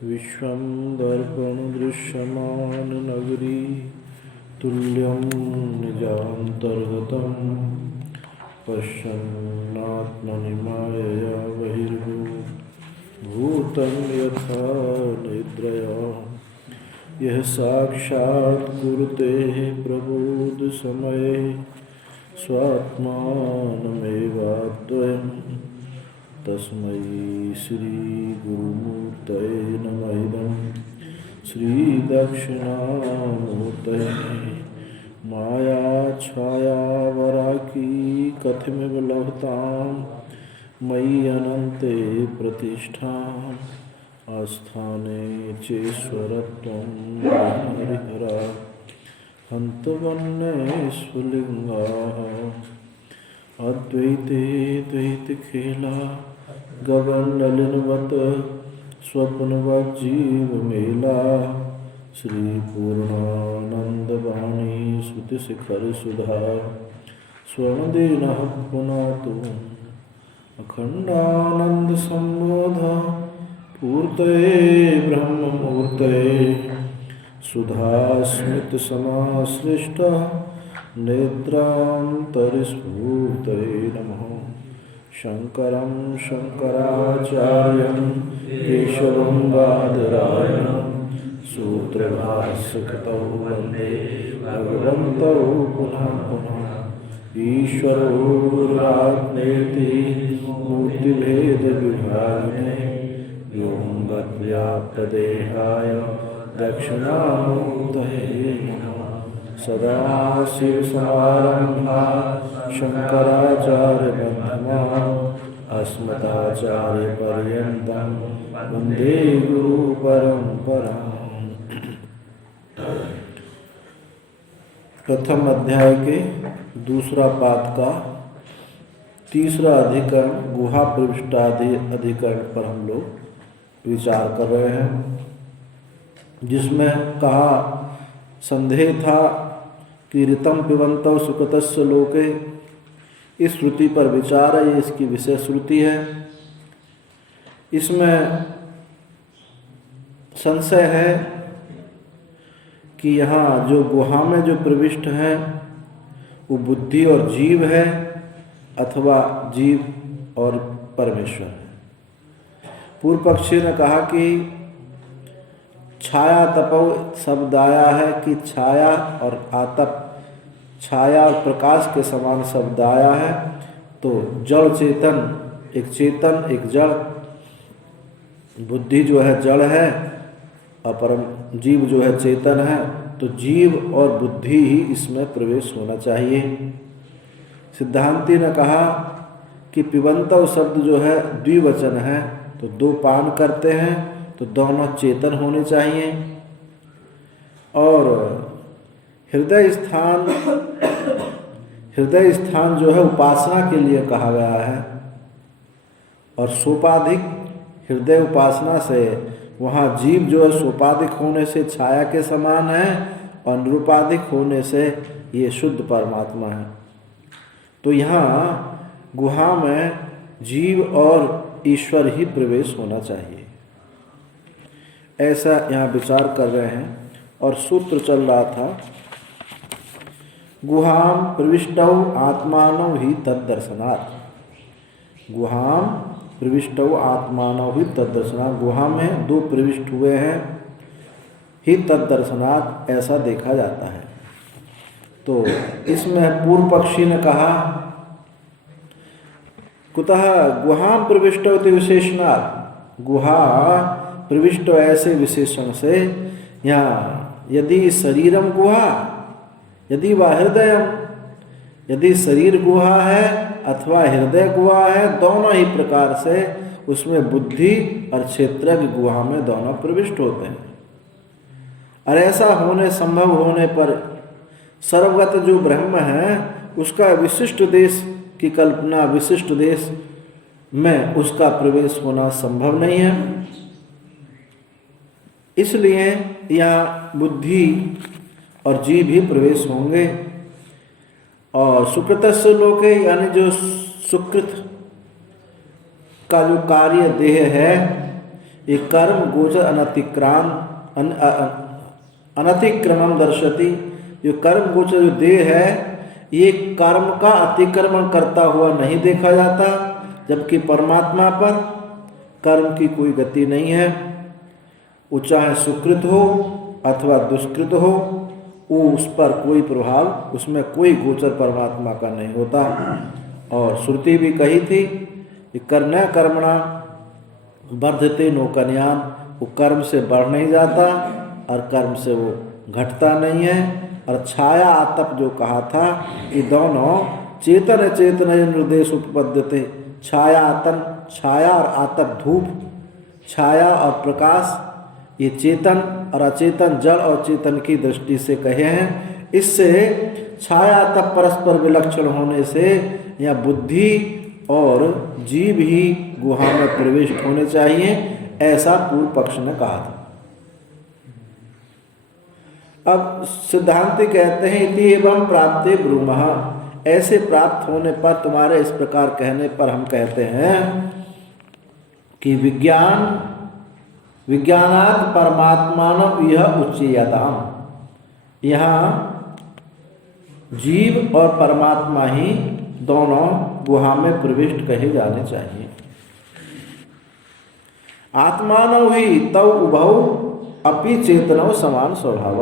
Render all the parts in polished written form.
विश्वं दर्पणदृश्यमान नगरी तुल्यं निजान्तर्गतं पश्यन्नात्मनि मायया बहिर्भूतं यथा निद्रया यः साक्षात् कुरुते प्रबोधसमये स्वात्मानमेवाद्वयं तस्मै श्रीगुरुमूर्तये नमः। इदं श्रीदक्षिणामूर्तये मायाछायावराकी कथमिव लभतां मयि अनन्ते प्रतिष्ठाम् आस्थाने चेश्वरत्वं हरिहरा हन्तवन्नेष्वलिङ्गाः अद्वैते द्वैतखेला गगननलिनवत् स्वप्नवज्जीवमेला श्रीपूर्णानन्दवाणी श्रुतिशिखरसुधा स्वर्णदीनः पुनातु अखण्डानन्दसम्बोध पूर्तये ब्रह्ममूर्तये सुधास्मितसमाश्लिष्टः नेत्रान्तरस्फूर्तये नमः। शङ्करं शङ्कराचार्यं केशवं बादरायणं सूत्रभाष्यकृतौ वन्दे भगवन्तौ पुनः पुनः। ईश्वरो गुरुरात्मेति मूर्तिभेदविभागिने व्योमवद्व्याप्तदेहाय दक्षिणामूर्तये नमः। सदाशिवसमारम्भाः शङ्कराचार्यमध्यमाम् अस्मदाचार्यपर्यन्तं वन्दे गुरुपरम्पराम्। प्रथम अध्याय के दूसरा पाद का तीसरा अधिकरण गुहा प्रविष्टादि अधिकरण पर हम लोग विचार कर रहे हैं, जिसमें कहा संदेह था कि ऋतं पिबन्तौ सुकृतस्य लोके। इस श्रुति पर विचार है, ये इसकी विषय श्रुति है। इसमें संशय है कि यहाँ जो गुहा में जो प्रविष्ट है वो बुद्धि और जीव है अथवा जीव और परमेश्वर है। पूर्व पक्षी ने कहा कि छाया तपो शब्द आया है कि छाया और आतप, छाया और प्रकाश के समान शब्द आया है। तो जड़ चेतन एक जड़, बुद्धि जो है जड़ है और परम जीव जो है चेतन है। तो जीव और बुद्धि ही इसमें प्रवेश होना चाहिए। सिद्धांती ने कहा कि पिबन्तौ शब्द जो है द्विवचन है, तो दो पान करते हैं तो दोनों चेतन होने चाहिए। और हृदय स्थान जो है उपासना के लिए कहा गया है, और सोपाधिक हृदय उपासना से वहाँ जीव जो है सोपाधिक होने से छाया के समान है और निरुपाधिक होने से ये शुद्ध परमात्मा है। तो यहाँ गुहा में जीव और ईश्वर ही प्रवेश होना चाहिए, ऐसा यहाँ विचार कर रहे हैं। और सूत्र चल रहा था गुहाम प्रविष्टौ आत्मानौ ही तद्दर्शनात्। गुहाम प्रविष्टौ आत्मानौ ही तद्दर्शनात्, गुहा में दो प्रविष्ट हुए हैं ही तद्दर्शनात्, ऐसा देखा जाता है। तो इसमें पूर्व पक्षी ने कहा कुतः गुहाम प्रविष्टौ इति विशेषणात्, गुहा प्रविष्ट ऐसे विशेषण से, यहाँ यदि शरीरम गुहा यदि व हृदयम, यदि शरीर गुहा है अथवा हृदय गुहा है, दोनों ही प्रकार से उसमें बुद्धि और क्षेत्रज्ञ गुहा में दोनों प्रविष्ट होते हैं। और ऐसा होने संभव होने पर सर्वगत जो ब्रह्म है उसका विशिष्ट देश की कल्पना, विशिष्ट देश में उसका प्रवेश होना संभव नहीं है। इसलिए यहाँ बुद्धि और जीव ही प्रवेश होंगे। और सुकृतस्य लोके, यानी जो सुकृत का जो कार्य देह है, ये कर्म गोचर अनतिक्रमम दर्शति। जो कर्म गोचर जो देह है ये कर्म का अतिक्रमण करता हुआ नहीं देखा जाता, जबकि परमात्मा पर कर्म की कोई गति नहीं है। वो चाहे सुकृत हो अथवा दुष्कृत हो, वो उस पर कोई प्रभाव, उसमें कोई गोचर परमात्मा का नहीं होता। और श्रुति भी कही थी कि कर्म कर्मणा वर्धते नो कन्यान, वो कर्म से बढ़ नहीं जाता और कर्म से वो घटता नहीं है। और छाया आतप जो कहा था कि दोनों चेतन चेतन निर्देश उपपद्यते, छाया आतन, छाया और आतप धूप, छाया और प्रकाश ये चेतन और अचेतन जड़ और चेतन की दृष्टि से कहे हैं। इससे छाया तब परस्पर विलक्षण होने से या बुद्धि और जीव ही गुहा में प्रविष्ट होने चाहिए, ऐसा पूर्व पक्ष ने कहा था। अब सिद्धांति कहते हैं इति एवं प्राप्ते ब्रूमः, ऐसे प्राप्त होने पर, तुम्हारे इस प्रकार कहने पर हम कहते हैं कि विज्ञानात् परमात्मान यह उच्चयताम, यहाँ जीव और परमात्मा ही दोनों गुहा में प्रविष्ट कहे जाने चाहिए। आत्मानव ही तव उभौ अपि चेतनव समान स्वभाव,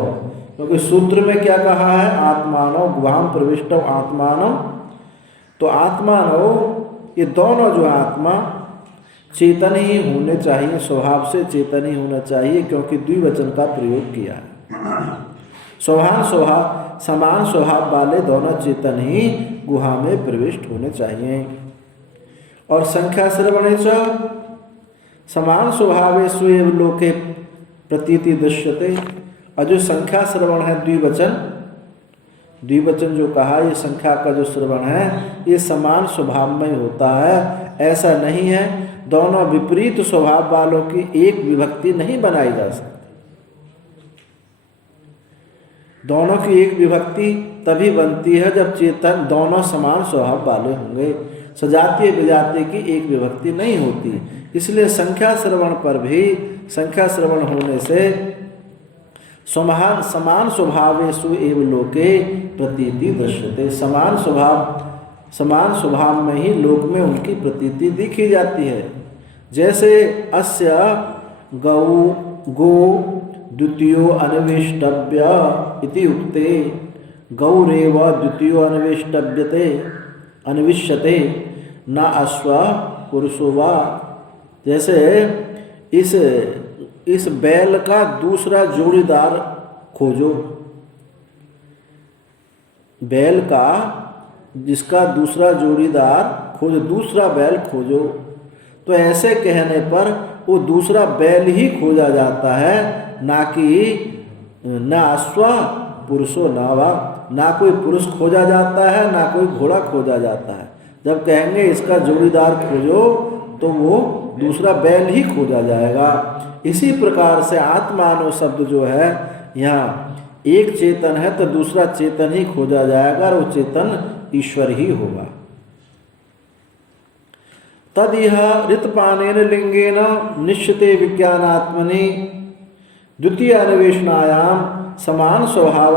क्योंकि सूत्र में क्या कहा है, आत्मानव गुहाम प्रविष्टव आत्मानव, तो आत्मानव ये दोनों जो आत्मा चेतन ही होने चाहिए, स्वभाव से चेतन ही होना चाहिए, क्योंकि द्विवचन का प्रयोग किया है। समान स्वभाव वाले दोनों चेतन ही गुहा में प्रविष्ट होने चाहिए। और संख्या श्रवणे च समान स्वभावे स्वेव लोके प्रतीति दृश्यते, और जो संख्या श्रवण है द्विवचन जो कहा, ये संख्या का जो श्रवण है ये समान स्वभाव में होता है, ऐसा नहीं है। दोनों विपरीत स्वभाव वालों की एक विभक्ति नहीं बनाई जा सकती। दोनों की एक विभक्ति तभी बनती है जब चेतन दोनों समान स्वभाव वाले होंगे। सजातीय विजातीय की एक विभक्ति नहीं होती। इसलिए संख्या श्रवण पर भी, संख्या श्रवण होने से समान स्वभावेषु एव लोके प्रतीति दृश्यते, समान स्वभाव में ही लोक में उनकी प्रतीति दिखी जाती है। जैसे अस्य गो द्वितीयो अन्वेष्टव्य इति उक्ते, गौरेव द्वितीयो अन्विष्यते न अश्व पुरुषो वा, जैसे इस बैल का दूसरा जोड़ीदार खोजो, बैल का जिसका दूसरा जोड़ीदार खोजो, दूसरा बैल खोजो, तो ऐसे कहने पर वो दूसरा बैल ही खोजा जाता है, ना कि न अश्व पुरुषो नावा, ना कोई पुरुष खोजा जाता है ना कोई घोड़ा खोजा जाता है। जब कहेंगे इसका जोड़ीदार खोजो तो वो दूसरा बैल ही खोजा जाएगा। इसी प्रकार से आत्मानो शब्द जो है, यहाँ एक चेतन है तो दूसरा चेतन ही खोजा जाएगा, और वो चेतन ईश्वर ही होगा। तद यह ऋतपानेन लिंगेन निश्चिते विज्ञानात्मनि द्वितीय अन्वेषणायाम समान स्वभाव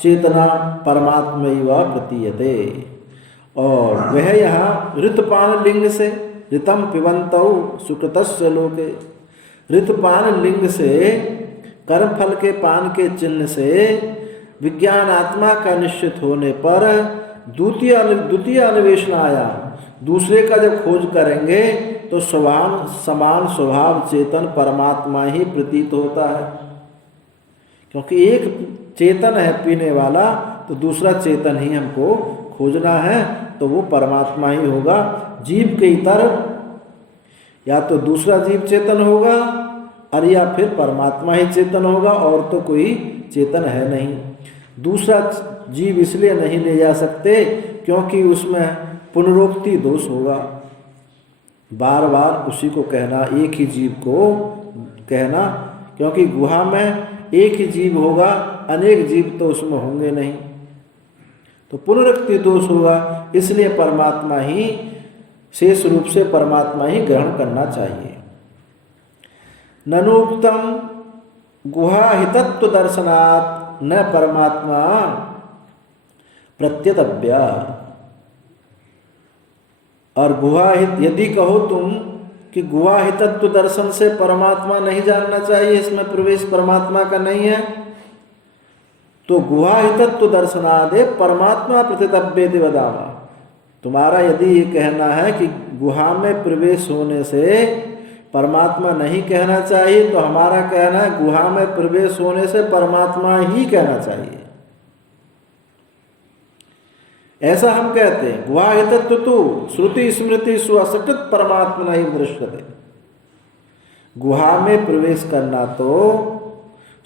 चेतना परमात्मैव प्रतीयते। और वह यहाँ ऋतपान लिंग से, ऋतम पिबन्तौ सुकृतस्य लोके, ऋतपान लिंग से, कर्मफल के पान के चिन्ह से विज्ञान आत्मा का निश्चित होने पर द्वितीय अन्वेषणायाम, दूसरे का जब खोज करेंगे तो समान स्वभाव चेतन परमात्मा ही प्रतीत होता है। क्योंकि एक चेतन है पीने वाला, तो दूसरा चेतन ही हमको खोजना है, तो वो परमात्मा ही होगा। जीव के इतर या तो दूसरा जीव चेतन होगा और या फिर परमात्मा ही चेतन होगा, और तो कोई चेतन है नहीं। दूसरा जीव इसलिए नहीं ले जा सकते क्योंकि उसमें पुनरोक्ति दोष होगा, बार बार उसी को कहना, एक ही जीव को कहना, क्योंकि गुहा में एक ही जीव होगा, अनेक जीव तो उसमें होंगे नहीं, तो पुनरुक्ति दोष होगा। इसलिए परमात्मा ही, शेष रूप से परमात्मा ही ग्रहण करना चाहिए। ननोक्तम गुहाहितत्व दर्शनात् न परमात्मा प्रत्यतव्य। और गुहाहित यदि कहो तुम कि गुहाहितत्व दर्शन से परमात्मा नहीं जानना चाहिए, इसमें प्रवेश परमात्मा का नहीं है, तो गुहाहितत्व दर्शनादे परमात्मा प्रतितव्य वदामा। तुम्हारा यदि ये कहना है कि गुहा में प्रवेश होने से परमात्मा नहीं कहना चाहिए, तो हमारा कहना है गुहा में प्रवेश होने से परमात्मा ही कहना चाहिए। ऐसा हम कहते हैं। गुहाहितत्व तो श्रुति स्मृति स्वसकृत परमात्मा नहीं दृश्यते। गुहा में प्रवेश करना तो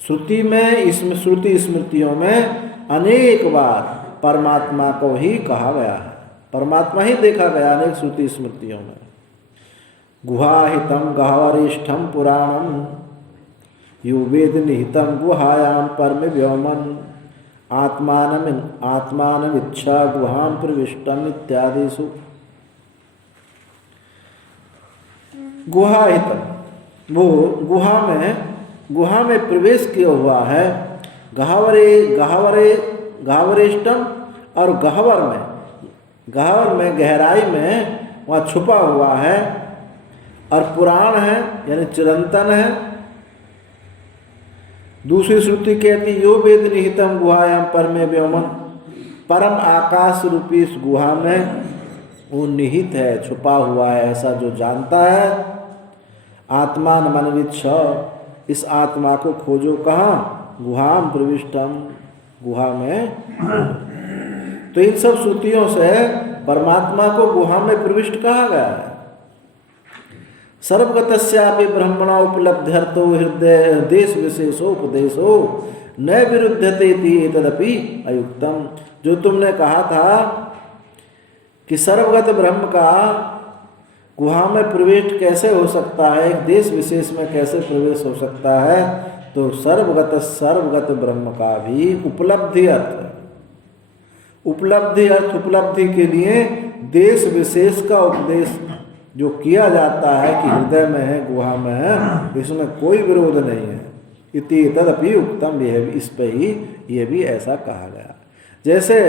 श्रुति में, इसमें श्रुति स्मृतियों में अनेक बार परमात्मा को ही कहा गया है, परमात्मा ही देखा गया अनेक श्रुति स्मृतियों में। गुहाहितम गह्वरेष्ठम पुराणम यो वेद निहितम गुहायाम परम व्योमन आत्मान इच्छा गुहाम प्रविष्टम इत्यादिषु। गुहाहितम, वो गुहा में प्रवेश किया हुआ है। गह्वरेष्ठम, और गह्वर में गहराई में वहाँ छुपा हुआ है। और पुराण है यानी चिरंतन है। दूसरी श्रुति कहती यो वेद निहितम गुहायाम परमे व्योमन, परम आकाश रूपी इस गुहा में वो निहित है, छुपा हुआ है, ऐसा जो जानता है। आत्मान मनविच्छ, इस आत्मा को खोजो कहाँ? गुहाम प्रविष्टम, गुहा में। तो इन सब श्रुतियों से परमात्मा को गुहा में प्रविष्ट कहा गया है। सर्वगतस्यापि ब्रह्मणा उपलब्ध्यर्थो हृदय देश विशेषोपदेशो न विरुध्यते तदपि अयुक्तम। जो तुमने कहा था कि सर्वगत ब्रह्म का गुहा में प्रवेश कैसे हो सकता है, एक देश विशेष में कैसे प्रवेश हो सकता है, तो सर्वगत ब्रह्म का भी उपलब्धि उपलब्धि के लिए देश विशेष का उपदेश जो किया जाता है कि हृदय में है, गुहा में है, इसमें कोई विरोध नहीं है। इति तदपि उक्तम, यह इस पे ही ये भी ऐसा कहा गया। जैसे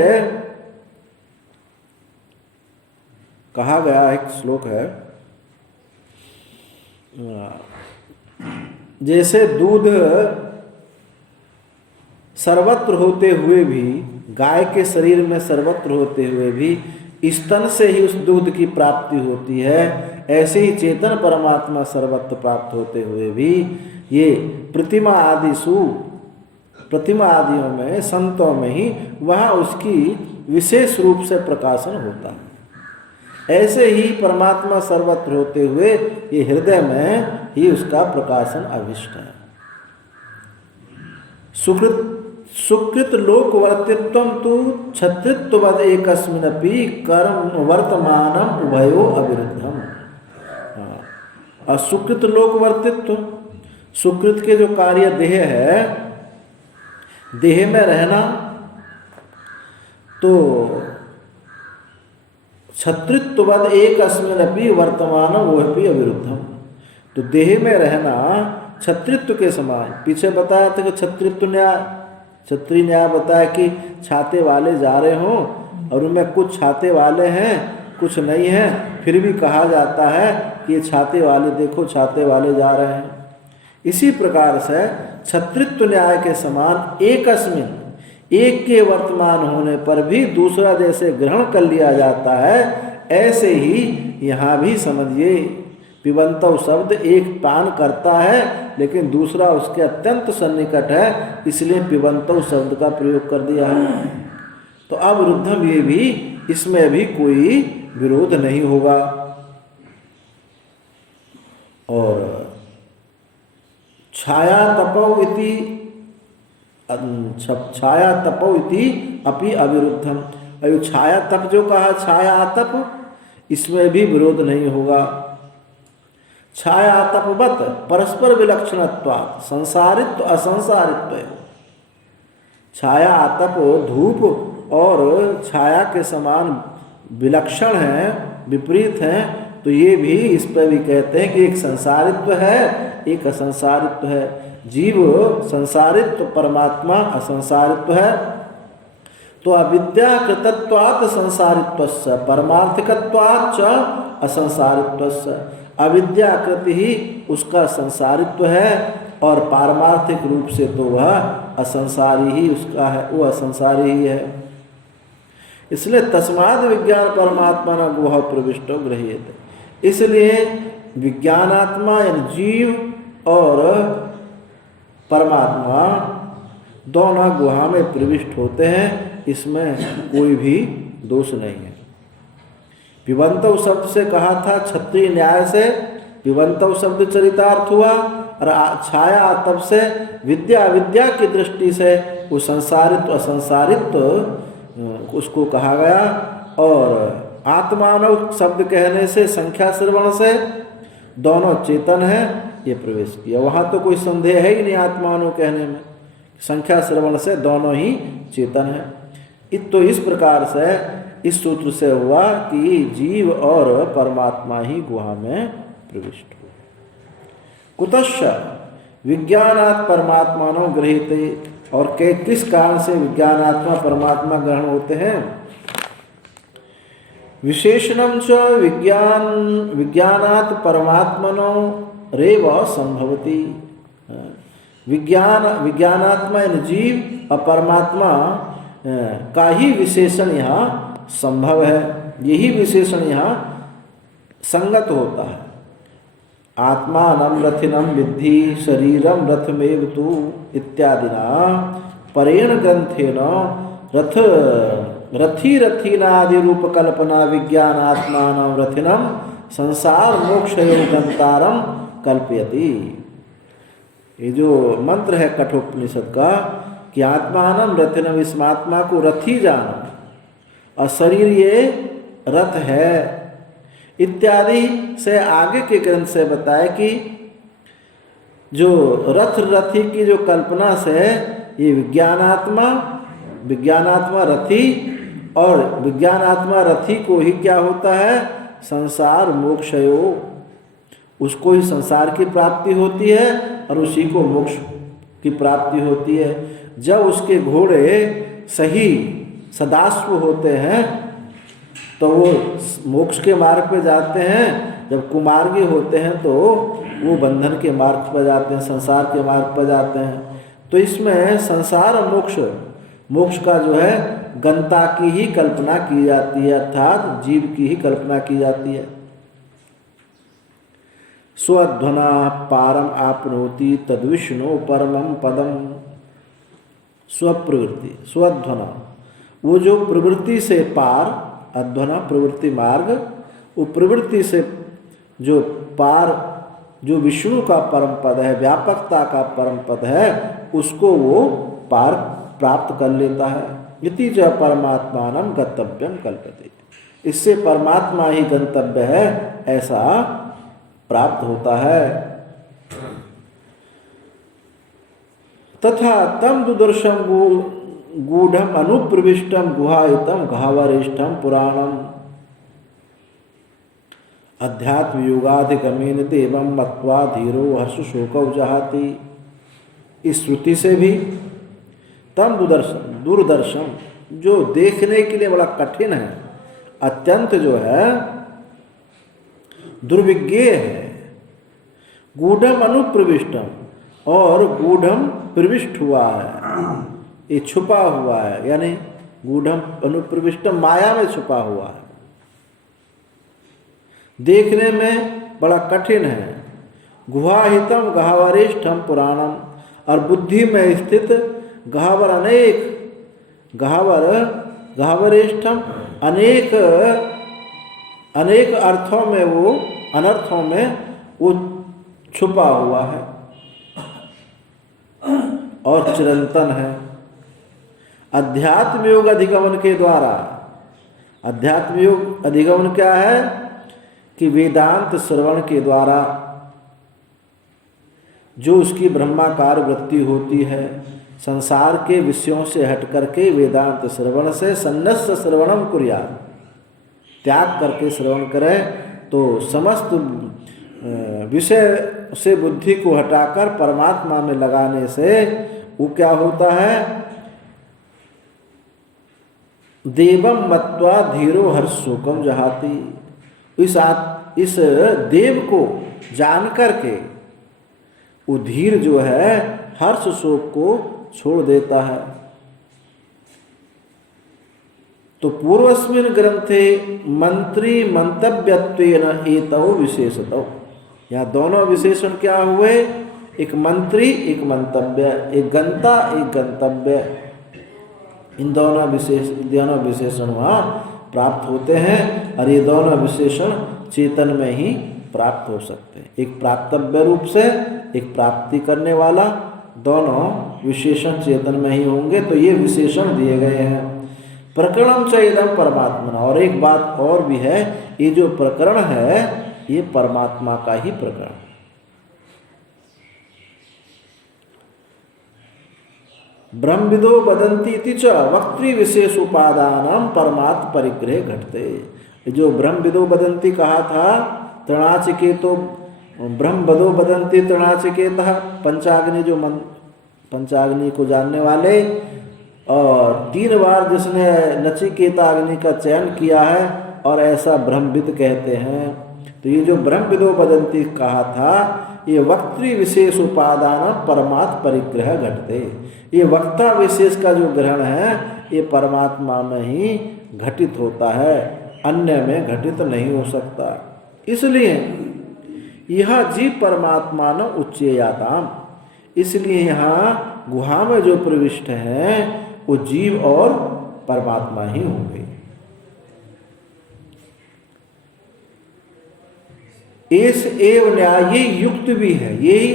कहा गया, एक श्लोक है, जैसे दूध सर्वत्र होते हुए भी, गाय के शरीर में सर्वत्र होते हुए भी स्तन से ही उस दूध की प्राप्ति होती है, ऐसे ही चेतन परमात्मा सर्वत्र प्राप्त होते हुए भी ये प्रतिमा आदियों में, संतों में ही वहाँ उसकी विशेष रूप से प्रकाशन होता है। ऐसे ही परमात्मा सर्वत्र होते हुए ये हृदय में ही उसका प्रकाशन अभिष्ट है। सुकृत लोकवर्तित्वम तु क्षत्रित्ववद एकस्मिन्नपि कर्म वर्तमानम उभयो अविरुद्धम। और सुकृत लोकवर्तित्व, सुकृत के जो कार्य देह है, देह में रहना, तो क्षत्रित्ववद एकस्मिन्नपि वर्तमानम उभयो अविरुद्धम। तो देह में रहना क्षत्रित्व के समान। पीछे बताया था कि क्षत्रिय न्याय बताया कि छाते वाले जा रहे हों और उनमें कुछ छाते वाले हैं, कुछ नहीं हैं, फिर भी कहा जाता है कि ये छाते वाले देखो, छाते वाले जा रहे हैं। इसी प्रकार से क्षत्रित्व न्याय के समान एकस्मिन, एक के वर्तमान होने पर भी दूसरा जैसे ग्रहण कर लिया जाता है, ऐसे ही यहाँ भी समझिए। पिबंतव शब्द एक पान करता है लेकिन दूसरा उसके अत्यंत सन्निकट है, इसलिए पिबंतव शब्द का प्रयोग कर दिया है। तो अब रुद्धम, ये भी, इसमें भी कोई विरोध नहीं होगा। और छाया तपौ इति अपि अविरुद्धम। अयो छाया तप जो कहा, छाया आतप, इसमें भी विरोध नहीं होगा। छाया आतपवत परस्पर विलक्षणत्वात् संसारित्व असंसारित्व। छाया आतप धूप और छाया के समान विलक्षण है, विपरीत हैं, तो ये भी इस पर भी कहते हैं कि एक संसारित्व है एक असंसारित्व है। जीव संसारित्व, परमात्मा असंसारित्व है। तो अविद्याकृतत्वात् संसारित्वस्य परमार्थिकत्वात् च असंसारित्वस्य, अविद्याकृति ही उसका संसारित्व है और पारमार्थिक रूप से तो वह असंसारी ही उसका है, वो असंसारी ही है। इसलिए तस्माद् विज्ञान परमात्मा न गुहा प्रविष्टो गृह्यते, इसलिए विज्ञानात्मा यानी जीव और परमात्मा दोनों गुहा में प्रविष्ट होते हैं, इसमें कोई भी दोष नहीं है। पिबंतव शब्द से कहा था क्षत्रिय न्याय से पिबंतव शब्द चरितार्थ हुआ, और छाया तब से विद्या विद्या की दृष्टि से वो संसारित्व असंसारित्व उसको कहा गया। और आत्मानव शब्द कहने से संख्या श्रवण से दोनों चेतन है ये प्रवेश किया। वहाँ तो कोई संदेह है ही नहीं आत्मानव कहने में, संख्या श्रवण से दोनों ही चेतन है। तो इस प्रकार से इस सूत्र से हुआ कि जीव और परमात्मा ही गुहा में प्रविष्ट हुए। कुतश्च विज्ञानात् परमात्मानो गृहीते, और किस कारण से विज्ञानात्मा परमात्मा ग्रहण होते हैं। विशेषणम च विज्ञानात् परमात्मनो रेव संभवति। विज्ञानात्मा यानी जीव और परमात्मा का ही विशेषण यहाँ संभव है, यही विशेषण यहाँ संगत होता है। आत्मानं रथिनं विद्धि शरीरम रथमेव तु इत्यादिना परेण ग्रंथेन रथीनादि रूप कल्पना विज्ञानात्मानं रथिनं संसार मोक्षयो गंतारम कल्पयति। ये जो मंत्र है कठोपनिषद का कि आत्मानं रथिनं, इस आत्मा को रथी जानो और शरीर ये रथ है इत्यादि से आगे के ग्रंथ से बताया कि जो रथी की जो कल्पना से ये विज्ञानात्मा रथी, और विज्ञानात्मा रथी को ही क्या होता है संसार मोक्षयो, उसको ही संसार की प्राप्ति होती है और उसी को मोक्ष की प्राप्ति होती है। जब उसके घोड़े सही सदाश्व होते हैं तो वो मोक्ष के मार्ग पे जाते हैं, जब कुमार्गी होते हैं तो वो बंधन के मार्ग पर जाते हैं, संसार के मार्ग पर जाते हैं। तो इसमें संसार और मोक्ष का जो है गंता की ही कल्पना की जाती है, अर्थात जीव की ही कल्पना की जाती है। स्वध्वना पारम आपनोति तद्विष्णु परमं पदम। स्वप्रवृत्ति, स्वध्वना वो जो प्रवृत्ति से पार, अध्वना प्रवृत्ति मार्ग, वो प्रवृत्ति से जो पार, जो विष्णु का परम पद है, व्यापकता का परम पद है, उसको वो पार प्राप्त कर लेता है। इति च परमात्मानं गंतव्यम कल्पते, इससे परमात्मा ही गंतव्य है ऐसा प्राप्त होता है। तथा तम दुदर्शम गूढ़म अनुप्रविष्टम गुहायुतम घावरेष्ठम पुराणम अध्यात्म योगाधिगमेन देवम मत्वा धीरो हर्ष शोकौ जहाति। इस श्रुति से भी तम दूरदर्शन जो देखने के लिए बड़ा कठिन है, अत्यंत जो है दुर्विज्ञेय है, गूढ़म अनुप्रविष्टम, और गूढ़म प्रविष्ट हुआ है, ये छुपा हुआ है, यानी गूढ़म अनुप्रविष्टम माया में छुपा हुआ है, देखने में बड़ा कठिन है। गुहाहितम गह्वरेष्ठम पुराणम, और बुद्धि में स्थित गह्वर अनेक, गह्वरेष्ठम अनेक अनेक अर्थों में, वो अनर्थों में वो छुपा हुआ है और चिरंतन है। अध्यात्म योग अधिगमन के द्वारा, अध्यात्म योग अधिगमन क्या है कि वेदांत श्रवण के द्वारा जो उसकी ब्रह्माकार वृत्ति होती है, संसार के विषयों से हट करके वेदांत श्रवण से सन्नस्स श्रवणम कुर्यात्, त्याग करके श्रवण करें तो समस्त विषय से बुद्धि को हटाकर परमात्मा में लगाने से वो क्या होता है, देवम मत्वा धीरो हर्षोकम जहाती। इस देव को जान करके वो धीर जो है हर्ष शोक को छोड़ देता है। तो पूर्वस्मिन् ग्रंथे मंत्री मंतव्यत्वेन एतौ विशेषतौ, यहाँ दोनों विशेषण क्या हुए, एक मंत्री एक मंतव्य, एक गंता एक गंतव्य। इन दोनों विशेषण वहाँ प्राप्त होते हैं और ये दोनों विशेषण चेतन में ही प्राप्त हो सकते हैं। एक प्राप्तव्य रूप से, एक प्राप्ति करने वाला, दोनों विशेषण चेतन में ही होंगे। तो ये विशेषण दिए गए हैं। प्रकरणम च इदं परमात्मना, और एक बात और भी है, ये जो प्रकरण है ये परमात्मा का ही प्रकरण। ब्रह्मविदो वदन्ति इति च वक्तृ विशेष उपादानम परमात्म परिग्रह घटते। जो ब्रह्मविदो वदन्ति कहा था, तृणाचिकेतो ब्रह्मवदो वदन्ति तृणाचिकेतः, पंचाग्नि जो पंचाग्नि को जानने वाले, और 3 बार जिसने नचिकेता अग्नि का चयन किया है और ऐसा ब्रह्मविद कहते हैं। तो ये जो ब्रह्मविदो वदन्ति कहा था, ये वक्तृ विशेष उपादान परमात्म परिग्रह घटते। ये वक्ता विशेष का जो ग्रहण है ये परमात्मा में ही घटित होता है, अन्य में घटित नहीं हो सकता। इसलिए यह जीव परमात्मा न उच्चेयाताम, इसलिए यहाँ गुहा में जो प्रविष्ट हैं वो जीव और परमात्मा ही होंगे। इस एव न्याय, ये युक्त भी है, यही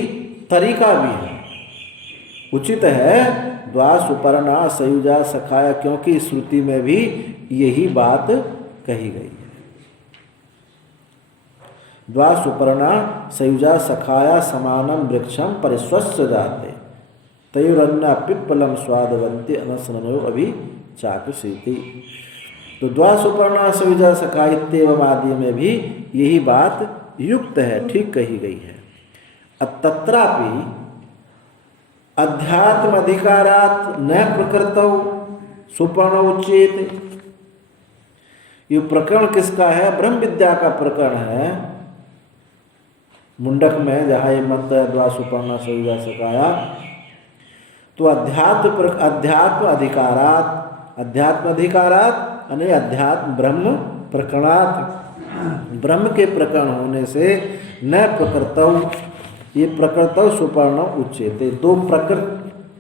तरीका भी है, उचित है। द्वा सुपर्णा सयुजा सखाया, क्योंकि श्रुति में भी यही बात कही गई है। द्वा सुपर्णा सयुजा सखाया समानम वृक्षम परिस्वस्य जाते तयोरन्ना पिप्पलम स्वादवंती अनसनमयो अभी चाकसीति। तो द्वा सुपर्णा सयुजा सखा इत्येवम् आदि में भी यही बात युक्त है, ठीक कही गई है। अब तत्रापि अध्यात्म अधिकारात् न प्रकृतौ सुपर्ण उच्येते। ये प्रकरण किसका है, ब्रह्म विद्या का प्रकरण है। मुंडक में जहाँ ये मंत्र है द्वा सुपर्णा सयुजा सखाया, तो अध्यात्म अधिकारात यानी अध्यात्म ब्रह्म प्रकरणात्, ब्रह्म के प्रकरण होने से न प्रकृतौ, ये प्रकृतौ सुपर्ण उच्यते।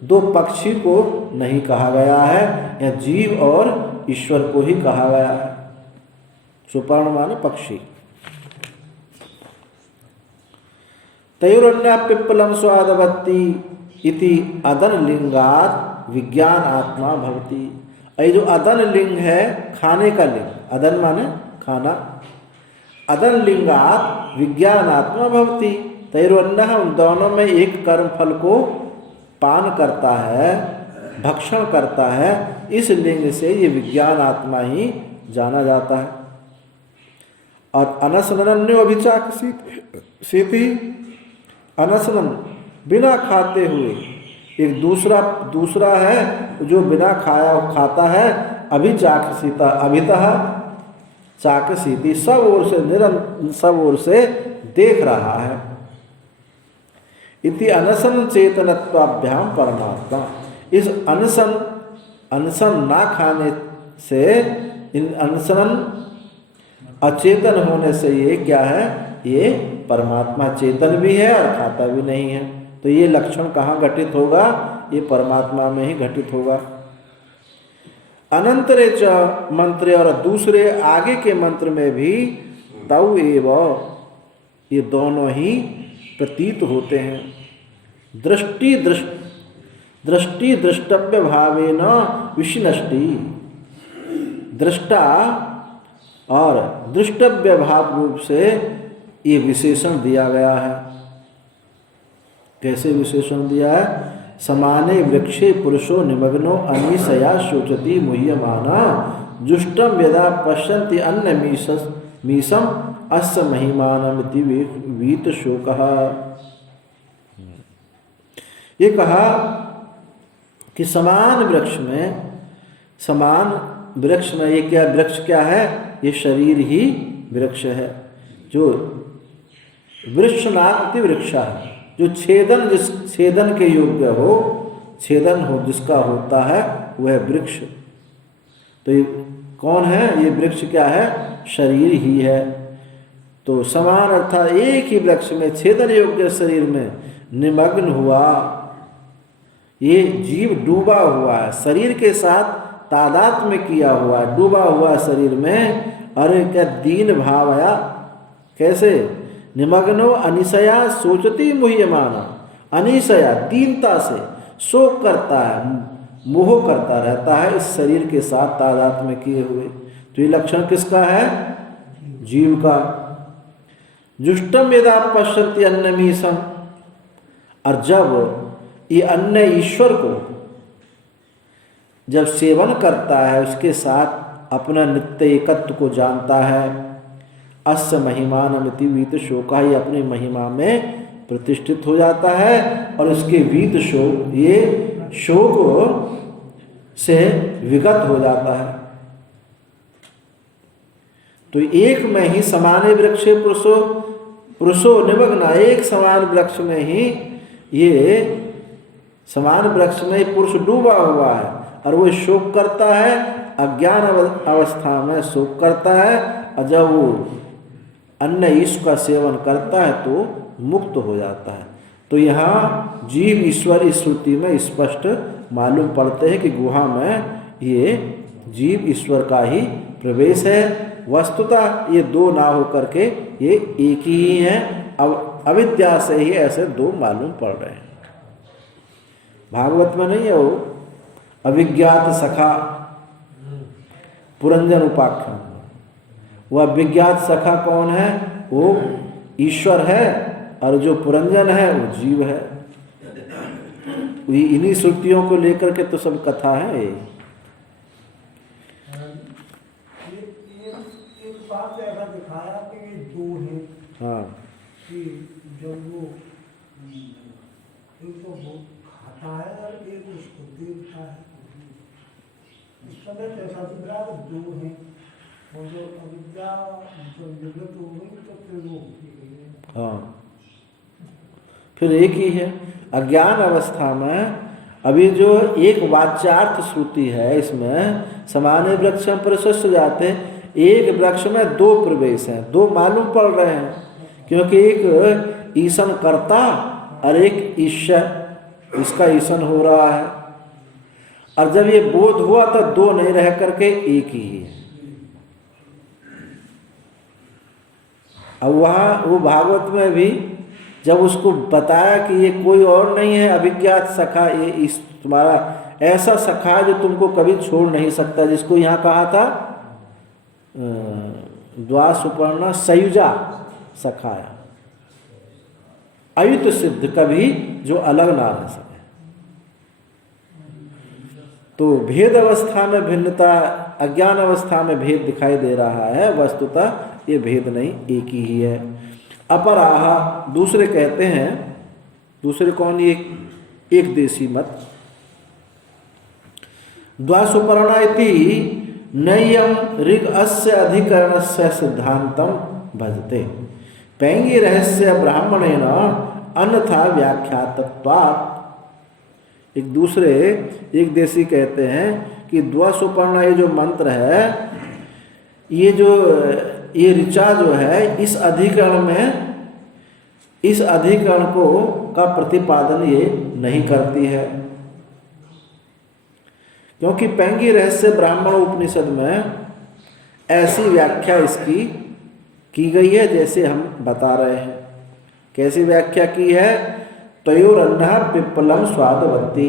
दो पक्षी को नहीं कहा गया है, या जीव और ईश्वर को ही कहा गया है। सुपर्ण माने पक्षी। तयोरन्या पिप्पलम स्वादवत्ती इति अदन लिंगात विज्ञान आत्मा भवति। ये जो अदन लिंग है, खाने का लिंग, अदन माने खाना, अदन लिंगात विज्ञान आत्मा भवति। तैरोन्नः, उन दोनों में एक कर्म फल को पान करता है, भक्षण करता है, इस लिंग से ये विज्ञान आत्मा ही जाना जाता है। और अनसनन्यो अभिचाकसीति, अनसनन बिना खाते हुए, एक दूसरा है जो बिना खाता है, अभिचाकसीता अभितः चाकसीति, सब ओर से देख रहा है। इति अनशन चेतनत्वाभ्याम परमात्मा, इस अनशन ना खाने से, इन अनशन अचेतन होने से ये क्या है, ये परमात्मा चेतन भी है और खाता भी नहीं है। तो ये लक्षण कहाँ घटित होगा, ये परमात्मा में ही घटित होगा। अनंतरे च मंत्र, और दूसरे आगे के मंत्र में भी तौ एव, ये दोनों ही प्रतीत होते हैं। दृष्टि द्रष्टव्य भावेन विशिनष्टि, दृष्टा और दृष्टव्य भाव रूप से ये विशेषण दिया गया है। कैसे विशेषण दिया है, समाने वृक्षे पुरुषो निमग्नो अनीशया शोचति मुह्यमाना जुष्टम यदा पश्यन्ति अन्य मीसम अस्य महिमानमिति वीत शोकः। ये कहा कि समान वृक्ष में ये क्या वृक्ष क्या है? ये शरीर ही वृक्ष है। जो वृक्षनाति वृक्षा है, जो छेदन के योग्य हो, छेदन हो जिसका होता है वह वृक्ष। तो ये कौन है? ये वृक्ष क्या है? शरीर ही है। तो समान अर्थात एक ही वृक्ष में छेदन योग्य शरीर में निमग्न हुआ ये जीव डूबा हुआ है, शरीर के साथ तादात्म्य किया हुआ है, डूबा हुआ शरीर में। अरे क्या दीन भाव आया! कैसे? निमग्नो अनिशया सोचती मुह्यमाना। अनिशया दीनता से शोक करता है, मोह करता रहता है इस शरीर के साथ तादात्म्य किए हुए। तो ये लक्षण किसका है? जीव का। जुष्टम यदा पश्यति अन्नमीशम, और जब ये अन्य ईश्वर को जब सेवन करता है, उसके साथ अपना नित्य एकत्व को जानता है, अस्य महिमानमिति वीत शोका, ये अपनी महिमा में प्रतिष्ठित हो जाता है और उसके वीत शोक, ये शोक से विगत हो जाता है। तो एक में ही समाने वृक्षे पुरुषो निमग्ना, एक समान वृक्ष में ही ये समान वृक्ष में पुरुष डूबा हुआ है और वो शोक करता है, अज्ञान अवस्था में शोक करता है, और जब वो अन्य ईश्वर का सेवन करता है तो मुक्त हो जाता है। तो यहाँ जीव ईश्वर इस श्रुति में स्पष्ट मालूम पड़ते हैं कि गुहा में ये जीव ईश्वर का ही प्रवेश है। वस्तुतः ये दो ना होकर के ये एक ही हैं, अब अविद्या से ही ऐसे दो मालूम पड़ रहे हैं। भागवत में नहीं है वो अविज्ञात सखा पुरंजन उपाख्यान, वह अविज्ञात सखा कौन है? वो ईश्वर है, और जो पुरंजन है वो जीव है। इन्हीं श्रुतियों को लेकर के तो सब कथा है। एक बात ऐसा दिखाया कि ये दो हैं। हाँ, कि जब वो एक तो वो खाता है और एक उसको देखता है, इस समय कैसा दिख रहा है? दो हैं, और जो अविद्या जब निवृत्त हो गई तो फिर वो हाँ, फिर एक ही है। अज्ञान अवस्था में अभी जो एक वाच्यार्थ श्रुति है, इसमें समाने वृक्ष में प्रशस्त जाते, एक वृक्ष में दो प्रवेश हैं, दो मालूम पड़ रहे हैं, क्योंकि एक ईशन करता और एक ईश्वर, इसका ईशन हो रहा है। और जब ये बोध हुआ तो दो नहीं रह करके एक ही है। अब वहाँ वो भागवत में भी जब उसको बताया कि ये कोई और नहीं है अभिज्ञात सखा, ये इस तुम्हारा ऐसा सखा जो तुमको कभी छोड़ नहीं सकता, जिसको यहाँ कहा था द्वासुपर्णा सयुजा सखाया, अयुत सिद्ध, कभी जो अलग ना रह सके। तो भेद अवस्था में भिन्नता, अज्ञान अवस्था में भेद दिखाई दे रहा है, वस्तुतः ये भेद नहीं, एक ही है। अपराहा दूसरे कहते हैं, दूसरे कौन? एक देशी मत। द्वासुपर्णा इति नय्यम ऋग अस्य अधिकरणस्य सिद्धांतम भजते पैंगी रहस्य ब्राह्मणेन अन्यथा व्याख्यातत्वात्। एक देशी कहते हैं कि द्वासुपर्णा ये जो मंत्र है, ये ऋचा जो है इस अधिकरण को का प्रतिपादन ये नहीं करती है, क्योंकि पैंगी रहस्य ब्राह्मण उपनिषद में ऐसी व्याख्या इसकी की गई है जैसे हम बता रहे हैं। कैसी व्याख्या की है? तयोरन्ना पिप्पलम स्वादवती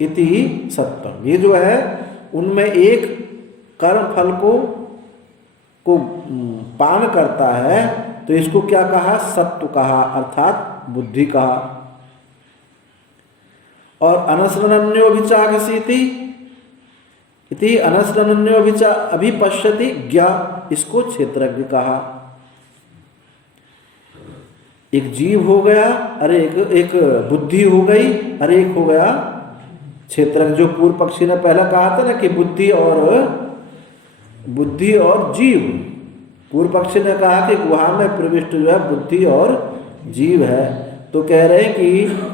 इति सत्वम। ये जो है उनमें एक कर्म फल को पान करता है, तो इसको क्या कहा? सत्व कहा, अर्थात बुद्धि कहा। और अनसनन्योभिचागसीति इति अनसनन्योभिचा अभिपश्यति ज्ञा, इसको क्षेत्रज्ञ कहा। एक जीव हो गया, अरे एक बुद्धि हो गई, अरे एक हो गया क्षेत्रज्ञ। जो पूर्व पक्षी ने पहला कहा था ना कि बुद्धि और जीव, पूर्व पक्षी ने कहा कि गुहा में प्रविष्ट जो है बुद्धि और जीव है। तो कह रहे हैं कि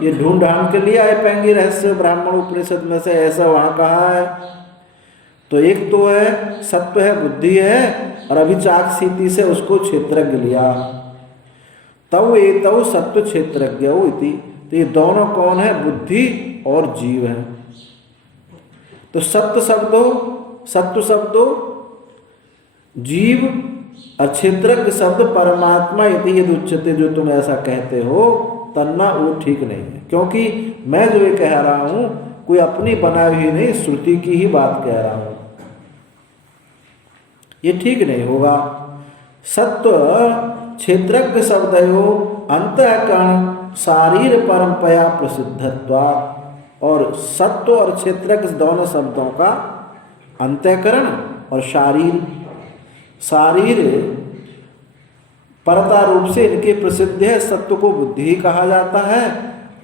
ये ढूंढ के लिए आए पैंगी रहस्य ब्राह्मण उपनिषद में से ऐसा वहां कहा है। तो एक तो है सत्व है, बुद्धि है, और अभी चाक्षिति से उसको क्षेत्रज्ञ लिया। तव एतव सत्व क्षेत्रज्ञ इति। तो ये दोनों कौन है? बुद्धि और जीव है। तो सत्व शब्दो जीव और क्षेत्रज्ञ शब्द परमात्मा इति यदि उच्चते, जो तुम ऐसा कहते हो तन्ना वो ठीक नहीं है। क्योंकि मैं जो ये कह रहा हूं कोई अपनी बनाई हुई नहीं, श्रुति की ही बात कह रहा हूं, ये ठीक नहीं होगा। सत्व क्षेत्रज्ञ शब्दयो अंतःकरण शारीर परंपरा प्रसिद्धत्वा। और सत्व और क्षेत्रज्ञ दोनों शब्दों का अंतःकरण और शारीर परता रूप से इनके प्रसिद्ध है। सत्व को बुद्धि ही कहा जाता है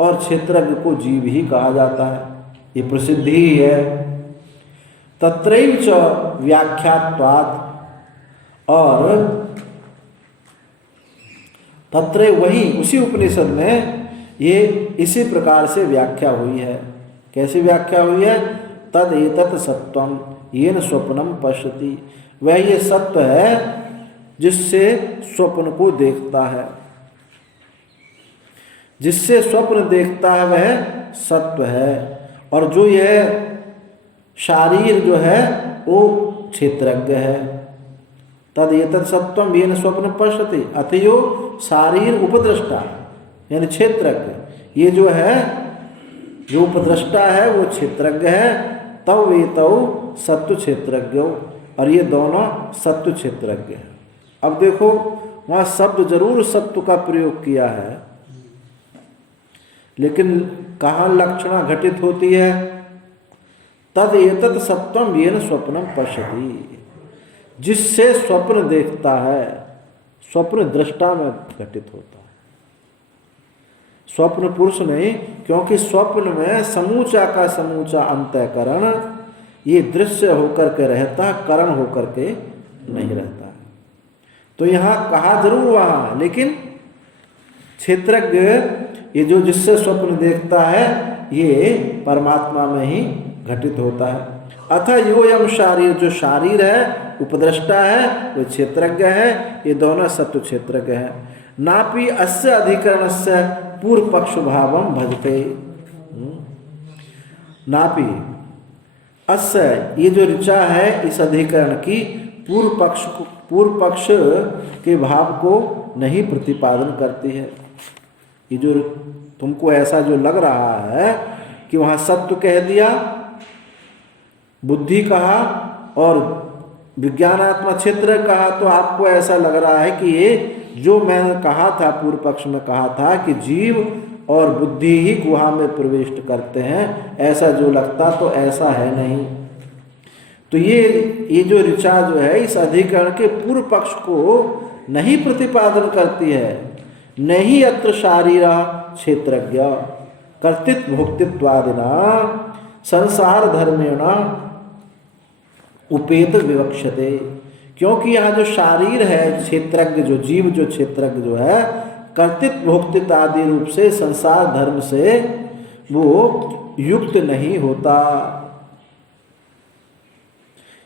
और क्षेत्रज्ञ को जीव ही कहा जाता है, ये प्रसिद्धि ही है। तत्रैव च व्याख्यात्वात्, और तत्र वही उसी उपनिषद में ये इसी प्रकार से व्याख्या हुई है। कैसी व्याख्या हुई है? तद एतत् सत्वम येन स्वप्नम पश्यति। वह ये सत्व है जिससे स्वप्न को देखता है, जिससे स्वप्न देखता है वह सत्व है। और जो यह शारीर जो है वो क्षेत्रज्ञ है। तद एतत् सत्वम येन स्वप्न पश्यति। अतयो शारीर उपद्रष्टा यानी क्षेत्रज्ञ, ये जो है जो उपद्रष्टा है वो क्षेत्रज्ञ है। तव एतौ सत्व क्षेत्रज्ञ, और ये दोनों सत्व क्षेत्रज्ञ हैं। अब देखो वहाँ शब्द जरूर सत्व का प्रयोग किया है, लेकिन कहाँ लक्षणा घटित होती है? तद एतत् सत्वम येन स्वप्नम पश्यति, जिससे स्वप्न देखता है, स्वप्न दृष्टा में घटित होता है, स्वप्न पुरुष नहीं। क्योंकि स्वप्न में समूचा का समूचा अंतःकरण ये दृश्य होकर के रहता, करण होकर के नहीं रहता है। तो यहाँ कहा जरूर वहाँ, लेकिन क्षेत्रज्ञ ये जो जिससे स्वप्न देखता है ये परमात्मा में ही घटित होता है। अथ योयम शारीर, जो शारीर है उपद्रष्टा है वो क्षेत्रज्ञ है। ये दोनों सत्व क्षेत्रज्ञ है। नापि अस्य अधिकरण से पूर्व पक्ष भावम भजते। नापि अस्य, ये जो ऋचा है इस अधिकरण की पूर्व पक्ष के भाव को नहीं प्रतिपादन करती है। ये जो तुमको ऐसा जो लग रहा है कि वहाँ सत्व कह दिया, बुद्धि कहा और विज्ञानात्मक क्षेत्र कहा, तो आपको ऐसा लग रहा है कि ये जो मैंने कहा था पूर्व पक्ष में कहा था कि जीव और बुद्धि ही गुहा में प्रवेश करते हैं, ऐसा जो लगता तो ऐसा है नहीं। तो ये जो ऋचा जो है इस अधिकरण के पूर्व पक्ष को नहीं प्रतिपादन करती है। नहीं अत्र शारीरा क्षेत्रज्ञ कर्तृत्व भोक्तृत्वादिना संसार धर्मेण उपेत विवक्षते। क्योंकि यहाँ जो शारीर है क्षेत्रज्ञ, जो जीव जो क्षेत्रज्ञ जो है कर्तृत्व भोक्तृत्व आदि रूप से संसार धर्म से वो युक्त नहीं होता।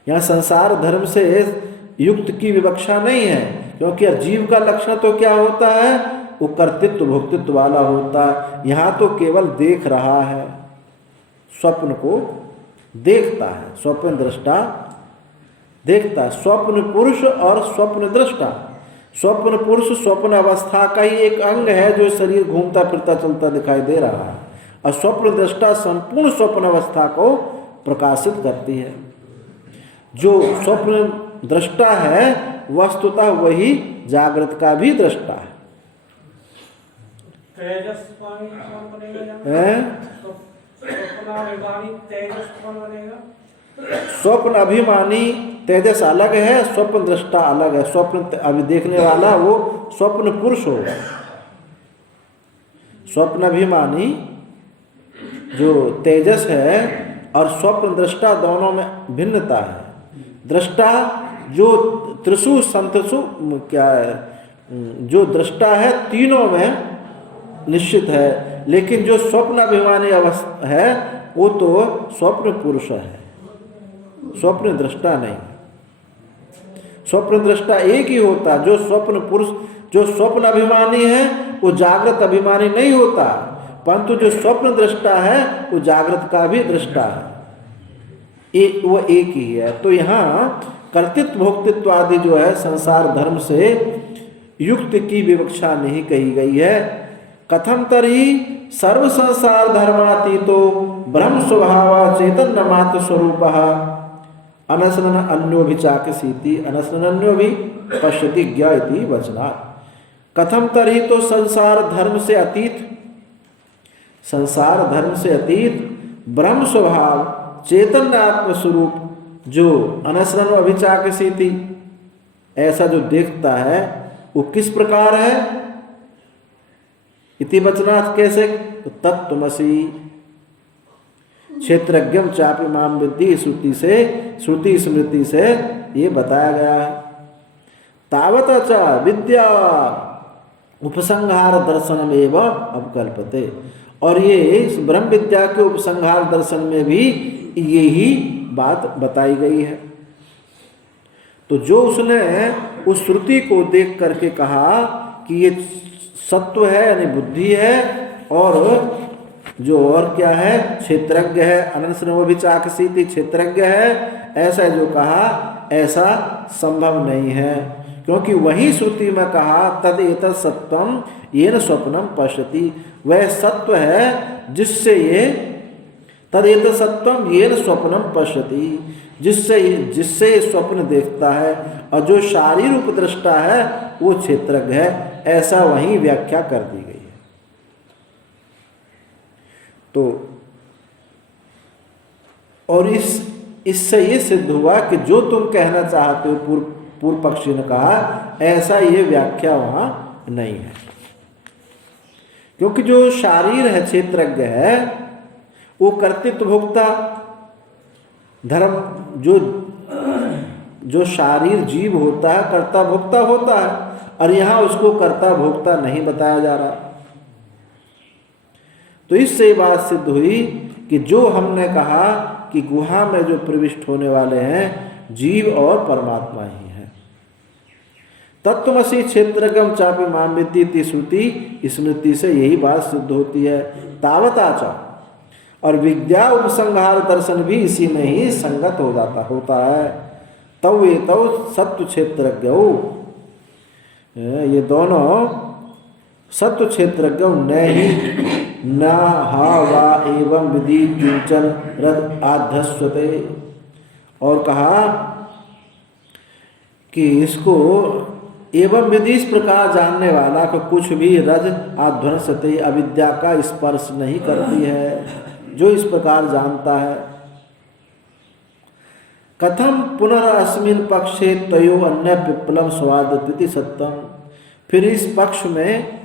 यहाँ संसार धर्म से युक्त की विवक्षा नहीं है, क्योंकि जीव का लक्षण तो क्या होता है? वो कर्तृत्व भोक्तृत्व वाला होता है। यहाँ तो केवल देख रहा है, स्वप्न को देखता है, स्वप्न दृष्टा देखता है। स्वप्न पुरुष और स्वप्न दृष्टा, स्वप्न पुरुष स्वप्न अवस्था का ही एक अंग है जो शरीर घूमता फिरता चलता दिखाई दे रहा है, और स्वप्न दृष्टा संपूर्ण स्वप्न अवस्था को प्रकाशित करती है। जो स्वप्न दृष्टा है वस्तुतः वही जागृत का भी दृष्टा है। स्वप्न अभिमानी तेजस अलग है, स्वप्न दृष्टा अलग है। स्वप्न अभी देखने वाला वो स्वप्न पुरुष होगा, स्वप्नाभिमानी जो तेजस है और स्वप्न दृष्टा दोनों में भिन्नता है। दृष्टा जो त्रिषु संतसु क्या है, जो दृष्टा है तीनों में निश्चित है, लेकिन जो स्वप्नाभिमानी अवस्था है वो तो स्वप्न पुरुष है, स्वप्न दृष्टा नहीं। स्वप्न दृष्टा एक ही होता, जो स्वप्न पुरुष, जो स्वप्न अभिमानी है वो जागृत अभिमानी नहीं होता, परंतु जो स्वप्न दृष्टा है वो जागृत का भी दृष्टा है, वो एक ही है। तो यहाँ कर्तृत्व भोक्तृत्व आदि जो है संसार धर्म से युक्त की विवक्षा नहीं कही गई है। कथम तरी सर्व संसार धर्मातीतो ब्रह्म स्वभाव चैतन्य मात्र स्वरूप अनशन अन्यो भी चाकसीति अनशन अन्यो भी पश्यति ज्ञाति वचनात्। कथम तरी तो संसार धर्म से अतीत, संसार धर्म से अतीत ब्रह्म स्वभाव चैतन्य आत्म स्वरूप जो अनशन अभिचाकसीति ऐसा जो देखता है वो किस प्रकार है? इति वचनात् कैसे? तो तत्त्वमसि क्षेत्रज्ञम चापि माम विद्धि श्रुति से, श्रुति स्मृति से ये बताया गया है। तावत च विद्या उपसंहार दर्शन एवं अवकल्पते, और ये इस ब्रह्म विद्या के उपसंहार दर्शन में भी यही बात बताई गई है। तो जो उसने उस श्रुति को देख करके कहा कि ये सत्व है यानी बुद्धि है, और जो और क्या है क्षेत्रज्ञ है, अनंत भी चाकसीति क्षेत्रज्ञ है, ऐसा जो कहा ऐसा संभव नहीं है, क्योंकि वही श्रुति में कहा तद एतत् सत्वम येन स्वप्नम पश्यति, वह सत्व है जिससे ये तद एतत् सत्वम येन स्वप्नम पश्यति, जिससे स्वप्न देखता है, और जो शारीरिक उपदृष्टा है वो क्षेत्रज्ञ है, ऐसा वहीं व्याख्या कर दी गई है। तो और इससे ये सिद्ध हुआ कि जो तुम कहना चाहते हो, पूर्व पक्षी ने कहा, ऐसा ये व्याख्या वहां नहीं है, क्योंकि जो शारीर है क्षेत्रज्ञ है वो कर्तृत्व भोक्ता धर्म, जो शारीर जीव होता है कर्ता भोक्ता होता है, और यहां उसको कर्ता भोक्ता नहीं बताया जा रहा। तो इससे बात सिद्ध हुई कि जो हमने कहा कि गुहा में जो प्रविष्ट होने वाले हैं जीव और परमात्मा ही हैं। तत्त्वमसि क्षेत्रज्ञम चापि माम विद्धि श्रुति स्मृति से यही बात सिद्ध होती है। तावताचा, और विद्या उपसंहार दर्शन भी इसी में ही संगत हो जाता होता है। तव ये तव सत्व क्षेत्रज्ञ, ये दोनों सत्व क्षेत्रज्ञ न ही न हा वा एवं विधि किंचन रद आध्यस्वते, और कहा कि इसको एवं विधि इस प्रकार जानने वाला को कुछ भी रज आध्वंसते अविद्या का स्पर्श नहीं करती है, जो इस प्रकार जानता है। कथम पुनरअस्मिन् पक्षे तयो अन्य पिप्पलम स्वादत्विति सत्यम, फिर इस पक्ष में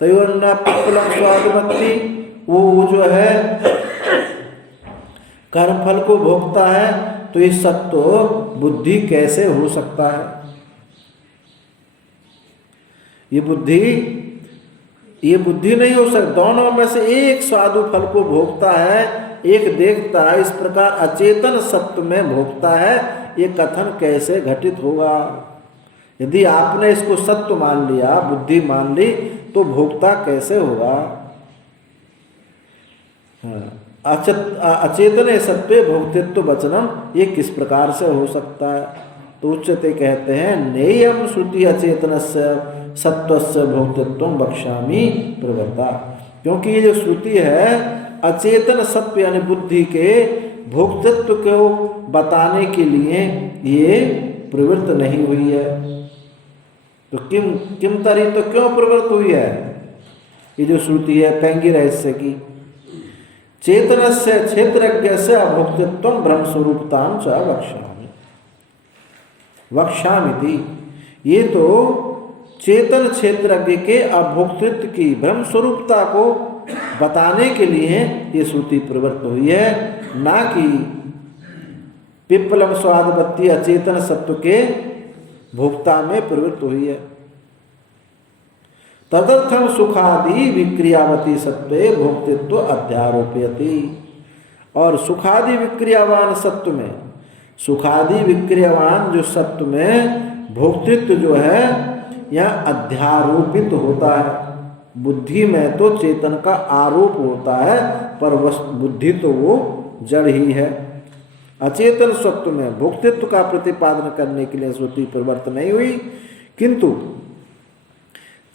तयो अन्य पिप्पलम स्वादवत्ति, वो जो है कर्मफल को भोगता है, तो इस सत्व बुद्धि कैसे हो सकता है? ये बुद्धि नहीं हो सकती। दोनों में से एक स्वादु फल को भोगता है, एक देखता है, इस प्रकार अचेतन सत्व में भोगता है, ये कथन कैसे घटित होगा? यदि आपने इसको सत्व मान लिया, बुद्धि मान ली, तो भोक्ता कैसे होगा? अचेतन सत्वे भोक्तृत्व वचनम, ये किस प्रकार से हो सकता है? तो उच्चते कहते हैं नेयम श्रुति अचेतनस्य सत्वस्य भोक्तृत्व बक्ष्यामि प्रवृत्ता, क्योंकि ये जो श्रुति है अचेतन सत्व यानी बुद्धि के भोक्तृत्व को बताने के लिए ये प्रवृत्त नहीं हुई है। तो किम तरी, तो क्यों प्रवृत्त हुई है? ये जो श्रुति है पैंगी रहस्य की, चेतनस्य क्षेत्रज्ञस्य अभोक्तृत्व ब्रह्म स्वरूपतां च वक्ष्यामि, वक्ष्यामिति, ये तो चेतन क्षेत्रज्ञ के अभोक्तृत्व की ब्रह्म स्वरूपता को बताने के लिए ये श्रुति प्रवृत्त हुई है, ना कि पिप्पलम स्वादवत्ती अचेतन सत्व के भोक्ता में प्रवृत्त हुई है। तदर्थम सुखादि विक्रियावती सत्वे भोक्तृत्व अध्यारोपयति। और सुखादि विक्रियावान सत्व में, सुखादि विक्रियावान जो सत्व में भोक्तृत्व जो है यह अध्यारोपित होता है। बुद्धि में तो चेतन का आरोप होता है, पर बुद्धि तो वो जड़ ही है। अचेतन सत्व में भोक्तृत्व का प्रतिपादन करने के लिए श्रुति प्रवृत्त नहीं हुई, किंतु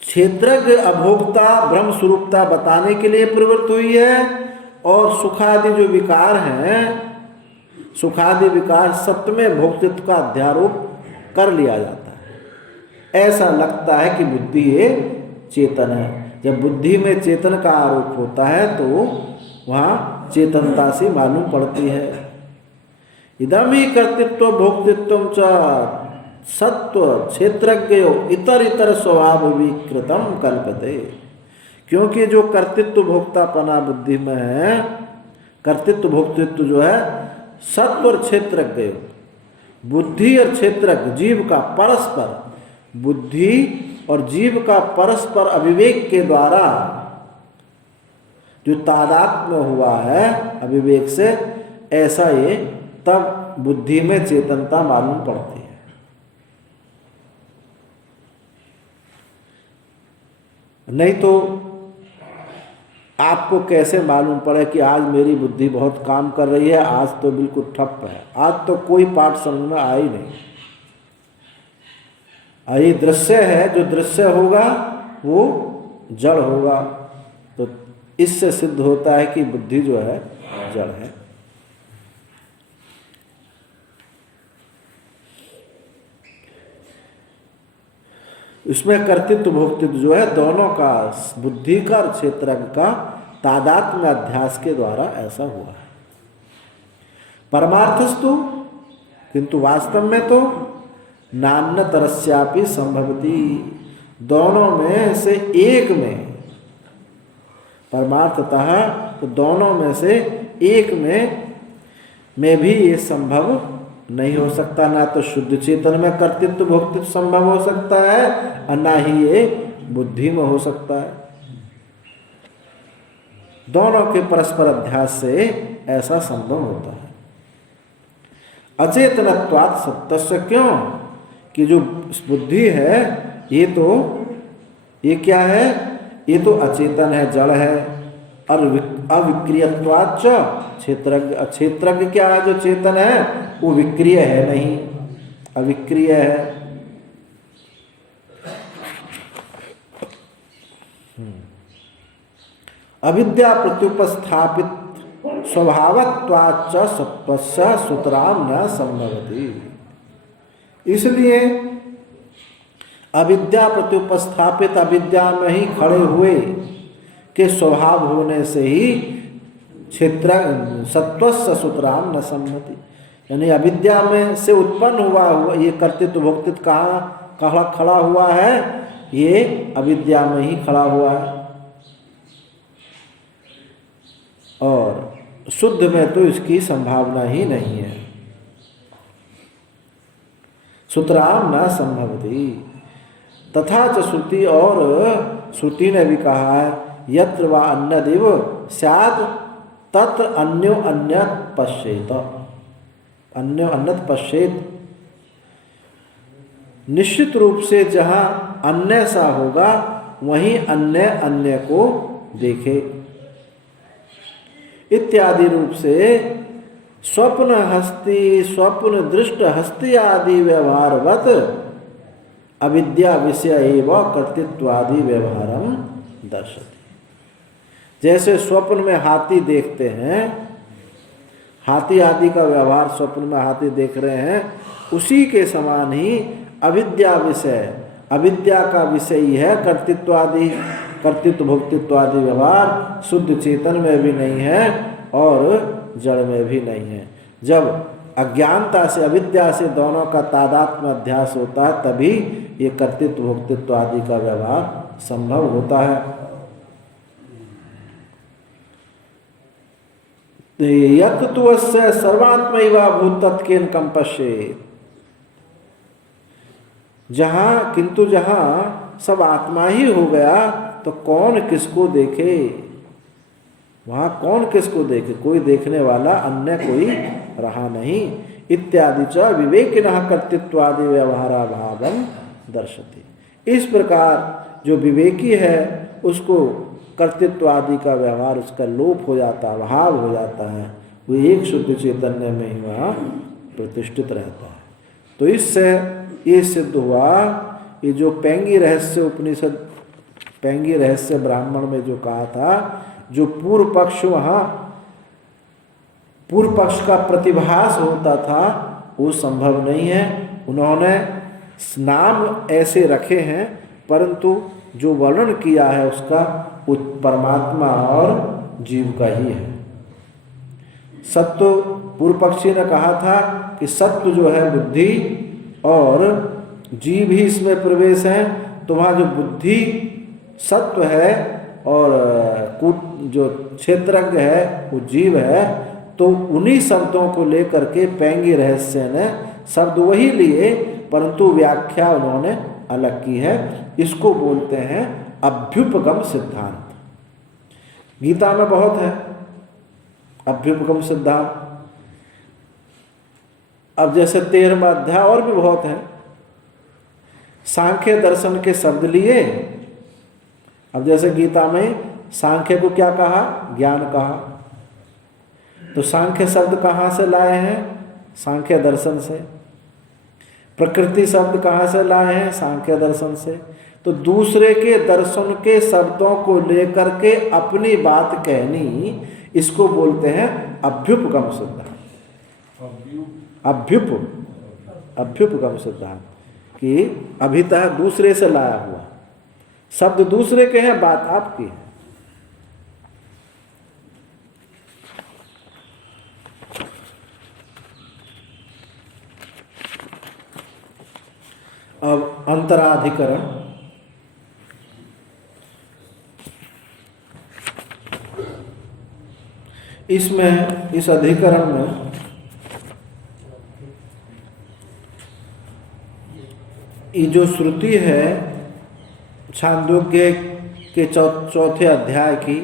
क्षेत्रज्ञ अभोक्ता ब्रह्म स्वरूपता बताने के लिए प्रवृत्त हुई है। और सुखादि जो विकार हैं, सुखादि विकार सत्व में भोक्तृत्व का अध्यारोप कर लिया जाता है। ऐसा लगता है कि बुद्धि ये चेतन है। जब बुद्धि में चेतन का आरोप होता है तो वहाँ चेतनता से मालूम पड़ती है। इदम ही कर्तृत्व भोक्तृत्व च सत्व क्षेत्रज्ञ इतर इतर स्वभाव विकृतम कल्पते। क्योंकि जो कर्तृत्व भोक्तापना बुद्धि में है, कर्तृत्व भोक्तृत्व जो है सत्व और क्षेत्रज्ञ, बुद्धि और क्षेत्रज्ञ जीव का परस्पर, बुद्धि और जीव का परस्पर अविवेक के द्वारा जो तादात्म्य हुआ है अविवेक से, ऐसा ये तब बुद्धि में चेतनता मालूम पड़ती है। नहीं तो आपको कैसे मालूम पड़े कि आज मेरी बुद्धि बहुत काम कर रही है, आज तो बिल्कुल ठप है, आज तो कोई पाठ समझ में आ ही नहीं। ये दृश्य है, जो दृश्य होगा वो जड़ होगा। तो इससे सिद्ध होता है कि बुद्धि जो है जड़ है। इसमें कर्तृत्व भोक्तृत्व जो है दोनों का, बुद्धि का और क्षेत्रज्ञ का तादात्म्य अध्यास के द्वारा ऐसा हुआ है। परमार्थस्तु, किंतु वास्तव में तो नान्य तरस्यापि संभवती, दोनों में से एक में, परमार्थतः तो दोनों में से एक में भी ये संभव नहीं हो सकता। ना तो शुद्ध चेतन में कर्तृत्व भोक्तृत्व संभव हो सकता है और ना ही ये बुद्धि में हो सकता है। दोनों के परस्पर अध्यास से ऐसा संभव होता है। अचेतनत्वात् सत्तस्य, क्यों कि जो बुद्धि है ये क्या है, ये तो अचेतन है, जड़ है। और अविक्रियत्वाच्च क्षेत्रज्ञ, क्षेत्रज्ञ क्या है, जो चेतन है वो विक्रिय है नहीं, अविक्रिय है। अविद्या प्रत्युपस्थापित स्वभावत्वाच्च सत्वस्य सुतराम न संभवति। इसलिए अविद्या प्रत्युपस्थापित, अविद्या में ही खड़े हुए के स्वभाव होने से ही क्षेत्र सत्वस्य सुतराम न संभवति, यानी अविद्या में से उत्पन्न हुआ ये कर्तृत्व भोक्तृत्व कहाँ खड़ा हुआ है, ये अविद्या में ही खड़ा हुआ है। और शुद्ध में तो इसकी संभावना ही नहीं है। सुतराम न संभवति। तथा च श्रुति, और श्रुति ने भी कहा है, यत्र वा अन्यदेव स्यात् तत्र अन्यो अन्यत् पश्येत, अन्यो अन्यत् पश्येत। निश्चित रूप से जहाँ अन्य सा होगा वहीं अन्य अन्य को देखे इत्यादि रूप से स्वप्न हस्ति, स्वप्न दृष्ट हस्ति आदि व्यवहारवत अविद्या विषय एवं कर्तृत्वादि व्यवहारम दर्शति। जैसे स्वप्न में हाथी देखते हैं, हाथी आदि का व्यवहार स्वप्न में हाथी देख रहे हैं, उसी के समान ही अविद्या विषय, अविद्या का विषय ही है कर्तृत्वादि, कर्तृत्व भोक्तृत्वादि व्यवहार शुद्ध चेतन में भी नहीं है और जड़ में भी नहीं है। जब अज्ञानता से, अविद्या से दोनों का तादात्म्य अध्यास होता है, तभी ये कर्तृत्व भोक्तृत्व आदि का व्यवहार संभव होता है। यत् तुवस्य सर्वात्मैवा भूतत्केन कंपश्येत्, जहाँ किंतु जहाँ सब आत्मा ही हो गया तो कौन किसको देखे, वहाँ कौन किसको देखे, कोई देखने वाला अन्य कोई रहा नहीं। इत्यादि च विवेकिनः कर्तृत्वादि व्यवहारा भावम दर्शति। इस प्रकार जो विवेकी है उसको कर्तृत्व आदि का व्यवहार, उसका लोप हो जाता, भाव हो जाता है, वो एक शुद्ध चैतन्य में ही वहाँ प्रतिष्ठित रहता है। तो इससे ये सिद्ध हुआ, ये जो पैंगी रहस्य उपनिषद, पैंगी रहस्य ब्राह्मण में जो कहा था, जो पूर्व पक्ष, वहाँ पूर्व पक्ष का प्रतिभास होता था, वो संभव नहीं है। उन्होंने नाम ऐसे रखे हैं, परंतु जो वर्णन किया है उसका परमात्मा और जीव का ही है। सत्व, पूर्व पक्षी ने कहा था कि सत्व जो है बुद्धि और जीव ही इसमें प्रवेश है। तो वहाँ जो बुद्धि सत्व है और जो क्षेत्रज्ञ है वो जीव है, तो उन्हीं शब्दों को लेकर के पैंगी रहस्य ने शब्द वही लिए, परंतु व्याख्या उन्होंने अलग की है। इसको बोलते हैं अभ्युपगम सिद्धांत। गीता में बहुत है अभ्युपगम सिद्धांत। अब जैसे 13वां अध्याय और भी बहुत है। सांख्य दर्शन के शब्द लिए। अब जैसे गीता में सांख्य को क्या कहा, ज्ञान कहा, तो सांख्य शब्द कहाँ से लाए हैं, सांख्य दर्शन से। प्रकृति शब्द कहाँ से लाए हैं, सांख्य दर्शन से। तो दूसरे के दर्शन के शब्दों को लेकर के अपनी बात कहनी, इसको बोलते हैं अभ्युपगम सिद्धांत। अभ्युपगम सिद्धांत कि अभितः दूसरे से लाया हुआ, शब्द दूसरे के हैं, बात आपकी है। अब अंतराधिकरण, इसमें इस अधिकरण में ये जो श्रुति है छांदोग्य के चौथे अध्याय की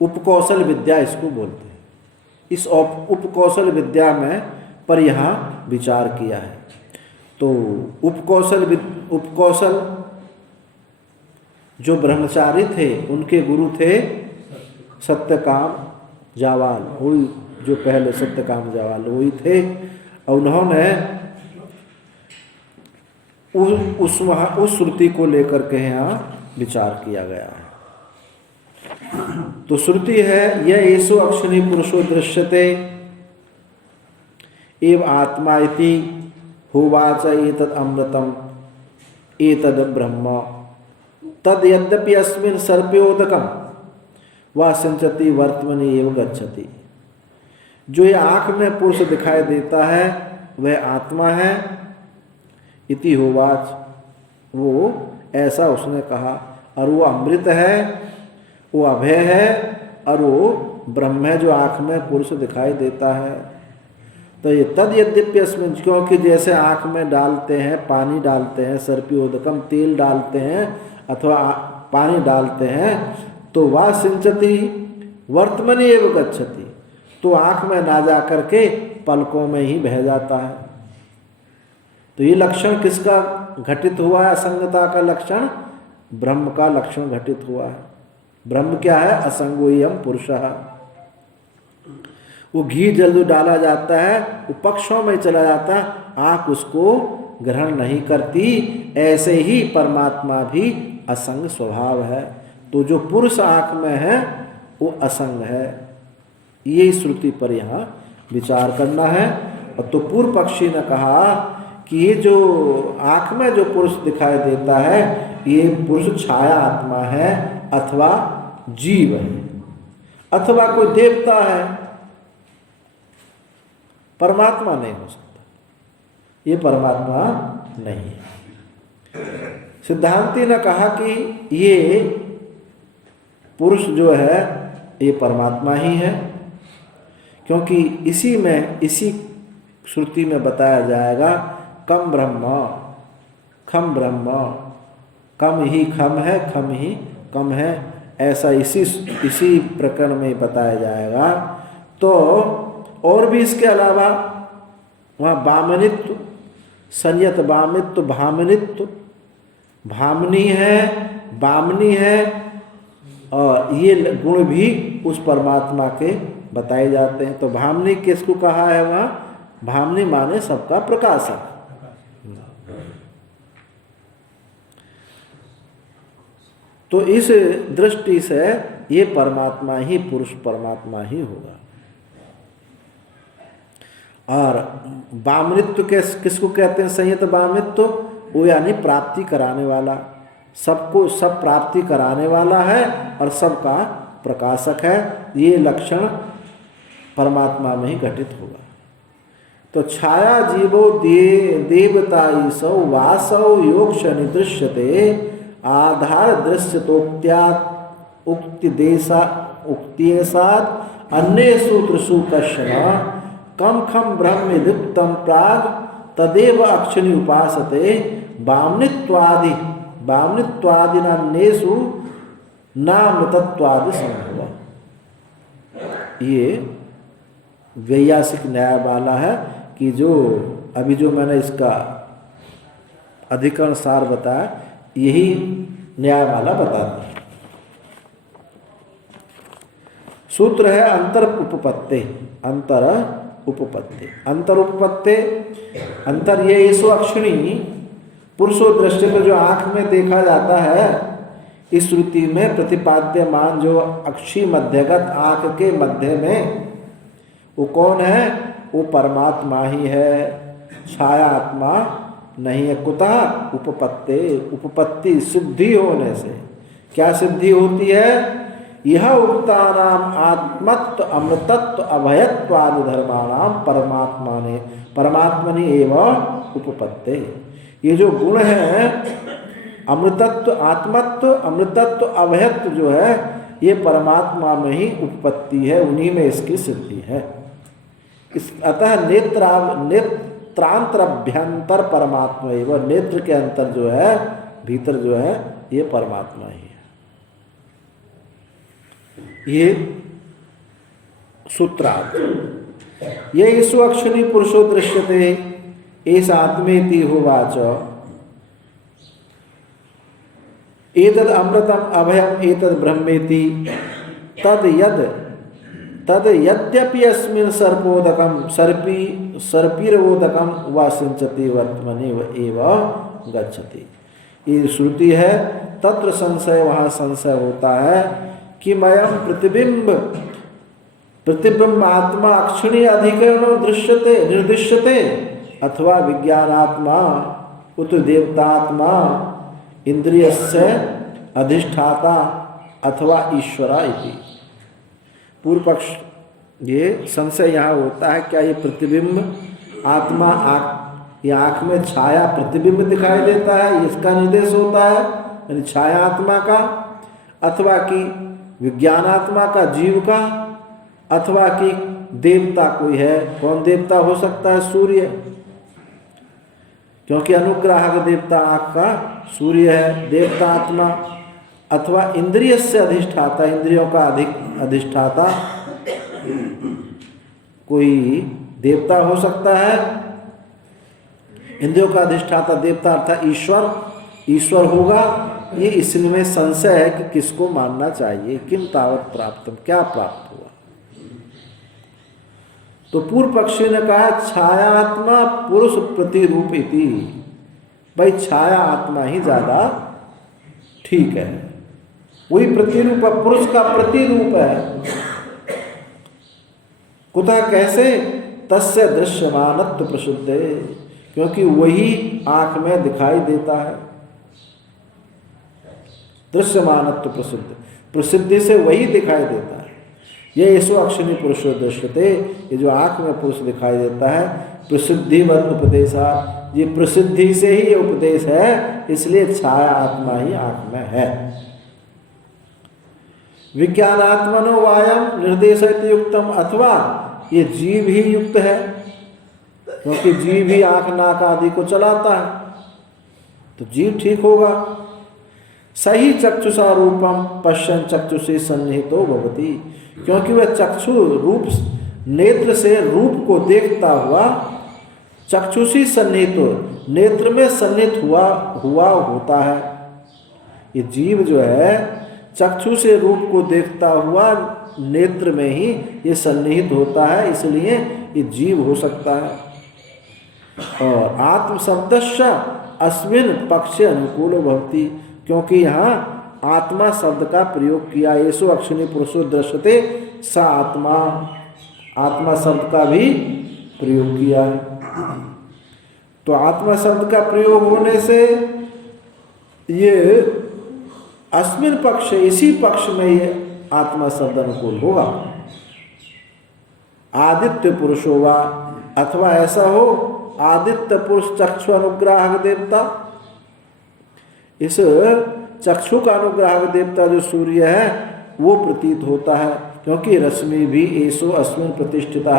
उपकौशल विद्या इसको बोलते हैं। इस उपकौशल विद्या में पर यहाँ विचार किया है। तो उपकौशल जो ब्रह्मचारी थे उनके गुरु थे सत्यकाम जावाल, वही जो पहले सत्यकाम जावाल वही थे। और उन्होंने उस श्रुति को लेकर के यहाँ विचार किया गया है। तो श्रुति है यह येषु अक्षिणी पुरुषो दृश्यते एव आत्मा इति होवाच एतद् अमृतम एतद् ब्रह्म तद यद्यपि अस्मिन् सर्प्योदकम वह सिंचति वर्तमनि एव गच्छति। जो ये आँख में पुरुष दिखाई देता है वह आत्मा है। इति होवाच, वो ऐसा उसने कहा। और वो अमृत है, वो अभय है, और वो ब्रह्म है जो आँख में पुरुष दिखाई देता है। तो ये तद यद्यपि अस्मिन्, क्योंकि जैसे आँख में डालते हैं, पानी डालते हैं, सर्प्योदकम तेल डालते हैं अथवा पानी डालते हैं, तो वह सिंचति वर्तमनि एव गच्छति, तो आँख में ना जा करके पलकों में ही बह जाता है। तो ये लक्षण किसका घटित हुआ है? असंगता का लक्षण ब्रह्म का लक्षण घटित हुआ है। ब्रह्म क्या है? असंगोयम पुरुषः। वो घी जल डाला जाता है वो पक्षों में चला जाता है, आँख उसको ग्रहण नहीं करती। ऐसे ही परमात्मा भी असंग स्वभाव है। तो जो पुरुष आँख में है वो असंग है। ये श्रुति पर यहाँ विचार करना है। और तो पूर्व पक्षी ने कहा कि ये जो आँख में जो पुरुष दिखाई देता है ये पुरुष छाया आत्मा है अथवा जीव है अथवा कोई देवता है। परमात्मा नहीं हो सकता, ये परमात्मा नहीं है। सिद्धांती ने कहा कि ये पुरुष जो है ये परमात्मा ही है, क्योंकि इसी में, इसी श्रुति में बताया जाएगा कम ब्रह्म खम ब्रह्म, कम ही खम है, खम ही कम है, ऐसा इसी प्रकरण में बताया जाएगा। तो और भी इसके अलावा वहाँ वामनित्व, संयत वामित्व, भामनित्व, भामनी है, वामनी है, और ये गुण भी उस परमात्मा के बताए जाते हैं। तो भामनी किसको कहा है वहाँ? भामनी माने सबका प्रकाशक। तो इस दृष्टि से ये परमात्मा ही, पुरुष परमात्मा ही होगा। और वामनित्व किसको कहते हैं? संयत वामित्व, वो यानी प्राप्ति कराने वाला, सबको सब प्राप्ति कराने वाला है और सबका प्रकाशक है। ये लक्षण परमात्मा में ही घटित होगा। तो छाया जीवो देवताई सौ वासौ योक्ष निदृश्यते आधार दृश्यतोक्त्या उक्त्येसात् अन्येषु त्रिषु कश्चन कम खम ब्रह्म युक्तम प्राग तदेव अक्षिणी उपासते वामनित्वादिनान्येषु नामृतत्वादि संभव। ये वैयासिक न्याय वाला है कि जो अभी जो मैंने इसका अधिकरण सार बताया, यही न्याय वाला बताते हैं। सूत्र है अंतर उपपत्ति। अंतर उपपत्ति, अंतर उपपत्ति, अंतर ये ईसो अक्षिणी पुरुषो दृष्टि तो जो आंख में देखा जाता है, इस श्रुति में प्रतिपाद्यमान जो अक्षी मध्यगत आंख के मध्य में वो कौन है? वो परमात्मा ही है, छाया आत्मा नहीं है। कुतः उपपत्ति, उपपत्ति सिद्धि होने से। क्या सिद्धि होती है? यह उक्तानाम आत्मत्व अमृतत्व अभयत्वादि धर्माणाम परमात्मनि एवं उपपत्ति। ये जो गुण है अमृतत्व, आत्मत्व, अमृतत्व, अभयत्व जो है, ये परमात्मा में ही उपपत्ति है, उन्हीं में इसकी सिद्धि है। अतः नेत्रांतरभ्यंतर परमात्मा एवं, नेत्र के अंतर जो है, भीतर जो है, ये परमात्मा ही है। ये सूत्रार्थ। ये ईसु अक्षिणी पुरुषो दृश्यते एष आत्मेति होवाच एतद् अमृतम अभयम एतद् ब्रह्मेति तद यद्यपि अस्मिन् सर्पोदकम सर्पीरवोदकम वा सिंचति वर्तमनि एव गच्छति। ये श्रुति है, तत्र संशय, वहाँ संशय होता है कि मयम प्रतिबिंब आत्मा अक्षिणी अधिकरणो दृश्यते निर्दिश्यते अथवा विज्ञानात्मा उत देवतात्मा इंद्रियस्य अधिष्ठाता अथवा ईश्वरा इति। पूर्व पक्ष ये संशय यहाँ होता है, क्या ये प्रतिबिंब आत्मा ये आँख में छाया प्रतिबिंब दिखाई देता है, इसका निर्देश होता है, यानी छाया आत्मा का, अथवा कि विज्ञानात्मा का, जीव का, अथवा कि देवता कोई है। कौन देवता हो सकता है? सूर्य, क्योंकि अनुग्राहक देवता आँख का सूर्य है, देवता आत्मा। अथवा इंद्रिय से अधिष्ठाता, इंद्रियों का अधिष्ठाता कोई देवता हो सकता है। इंद्रियों का अधिष्ठाता देवता अर्थात ईश्वर होगा। ये इसमें संशय है कि किसको मानना चाहिए, किम तावत प्राप्तम, क्या प्राप्त हुआ। तो पूर्व पक्षी ने कहा छायात्मा पुरुष प्रतिरूप इति। भाई छाया आत्मा ही ज्यादा ठीक है, वही प्रतिरूप, पुरुष का प्रतिरूप है। कुतः कैसे? तस्य दृश्यमानत्व प्रसिद्ध है, क्योंकि वही आंख में दिखाई देता है। दृश्यमानत्व प्रसिद्ध, प्रसिद्धि से वही दिखाई देता है। ये येषु अक्षिणी पुरुषो दृश्यते, ये जो आँख में पुरुष दिखाई देता है, प्रसिद्धिवत उपदेशा, ये प्रसिद्धि से ही ये उपदेश है, इसलिए छाया आत्मा ही आँख में है। विज्ञानात्मनो वायम निर्देशयति युक्तम, अथवा ये जीव ही युक्त है, क्योंकि जीव ही आँख नाक आदि को चलाता है, तो जीव ठीक होगा। सही चक्षुषा रूपम पश्यन चक्षुषी सन्निहितो भवति, क्योंकि वह चक्षु रूप नेत्र से रूप को देखता हुआ चक्षुषी सन्निहित, नेत्र में सन्निहित हुआ होता है। ये जीव जो है चक्षु से रूप को देखता हुआ नेत्र में ही ये सन्निहित होता है, इसलिए ये जीव हो सकता है। और आत्म शब्दस्य अस्मिन पक्ष अनुकूल भवति, क्योंकि यहाँ आत्मा शब्द का प्रयोग किया, येषु अक्षिणी पुरुषो दृश्यते सा आत्मा, आत्मा शब्द का भी प्रयोग किया है। तो आत्मा शब्द का प्रयोग होने से ये अस्मिन पक्ष, इसी पक्ष में ये आत्मा शब्द अनुकूल होगा। आदित्य पुरुष होगा, अथवा ऐसा हो आदित्य पुरुष चक्षु अनुग्राहक देवता, इस चक्षु का अनुग्राहक देवता जो सूर्य है वो प्रतीत होता है, क्योंकि रश्मि भी एसो अस्मिन प्रतिष्ठिता,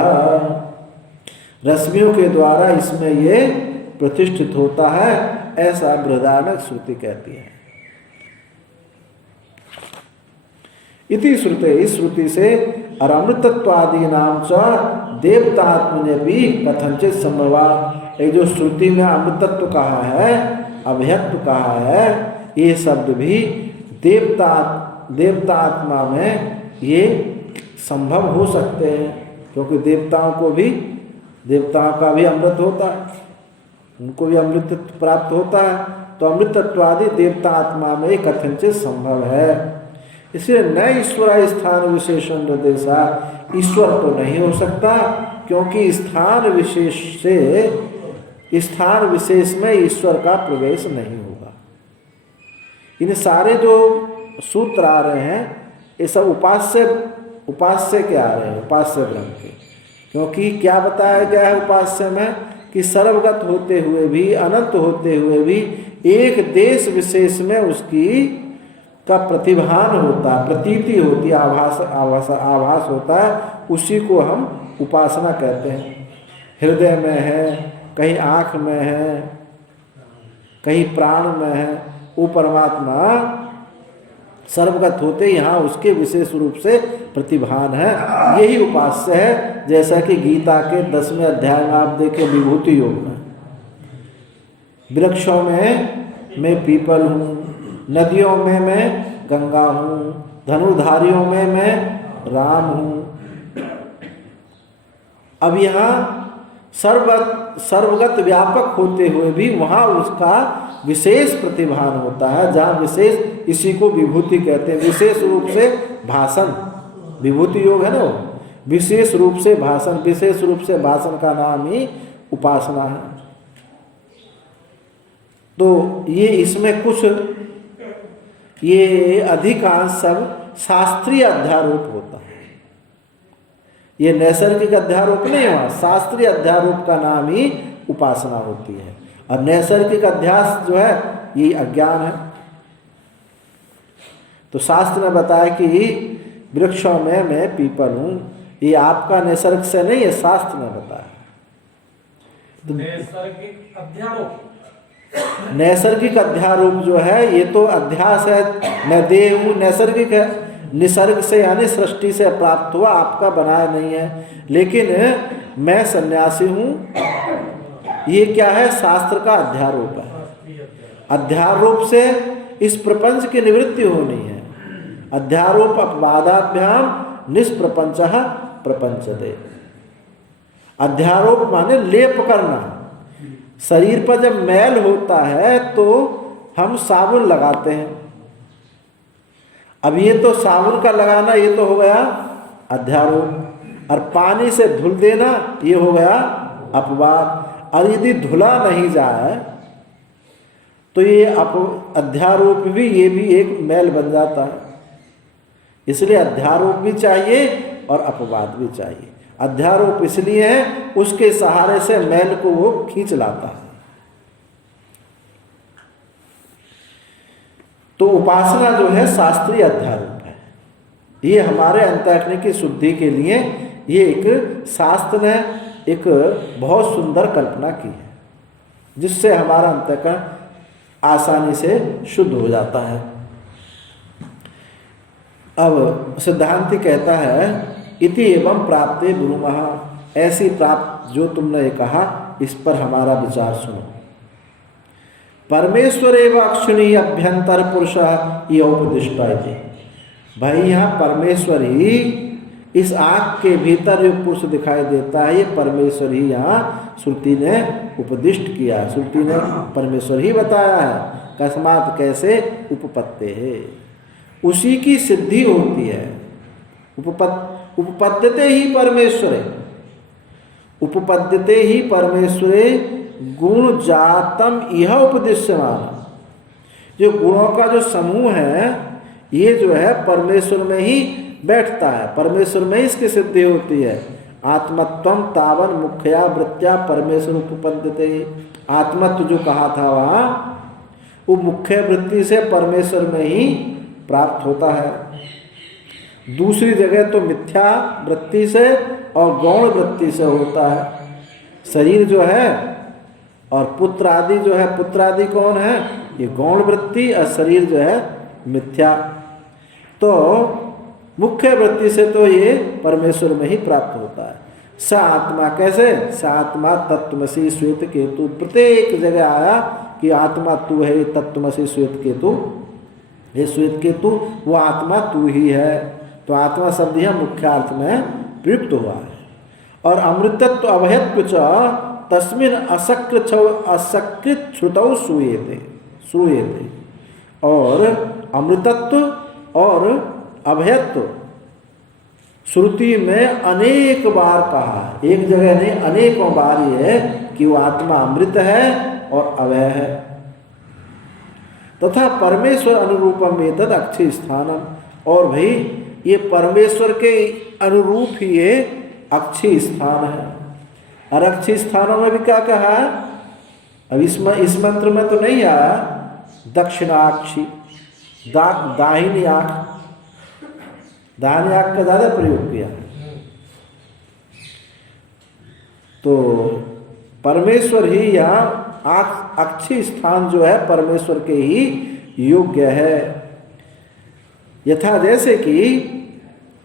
रश्मियों के द्वारा इसमें ये प्रतिष्ठित होता है, ऐसा बृहदारण्यक श्रुति कहती है। इति श्रुते, इस श्रुति से अमृतत्वादि नाम च देवतात्मने भी कथनचित संभवा, ये जो श्रुति में अमृतत्व कहा है, अभयत्व कहा है, ये शब्द भी देवतात्मा में ये संभव हो सकते हैं, क्योंकि देवताओं का भी अमृत होता है, उनको भी अमृतत्व प्राप्त होता है, तो अमृतत्वादि देवतात्मा में कथनचित संभव है। इसलिए न ईश्वर स्थान विशेषण निर्देशा, ईश्वर तो नहीं हो सकता, क्योंकि स्थान विशेष में ईश्वर का प्रवेश नहीं होगा। इन सारे जो सूत्र आ रहे हैं ये सब उपास्य के आ रहे हैं, उपास्य ब्रह्म के, क्योंकि क्या बताया गया है उपास्य में कि सर्वगत होते हुए भी, अनंत होते हुए भी एक देश विशेष में उसकी का प्रतिभान होता है, प्रतीति होती है, आभास होता है, उसी को हम उपासना कहते हैं। हृदय में है, कहीं आँख में है, कहीं प्राण में है, वो परमात्मा सर्वगत होते यहाँ उसके विशेष रूप से प्रतिभान है, यही उपास्य है। जैसा कि गीता के 10वें अध्याय में आप देखें विभूति योग में, वृक्षों में मैं पीपल हूँ, नदियों में मैं गंगा हूँ, धनुर्धारियों में मैं राम हूँ। अब यहाँ सर्वगत व्यापक होते हुए भी वहाँ उसका विशेष प्रतिभान होता है, जहाँ विशेष, इसी को विभूति कहते हैं, विशेष रूप से भाषण, विभूति योग है ना, विशेष रूप से भाषण, विशेष रूप से भाषण का नाम ही उपासना है। तो ये इसमें कुछ, ये अधिकांश सब शास्त्रीय अध्यारोप होता है, ये नैसर्गिक अध्यारोप नहीं हुआ, शास्त्रीय अध्यारोप का नाम ही उपासना होती है। और नैसर्गिक अध्यास जो है ये अज्ञान है। तो शास्त्र ने बताया कि वृक्षों में मैं पीपल हूँ, ये आपका नैसर्गिक से नहीं है, शास्त्र ने बताया। नैसर्गिक अध्यारोप, नैसर्गिक अध्यारोप जो है ये तो अध्यास है, मैं देह हूँ, नैसर्गिक है, निसर्ग से यानी सृष्टि से प्राप्त हुआ, आपका बनाया नहीं है। लेकिन मैं सन्यासी हूँ, ये क्या है, शास्त्र का अध्यारोप है। अध्यारोप से इस प्रपंच की निवृत्ति होनी है। अध्यारोप अपवादाभ्याम निष्प्रपंचः प्रपंचते। अध्यारोप माने लेप करना। शरीर पर जब मैल होता है तो हम साबुन लगाते हैं। अब ये तो साबुन का लगाना ये तो हो गया अध्यारोप, और पानी से धुल देना ये हो गया अपवाद। और यदि धुला नहीं जाए तो ये अध्यारोप भी, ये भी एक मैल बन जाता है। इसलिए अध्यारोप भी चाहिए, और अपवाद भी चाहिए। अध्यारोप इसलिए है उसके सहारे से मैल को वो खींच लाता है। तो उपासना जो है शास्त्रीय अध्यारोप है। ये हमारे अंतःकरण की शुद्धि के लिए ये एक शास्त्र ने एक बहुत सुंदर कल्पना की है, जिससे हमारा अंतःकरण आसानी से शुद्ध हो जाता है। अब सिद्धांति कहता है इति एवं प्राप्ते ब्रूमः, ऐसी प्राप्त जो तुमने ये कहा इस पर हमारा विचार सुनो। परमेश्वर एवं अक्षुणी अभ्यंतर पुरुष ये उपदिष्टा है। भाई यहाँ परमेश्वर ही इस आँख के भीतर जो पुरुष दिखाई देता है, ये परमेश्वर ही यहाँ श्रुति ने उपदिष्ट किया है। श्रुति ने परमेश्वर ही बताया है। कस्मात कैसे उपपत्ते है, उसी की सिद्धि होती है। उपपद्यते ही परमेश्वरे, उपपद्यते ही परमेश्वरे गुण जातम यह उपदिश्यमान। जो गुणों का जो समूह है ये जो है परमेश्वर में ही बैठता है, परमेश्वर में इसकी सिद्धि होती है। आत्मत्वम तावन मुख्या वृत्त्या परमेश्वर उपपद्यते। आत्मत्व जो कहा था वहाँ वो मुख्य वृत्ति से परमेश्वर में ही प्राप्त होता है। दूसरी जगह तो मिथ्या वृत्ति से और गौण वृत्ति से होता है। शरीर जो है और पुत्र आदि जो है, पुत्र आदि कौन है, ये गौण वृत्ति, और शरीर जो है मिथ्या। तो मुख्य वृत्ति से तो ये परमेश्वर में ही प्राप्त होता है। स आत्मा कैसे, स आत्मा तत्त्वमसि श्वेत केतु। प्रत्येक जगह आया कि आत्मा तू है, तत्त्वमसि श्वेत केतु, ये श्वेत केतु वो आत्मा तू ही है। तो आत्मा शब्द यह मुख्य अर्थ में प्रयुक्त हुआ है। और अमृतत्व अभयत्व च तस्मिन् असकृत श्रुतौ श्रूयते। और अमृतत्व और अभयत्व श्रुति में अनेक बार कहा है, एक जगह नहीं अनेकों बार ये है कि वो आत्मा अमृत है और अभय है। तथा परमेश्वर अनुरूपम एतद अक्षय स्थानम, और भाई ये परमेश्वर के अनुरूप ही ये अक्षय स्थान है। और अक्षय स्थानों में भी क्या कहा है, अब इस मंत्र में तो नहीं आया दक्षिणाक्षी, दाहिनी आंख, दाहिनी आंख का ज्यादा प्रयोग किया। तो परमेश्वर ही यहाँ अक्षय स्थान जो है परमेश्वर के ही योग्य है। यथा जैसे कि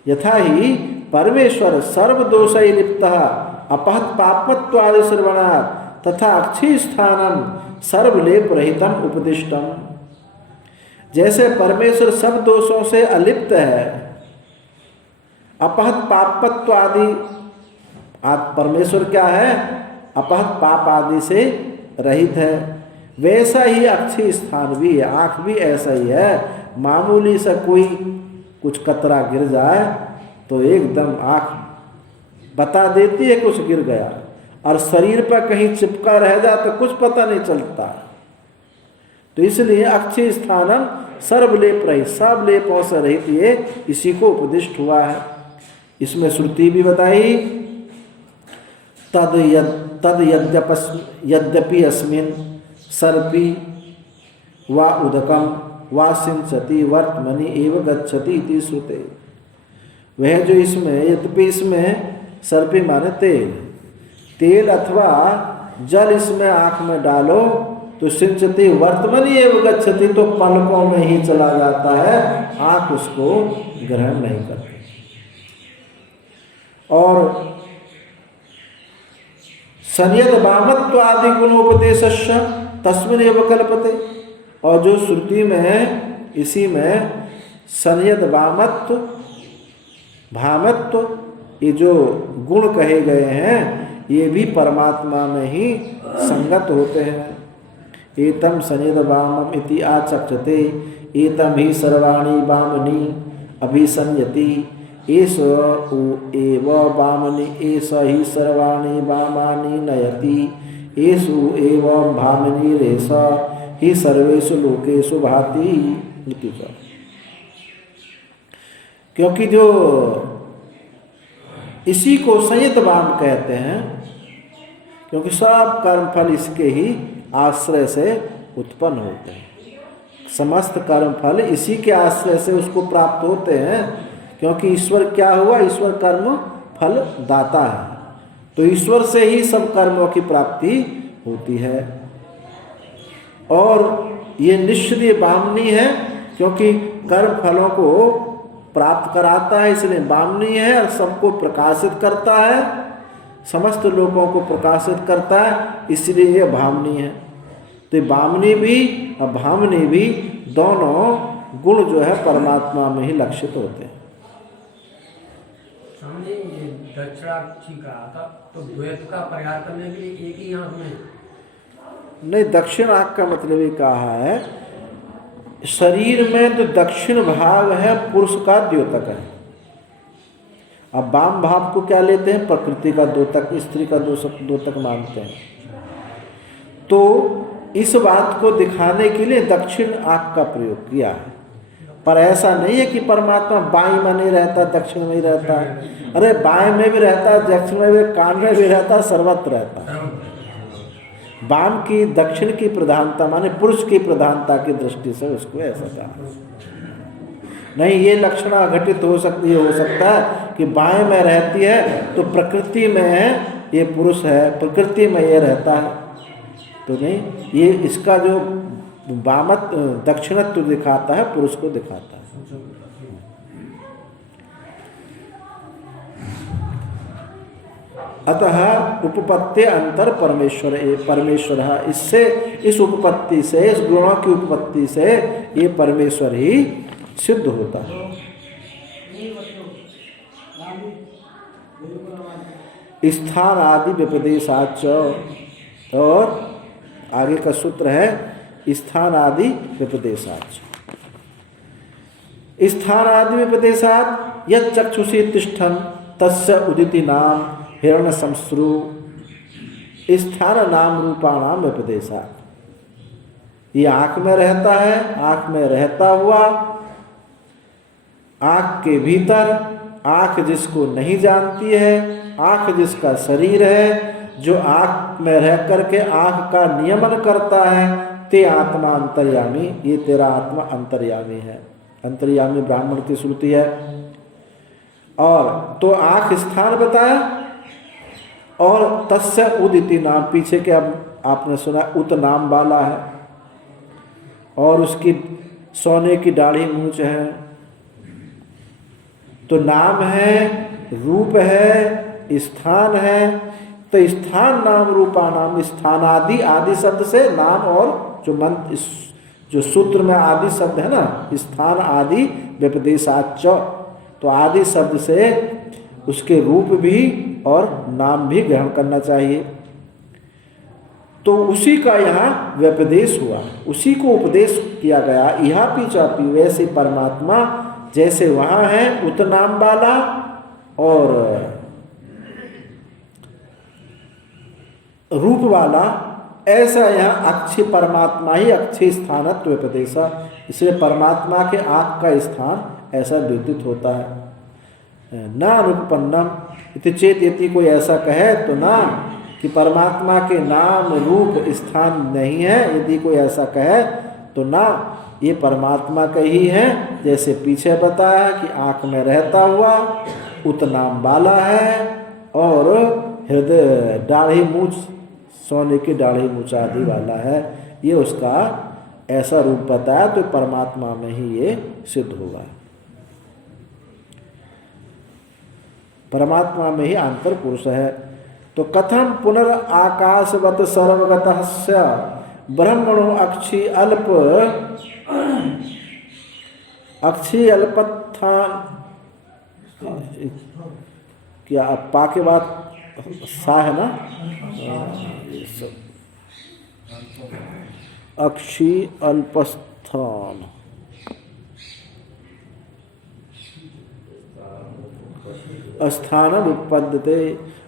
यथा ही परमेश्वर सर्वदोष लिप्त अपहत पापत्वादि श्रवणात् तथा अक्षय स्थानम सर्वलेप रहितम उपदिष्टम। जैसे परमेश्वर सब दोषों से अलिप्त है, अपहत पापत्व आदि, परमेश्वर क्या है, अपहत पाप आदि से रहित है, वैसा ही अक्षय स्थान भी है। आँख भी ऐसा ही है, मामूली सा कोई कुछ कतरा गिर जाए तो एकदम आँख बता देती है कुछ गिर गया, और शरीर पर कहीं चिपका रह जाए तो कुछ पता नहीं चलता। तो इसलिए अक्षय स्थानम सर्वलेप रहित, सब लेपों से रहित ये इसी को उपदिष्ट हुआ है। इसमें श्रुति भी बताई तद यद्यपि अस्मिन् सर्पी वा उदकम वा सिंचति वर्तमनि एव गच्छति इति श्रुते। वह जो इसमें, यद्यपि इसमें सर्पी माने तेल अथवा जल इसमें आँख में डालो तो सिंचति वर्तमनि एव गच्छति, तो पलकों में ही चला जाता है, आँख उसको ग्रहण नहीं करती। और संयत वामत्व आदि गुणोपदेशस्य तस्मिन् एव कल्पते। और जो श्रुति में इसी में संयत वामत्व भामत्व ये जो गुण कहे गए हैं ये भी परमात्मा में ही संगत होते हैं। एतम संयत वामम इति आचक्षते एतम ही सर्वाणि वामनि अभिसंयति एष एव वामनि एष ही सर्वाणि वामानि नयति एषु एव भामिनी रेष ही सर्वेषु लोकेषु भाति इति। क्योंकि जो इसी को संयत वाम कहते हैं, क्योंकि सब कर्मफल इसके ही आश्रय से उत्पन्न होते हैं। समस्त कर्मफल इसी के आश्रय से उसको प्राप्त होते हैं, क्योंकि ईश्वर क्या हुआ, ईश्वर कर्म फल दाता है, तो ईश्वर से ही सब कर्मों की प्राप्ति होती है। और ये निश्चय बामनी है, क्योंकि कर्म फलों को प्राप्त कराता है, इसलिए बामनी है, और सबको प्रकाशित करता है, समस्त लोगों को प्रकाशित करता है, इसलिए ये भामनी है। तो बामनी भी और भामनी भी दोनों गुण जो है परमात्मा में ही लक्षित होते हैं। हमने दक्षिणाक्षी कहा था, तो द्वैत का परिहार करने के लिए एक ही आंख में नहीं, दक्षिण आंख का मतलब ये कहा है, शरीर में तो दक्षिण भाग है पुरुष का द्योतक है। अब वाम भाव को क्या लेते हैं, प्रकृति का द्योतक, स्त्री का द्योतक मानते हैं। तो इस बात को दिखाने के लिए दक्षिण आंख का प्रयोग किया है, पर ऐसा नहीं है कि परमात्मा बाएं में नहीं रहता, दक्षिण में ही रहता है। अरे बाएं में भी रहता है, दक्षिण में भी, कान में भी रहता है, सर्वत्र रहता है। वाम की दक्षिण की प्रधानता माने पुरुष की प्रधानता की दृष्टि से उसको ऐसा कहा। नहीं, ये लक्षण घटित हो सकता है कि बाएं में रहती है तो प्रकृति में ये पुरुष है, प्रकृति में ये रहता है, तो नहीं, ये इसका जो वामत दक्षिणत्व दिखाता है पुरुष को दिखाता है। अतः उपपत्ति अंतर परमेश्वर है, इससे इस उपपत्ति से, इस गुणों की उपपत्ति से ये परमेश्वर ही सिद्ध होता है। स्थान आदि व्यपदेशाच, और आगे का सूत्र है स्थान आदि व्यपदेशाच। स्थान आदि व्यपदेशात यत् चक्षुषी तिष्ठन् तस्य उदिति नाम हिरण्य संस्रु स्थान नाम रूपाणाम व्यपदेशात। ये आँख में रहता है, आँख में रहता हुआ, आँख के भीतर, आँख जिसको नहीं जानती है, आँख जिसका शरीर है, जो आँख में रह करके आँख का नियमन करता है, ते आत्मा अंतर्यामी, ये तेरा आत्मा अंतर्यामी है। अंतर्यामी ब्राह्मण की श्रुति है। और तो आँख स्थान बताया, और तस्य उदिति नाम, पीछे के अब आपने सुना उत नाम वाला है, और उसकी सोने की दाढ़ी मूंछ है, तो नाम है, रूप है, स्थान है। तो स्थान नाम रूपा नाम, स्थान आदि, आदि शब्द से नाम, और जो मंत्र जो सूत्र में आदि शब्द है ना, स्थान आदि व्यपदेशाच, तो आदि शब्द से उसके रूप भी और नाम भी ग्रहण करना चाहिए। तो उसी का यहाँ व्यपदेश हुआ, उसी को उपदेश किया गया। यह पीछापी वैसे परमात्मा जैसे वहाँ है उत नाम वाला, और रूप वाला, ऐसा यहाँ अक्षय परमात्मा ही अक्षय स्थानत्व व्यपदेश, इसलिए परमात्मा के आँख का स्थान ऐसा विदित होता है। न अनुपन्नम इति चेत, यदि कोई ऐसा कहे तो ना कि परमात्मा के नाम रूप स्थान नहीं है, यदि कोई ऐसा कहे तो ना, ये परमात्मा का ही है। जैसे पीछे बताया कि आँख में रहता हुआ, उत नाम वाला है, और हृदय दाढ़ी मूछ, सोने की दाढ़ी मूछ आदि वाला है, ये उसका ऐसा रूप बताया, तो परमात्मा में ही ये सिद्ध होगा। परमात्मा में ही अंतर पुरुष है। तो कथम पुनराकाशवत सर्वगतस्य ब्रह्मणो अक्षी अल्पत्थान, क्या पा के बाद सा है ना, अक्षी अल्पस्थान, स्थान उत्पद्यते,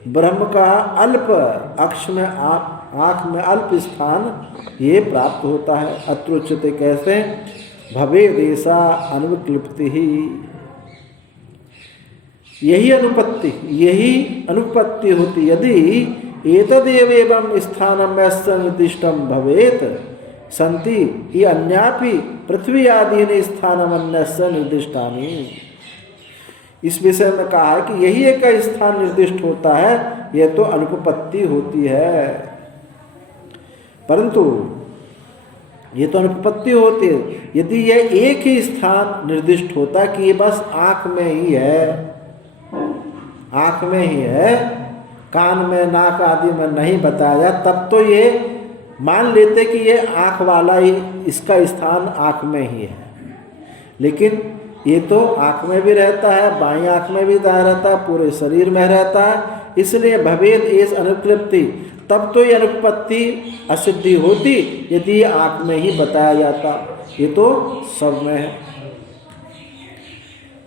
ब्रह्म का अल्प, अक्ष में आँख में अल्प स्थान ये प्राप्त होता है। अत्रोच्यते कैसे, भवे देशा अनुविक्लिप्ति ही, यही अनुपत्ति होती यदि एतदेव एवं स्थानम यस्य निर्दिष्टम भवेत संति ये अन्यापि पृथ्वी आदि स्थानम अन्यस्य निर्दिष्टानि। इस विषय में कहा है कि यही एक स्थान निर्दिष्ट होता है, यह तो अनुपपत्ति होती है। परंतु ये तो अनुपपत्ति होती है यदि यह एक ही स्थान निर्दिष्ट होता कि ये बस आँख में ही है, आँख में ही है, कान में नाक आदि में नहीं बताया, तब तो ये मान लेते कि ये आँख वाला ही, इसका स्थान आँख में ही है। लेकिन ये तो आँख में भी रहता है, बाईं आँख में भी रहता है, पूरे शरीर में रहता है, इसलिए भवेद एस अनुकृप्ति, तब तो ये अनुपत्ति असिद्धि होती यदि आँख में ही बताया जाता। ये तो सब में है।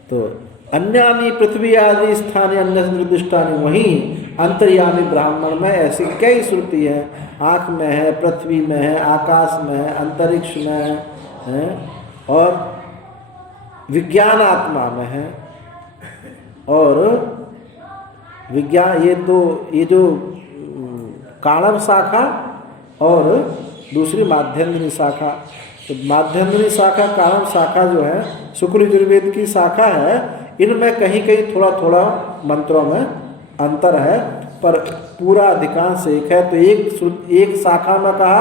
तो अन्यानि पृथ्वी आदि स्थान अन्य निर्दिष्टानि, वहीं अंतर्यामी ब्राह्मण में ऐसी कई श्रुति है, आँख में है, पृथ्वी में है, आकाश में है, अंतरिक्ष में है और विज्ञान आत्मा में है। और विज्ञान ये जो काणव शाखा और दूसरी माध्यन्दिनी शाखा, तो माध्यन्दिनी शाखा काणव शाखा जो है शुक्ल यजुर्वेद की शाखा है, इनमें कहीं कहीं थोड़ा थोड़ा मंत्रों में अंतर है, पर पूरा अधिकांश एक है। तो एक शाखा में कहा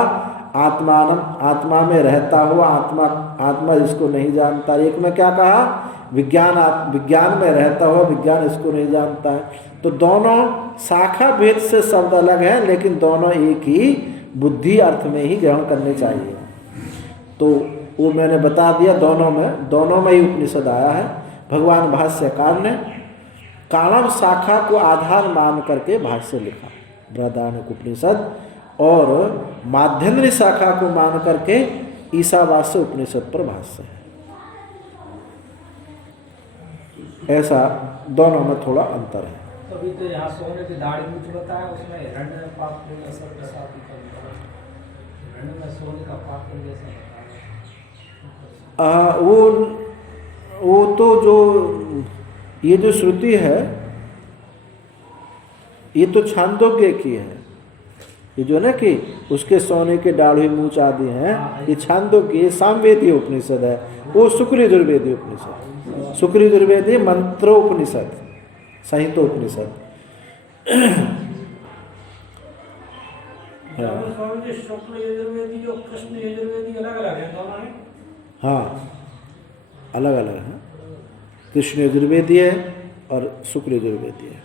आत्मानम, आत्मा में रहता हुआ, आत्मा इसको नहीं जानता। एक में क्या कहा विज्ञान में रहता हुआ, विज्ञान इसको नहीं जानता है। तो दोनों शाखा भेद से शब्द अलग है, लेकिन दोनों एक ही बुद्धि अर्थ में ही ग्रहण करने चाहिए। तो वो मैंने बता दिया, दोनों में ही उपनिषद आया है। भगवान भाष्यकार ने काणव शाखा को आधार मान करके भाष्य लिखा, बृहदारण्यक उपनिषद, और माध्यन्दिनी शाखा को मान करके ईशावास्य उपनिषद पर भाष्य है। ऐसा दोनों में थोड़ा अंतर है। अभी तो यहाँ सोने की दाढ़ी मूछ बताया, उसमें हिरण्य पाप पुण्य असर प्रसाद हिरण्य में सोने का पाप पुण्य जैसा वो तो जो ये जो श्रुति है ये तो छांदोग्य की है। ये जो ना कि उसके सोने के दाढ़ी मूछ आदि हैं, ये छांदोग्य, ये सामवेदीय उपनिषद है। वो शुक्ल यजुर्वेदीय उपनिषद, शुक्ल यजुर्वेदीय मंत्रोपनिषद, संहितोपनिषद। शुक्ल यजुर्वेदी और कृष्ण यजुर्वेदी अलग अलग है दोनों में? हाँ, अलग अलग है। कृष्ण यजुर्वेदी है और शुक्ल यजुर्वेदी है।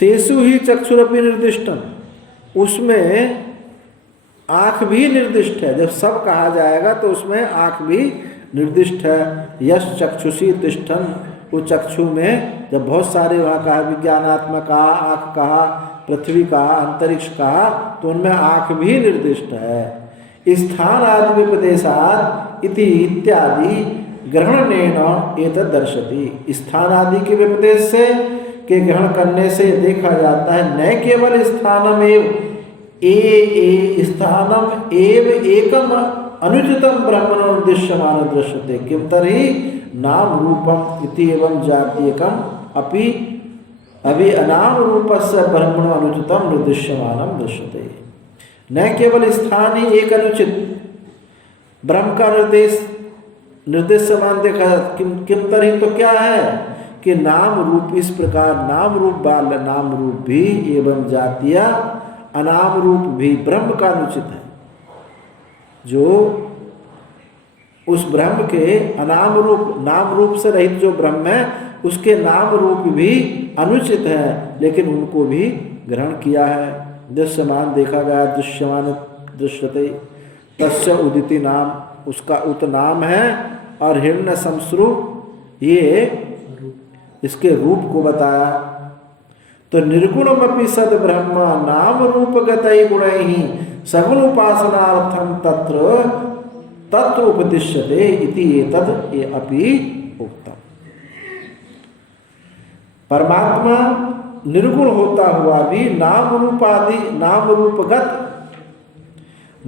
तेसु ही चक्षुरपि निर्दिष्टम, उसमें आँख भी निर्दिष्ट है। जब सब कहा जाएगा तो उसमें आँख भी निर्दिष्ट है। यश चक्षुषी तिष्ठन, वो चक्षु में जब बहुत सारे वहाँ कहा, विज्ञानात्मक कहा, आँख कहा, पृथ्वी कहा, अंतरिक्ष कहा, तो उनमें आँख भी निर्दिष्ट है। स्थान आदि विपदेशात् इति इत्यादि ग्रहणेन एतद् दर्शति। स्थान आदि के विपदेश से के ग्रहण करने से देखा जाता है न केवल स्थानमेव स्थानम एव एकम अनुचितम ब्रह्मणो निर्दिश्यमान दृश्यते किम तर्हि नाम रूपम इति एवं जातीयकम अपि अभी अनाम रूपस्य ब्रह्मणो अनुचितम निर्दिश्यमानम दृश्यते। न केवल स्थान ही एक अनुचित ब्रह्म का निर्देश्यमान देखा, किम तर्हि तो क्या है कि नाम रूप, इस प्रकार नाम रूप बाल नाम रूप भी एवं जातीय अनाम रूप भी ब्रह्म का अनुचित है। जो उस ब्रह्म के अनाम रूप, नाम रूप से रहित जो ब्रह्म है, उसके नाम रूप भी अनुचित है, लेकिन उनको भी ग्रहण किया है। दृश्यमान देखा गया, दृश्यमान दृश्यते, तस्य उदिति नाम, उसका उत नाम है, और हिरण्य समश्रु ये इसके रूप को बताया। तो निर्गुणमपि सद ब्रह्म नाम रूप गतै गुणैहि सगुण उपासनार्थम तत्र उपदिश्यते इति एतद् ये अपि उक्तम। परमात्मा निर्गुण होता हुआ भी नाम रूपादि नाम रूपगत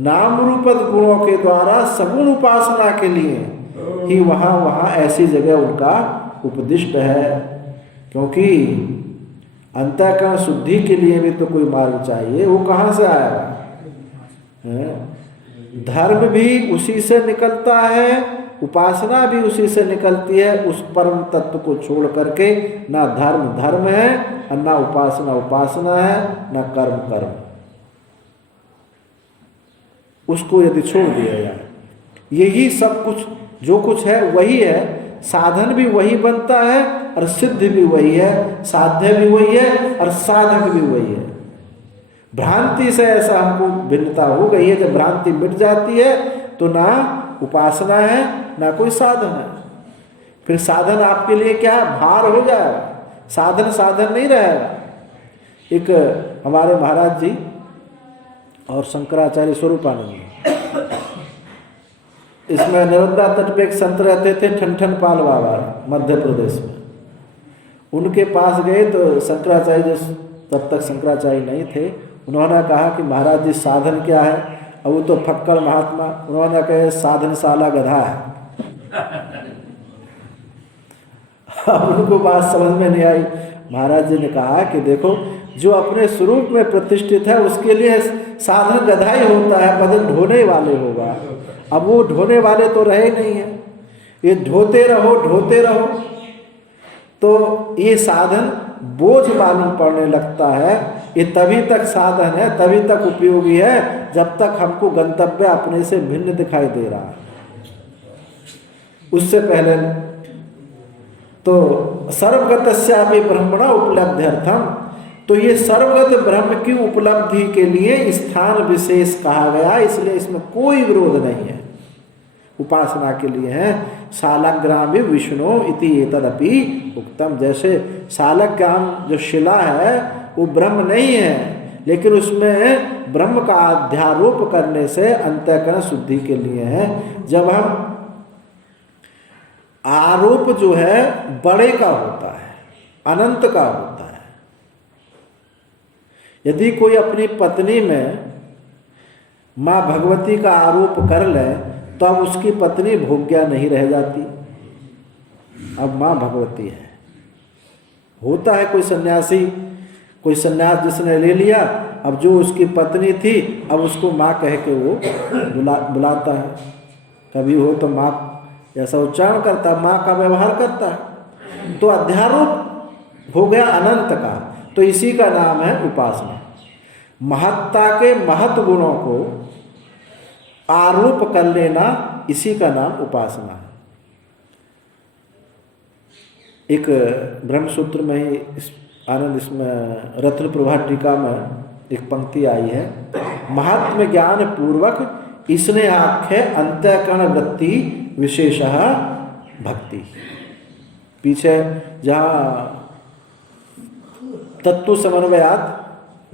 नाम रूपद गुणों के द्वारा सगुण उपासना के लिए ही वहाँ ऐसी जगह उनका उपदिष्ट है, क्योंकि अंतःकरण शुद्धि के लिए भी तो कोई मार्ग चाहिए। वो कहाँ से आएगा? धर्म भी उसी से निकलता है, उपासना भी उसी से निकलती है। उस परम तत्व को छोड़ करके ना धर्म धर्म है और ना उपासना उपासना है, ना कर्म कर्म। उसको यदि छोड़ दिया जाए, यही सब कुछ जो कुछ है वही है, साधन भी वही बनता है और सिद्ध भी वही है, साध्य भी वही है और साधक भी वही है। भ्रांति से ऐसा हमको भिन्नता हो गई है। जब भ्रांति मिट जाती है तो ना उपासना है ना कोई साधन है। फिर साधन आपके लिए क्या है? भार हो जाएगा। साधन साधन नहीं रहेगा। एक हमारे महाराज जी और शंकराचार्य स्वरूपानंद, इसमें नर्मदा तट पे एक संत रहते थे, ठनठन पाल बाबा, मध्य प्रदेश में। उनके पास गए तो शंकराचार्य, तब तक शंकराचार्य नहीं थे, उन्होंने कहा कि महाराज जी साधन क्या है? अब वो तो फक्कड़ महात्मा, उन्होंने कहा साधनशाला गधा है। अब उनको बात समझ में नहीं आई। महाराज जी ने कहा कि देखो, जो अपने स्वरूप में प्रतिष्ठित है उसके लिए साधन गधा ही होता है, बदन ढोने वाले होगा। अब वो ढोने वाले तो रहे नहीं है, ये ढोते रहो तो ये साधन बोझ मालूम पड़ने लगता है। ये तभी तक साधन है, तभी तक उपयोगी है, जब तक हमको गंतव्य अपने से भिन्न दिखाई दे रहा है। उससे पहले तो सर्वगतस्यापि ब्रह्मणा उपलब्ध्यर्थम, तो ये सर्वगत ब्रह्म की उपलब्धि के लिए स्थान विशेष कहा गया, इसलिए इसमें कोई विरोध नहीं है। उपासना के लिए है। शालग्रामे विष्णु इति एतदपि उक्तम। जैसे शालग्राम जो शिला है वो ब्रह्म नहीं है, लेकिन उसमें ब्रह्म का अध्यारोप करने से अंतःकरण शुद्धि के लिए है। जब हम आरोप जो है बड़े का होता है, अनंत का होता है। यदि कोई अपनी पत्नी में माँ भगवती का आरोप कर ले तो अब उसकी पत्नी भोग्या नहीं रह जाती, अब माँ भगवती है। होता है कोई सन्यास जिसने ले लिया, अब जो उसकी पत्नी थी अब उसको माँ कह के वो बुलाता है। कभी हो तो माँ ऐसा उच्चारण करता है, माँ का व्यवहार करता है, तो अध्यारोप हो गया अनंत का। तो इसी का नाम है उपासना। महत्ता के महत् गुणों को आरोप कर लेना, इसी का नाम उपासना है। एक ब्रह्मसूत्र में ही आनंद, इसमें रत्न प्रभा टीका में एक पंक्ति आई है, महात्म ज्ञान पूर्वक इसने आख्य अंतःकरण वृत्ति विशेषः भक्ति। पीछे जहाँ तत्व समन्वयात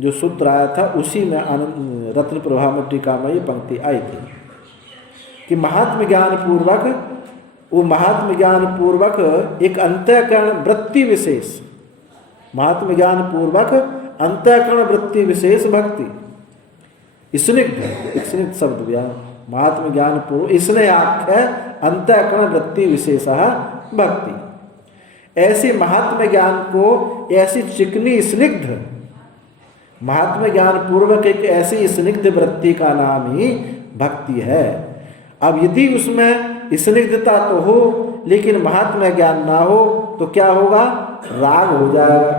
जो सूत्र आया था, उसी में आनंद रत्न प्रभा में टीका में ये पंक्ति आई थी कि महात्म ज्ञान पूर्वक, वो महात्म ज्ञान पूर्वक एक अंतःकरण वृत्ति विशेष, महात्म ज्ञान पूर्वक अंतःकरण वृत्ति विशेष भक्ति। स्निग्ध शब्द ज्ञान, महात्म ज्ञान पूर्व इसने आख्या अंतःकरण वृत्ति विशेषः भक्ति। ऐसे महात्म ज्ञान को, ऐसी चिकनी स्निग्ध महात्म ज्ञान पूर्वक एक ऐसी स्निग्ध वृत्ति का नाम ही भक्ति है। अब यदि उसमें स्निग्धता तो हो लेकिन महात्म ज्ञान ना हो तो क्या होगा? राग हो जाएगा,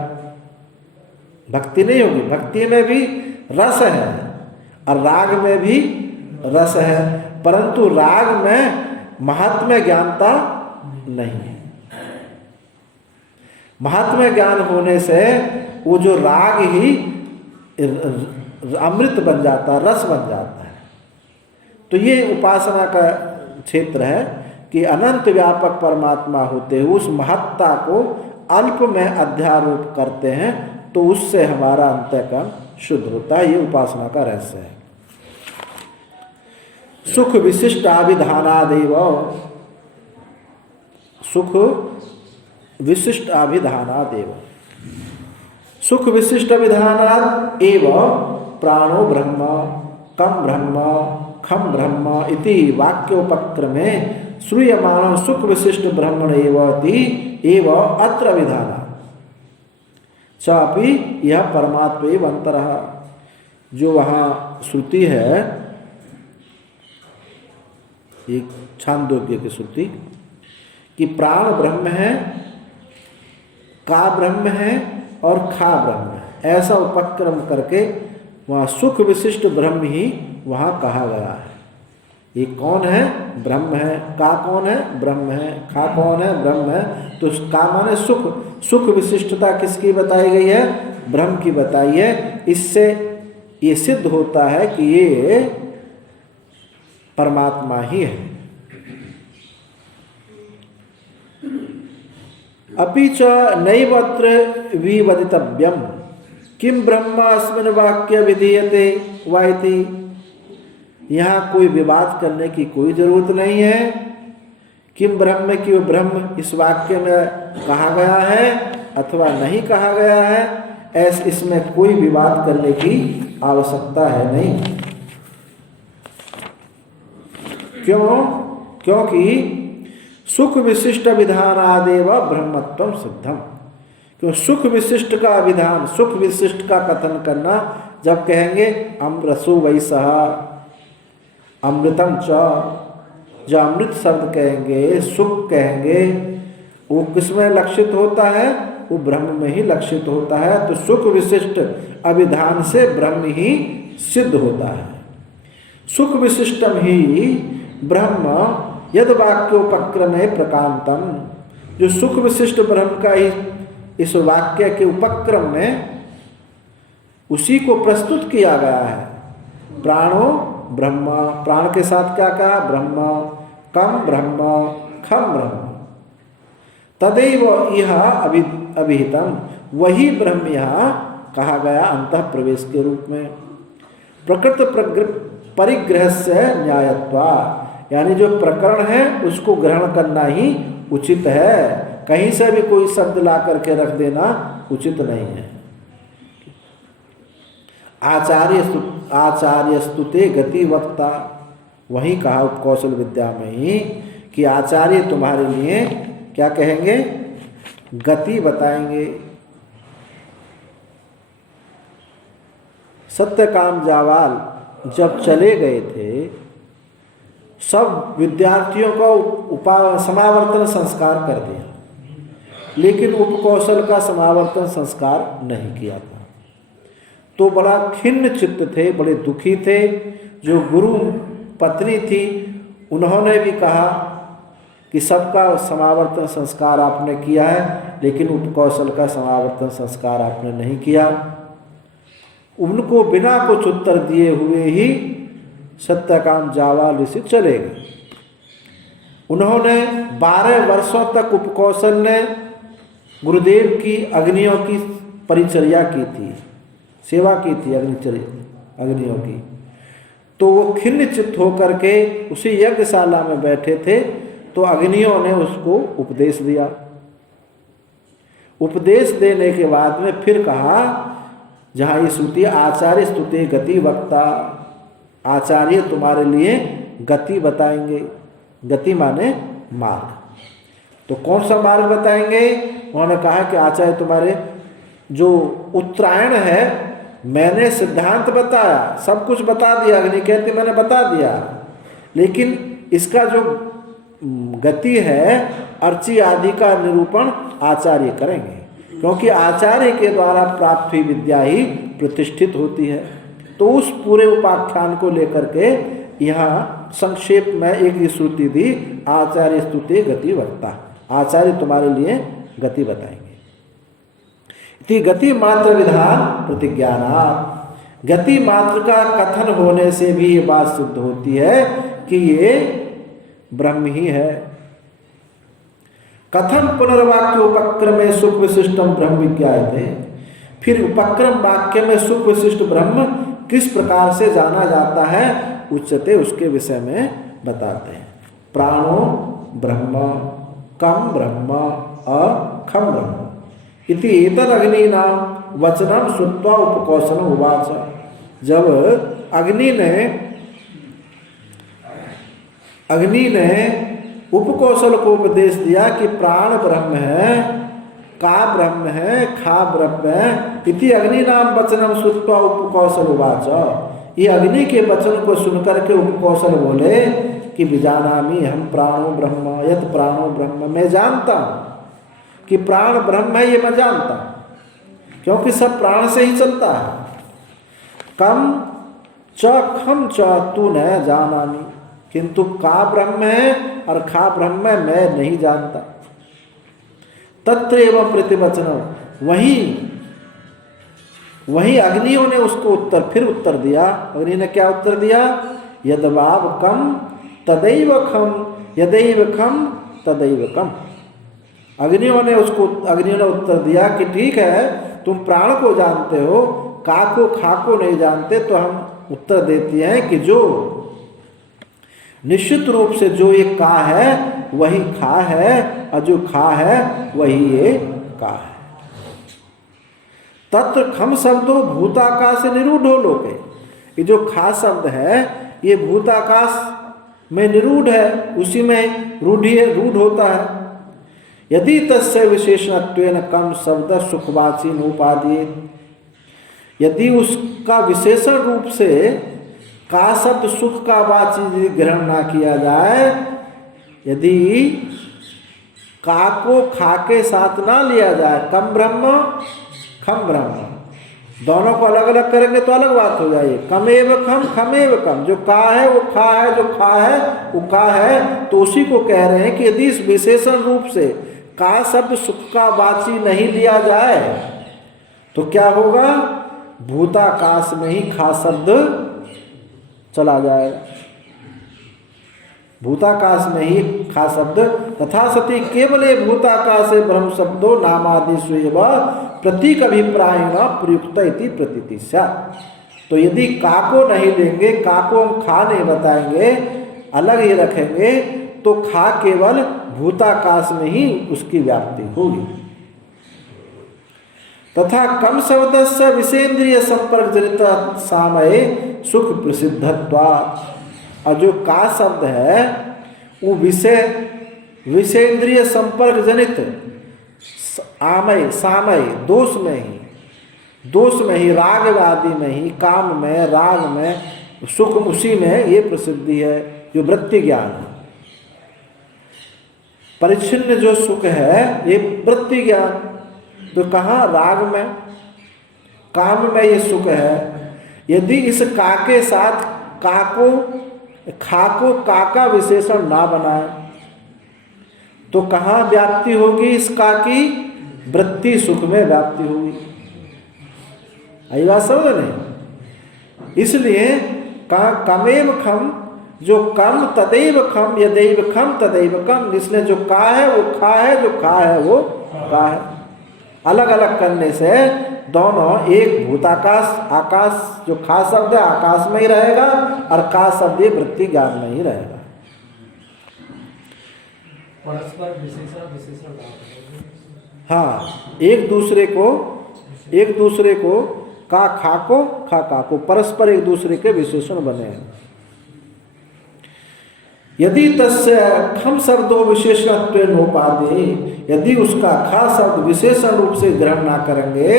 भक्ति नहीं होगी। भक्ति में भी रस है और राग में भी रस है, परंतु राग में महात्म्य ज्ञानता नहीं है। महात्म्य ज्ञान होने से वो जो राग ही अमृत बन जाता है, रस बन जाता है। तो ये उपासना का क्षेत्र है कि अनंत व्यापक परमात्मा होते हुए उस महत्ता को अल्प में अध्यारोप करते हैं, तो उससे हमारा अंतःकरण शुद्ध होता है। ये उपासना का रहस्य है। सुख विशिष्ट अभिधानादेव, सुख विशिष्ट अभिधानादेव, सुख विशिष्ट अभिधानाद एव प्राणो ब्रह्म कम ब्रह्म खम ब्रह्म इति वाक्योपक्रमे श्रूयमाण सुख विशिष्ट ब्रह्मण एव अत्र विधान चापि यह परमात्मा एव अंतरः। जो वहाँ श्रुति है, एक छांदोग्य की श्रुति कि प्राण ब्रह्म है, का ब्रह्म है और खा ब्रह्म है, ऐसा उपक्रम करके वहाँ सुख विशिष्ट ब्रह्म ही वहाँ कहा गया है। ये कौन है? ब्रह्म है। का कौन है? ब्रह्म है। खा कौन है? ब्रह्म है। तो का माने सुख, सुख विशिष्टता किसकी बताई गई है? ब्रह्म की बताई है। इससे ये सिद्ध होता है कि ये परमात्मा ही है। अपि च नैवत्र विवदितव्यम किम ब्रह्म अस्मिन् वाक्य विधीयते वा इति। यहाँ कोई विवाद करने की कोई जरूरत नहीं है। किम ब्रह्म की ब्रह्म इस वाक्य में कहा गया है अथवा नहीं कहा गया है, ऐसे इसमें कोई विवाद करने की आवश्यकता है नहीं। क्यों? क्योंकि सुख विशिष्ट विधानादेव ब्रह्मत्वम सिद्धम। क्यों? सुख विशिष्ट का विधान, सुख विशिष्ट का कथन करना, जब कहेंगे अमृसु वैसह अमृतम च, जो अमृत शब्द कहेंगे, सुख कहेंगे, वो किसमें लक्षित होता है? वो ब्रह्म में ही लक्षित होता है। तो सुख विशिष्ट अभिधान से ब्रह्म ही सिद्ध होता है। सुख विशिष्टम ही ब्रह्म यद वाक्योपक्रमे प्रकांतम। जो सुख विशिष्ट ब्रह्म का ही इस वाक्य के उपक्रम में उसी को प्रस्तुत किया गया है। प्राणो ब्रह्म, प्राण के साथ क्या कहा? ब्रह्म, कम ब्रह्म, खम ब्रह्म, तदैव यह अभिहितम, वही ब्रह्म यहाँ कहा गया अंतः प्रवेश के रूप में। प्रकृत परिग्रह से न्यायत्वा, यानी जो प्रकरण है उसको ग्रहण करना ही उचित है। कहीं से भी कोई शब्द ला करके रख देना उचित नहीं है। आचार्य स्तुते गति वक्ता, वही कहा उपकौशल विद्या में ही कि आचार्य तुम्हारे लिए क्या कहेंगे? गति बताएंगे। सत्यकाम जावाल जब चले गए थे, सब विद्यार्थियों का समावर्तन संस्कार कर दिया, लेकिन उपकौशल का समावर्तन संस्कार नहीं किया था। तो बड़ा खिन्न चित्त थे, बड़े दुखी थे। जो गुरु पत्नी थी उन्होंने भी कहा कि सबका समावर्तन संस्कार आपने किया है, लेकिन उपकौशल का समावर्तन संस्कार आपने नहीं किया। उनको बिना कुछ उत्तर दिए हुए ही सत्यकाम जावाल ऋषि चले गए। उन्होंने 12 वर्षों तक उपकौशल ने गुरुदेव की अग्नियों की परिचर्या की थी, सेवा की थी अग्नियों की। तो वो खिन्न चित्त होकर के उसी यज्ञशाला में बैठे थे, तो अग्नियों ने उसको उपदेश दिया। उपदेश देने के बाद में फिर कहा, जहाँ ये श्रुति आचार्य स्तुते गति वक्ता, आचार्य तुम्हारे लिए गति बताएंगे। गति माने मार्ग। तो कौन सा मार्ग बताएंगे? उन्होंने कहा कि आचार्य तुम्हारे जो उत्तरायण है, मैंने सिद्धांत बताया, सब कुछ बता दिया, अग्नि कहती मैंने बता दिया, लेकिन इसका जो गति है, अर्ची आदि का निरूपण आचार्य करेंगे, क्योंकि आचार्य के द्वारा प्राप्त हुई विद्या ही प्रतिष्ठित होती है। तो उस पूरे उपाख्यान को लेकर के यहाँ संक्षेप में एक श्रुति दी, आचार्य स्तुते गति वक्ता, आचार्य तुम्हारे लिए गति बताएंगे। इति गति मात्र विधान प्रतिज्ञाना, गति मात्र का कथन होने से भी ये बात सिद्ध होती है कि ये ब्रह्म ही है। कथम पुनर्वाक्य उपक्रमे सुख विशिष्टम ब्रह्म विज्ञायते, फिर उपक्रम वाक्य में सुख विशिष्ट ब्रह्म किस प्रकार से जाना जाता है उच्चते, उसके विषय में बताते हैं। प्राणो ब्रह्म, कम ब्रह्म, अखम ब्रह्म इति एतद अग्निनाम वचनम श्रुत्वा उपकौशलम उवाच। जब अग्नि ने उपकौशल को उपदेश दिया कि प्राण ब्रह्म है, का ब्रह्म है, खा ब्रह्म है। इति अग्नि नाम वचनम श्रुत्वा उपकौशल उवाच। ये अग्नि के वचन को सुनकर के उपकौशल बोले कि विजानामि हम प्राणो ब्रह्म यत प्राणो ब्रह्म, मैं जानता हूँ कि प्राण ब्रह्म है, ये मैं जानता हूँ, क्योंकि सब प्राण से ही चलता है। कम च खम च तू न जानामि, किंतु का ब्रह्म है और खा ब्रह्म है मैं नहीं जानता। तत्र एवं प्रतिवचन, वही अग्नियों ने उसको फिर उत्तर दिया। अग्नि ने क्या उत्तर दिया? यदवाव कम तदैव खम, यदैव खम तदैव कम। अग्नियों ने उत्तर दिया कि ठीक है, तुम प्राण को जानते हो, का को खा को नहीं जानते, तो हम उत्तर देते हैं कि जो निश्चित रूप से जो ये का है वही खा है, और जो खा है वही ये का है। तत्र खम शब्दों भूताकाश निरूढ़ो लोके, ये जो खा शब्द है ये भूताकाश में निरूढ़ है, उसी में रूढ़ होता है। यदि तस्य विशेषणत्वेन कम शब्द सुखवाची नोपादिये, यदि उसका विशेषण रूप से का शब्द सुख का वाची ग्रहण ना किया जाए, यदि का को खा के साथ ना लिया जाए, कम ब्रह्म खम ब्रह्म, दोनों को अलग अलग करेंगे तो अलग बात हो जाएगी। कमेव खम खमेव कम, जो का है वो खा है, जो खा है वो का है। तो उसी को कह रहे हैं कि यदि इस विशेषण रूप से का शब्द सुख का वाची नहीं लिया जाए तो क्या होगा? भूताकाश में ही खा शब्द चला जाएगा, भूताकाश में ही खा शब्द। तथा सती केवले भूताकाशे ब्रह्म शब्दो नामादिषु एव प्रतीक अभिप्रायेण प्रयुक्त इति प्रतीति स्यात्। तो यदि का को नहीं लेंगे, का को हम खा नहीं बताएंगे, अलग ही रखेंगे, तो खा केवल भूताकाश में ही उसकी व्याप्ति होगी। तथा कम शब्द से विषेन्द्रिय संपर्क जनित सामय सुख प्रसिद्धत्वात्, और जो का शब्द है वो विषेन्द्रिय संपर्क जनित आमय सामय दोष में ही राग आदि में ही, काम में राग में सुख उसी में ये प्रसिद्धि है, जो वृत्ति ज्ञान है। परिच्छिन्न जो सुख है ये वृत्ति ज्ञान, तो कहाँ? राग में काम में ये सुख है। यदि इस का के साथ का को खा को का का विशेषण ना बनाए तो कहाँ व्याप्ति होगी? इस का की वृत्ति सुख में व्याप्ति होगी। आई बात समझ नहीं? इसलिए कमेव खम, जो कम तदैव खम, यदैव खम तदैव कम, इसलिए जो का है वो खा है, जो खा है वो का है। अलग अलग करने से दोनों एक भूताकाश, आकाश जो खा शब्द है आकाश में ही रहेगा, और का शब्द वृत्ति ज्ञान में ही रहेगा। परस्पर विशेषण हाँ, एक दूसरे को का खा को खा का को परस्पर एक दूसरे के विशेषण बने हैं। यदि तस्य खम शब्दों विशेषणत्वेन नोपादे, यदि उसका खा शब्द विशेषण रूप से ग्रहण ना करेंगे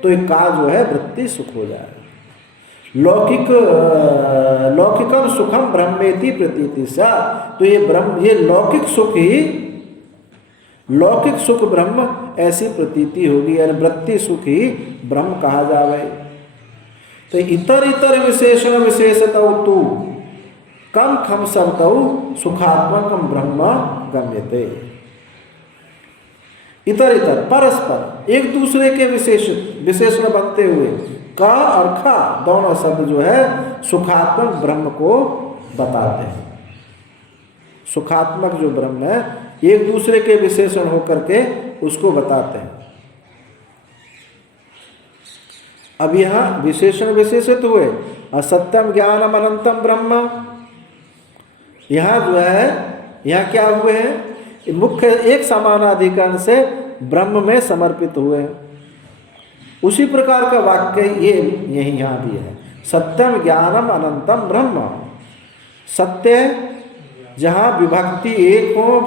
तो एक का जो है वृत्ति सुख हो जाएगा। लौकिकम सुखम ब्रह्मेति प्रतीति सा, तो ये ब्रह्म, ये लौकिक सुख ब्रह्म ऐसी प्रतीति होगी, यानी वृत्ति सुख ही ब्रह्म कहा जावे। तो इतर विशेषण विशेषतौ तू कम खम शब्दौ सुखात्मकम ब्रह्म गम्यते। इतर परस्पर एक दूसरे के विशेषण बनते हुए का और खा दोनों शब्द जो है सुखात्मक ब्रह्म को बताते हैं। सुखात्मक जो ब्रह्म है एक दूसरे के विशेषण होकर के उसको बताते हैं। अब यहाँ विशेषण विशेषित हुए, असत्यम ज्ञानम अनंतम ब्रह्म, यहाँ जो है यहाँ क्या हुए हैं? मुख्य एक समानाधिकरण से ब्रह्म में समर्पित हुए हैं। उसी प्रकार का वाक्य ये यही यहाँ भी है, सत्यम ज्ञानम अनंतम ब्रह्म। सत्य जहाँ विभक्ति एक हो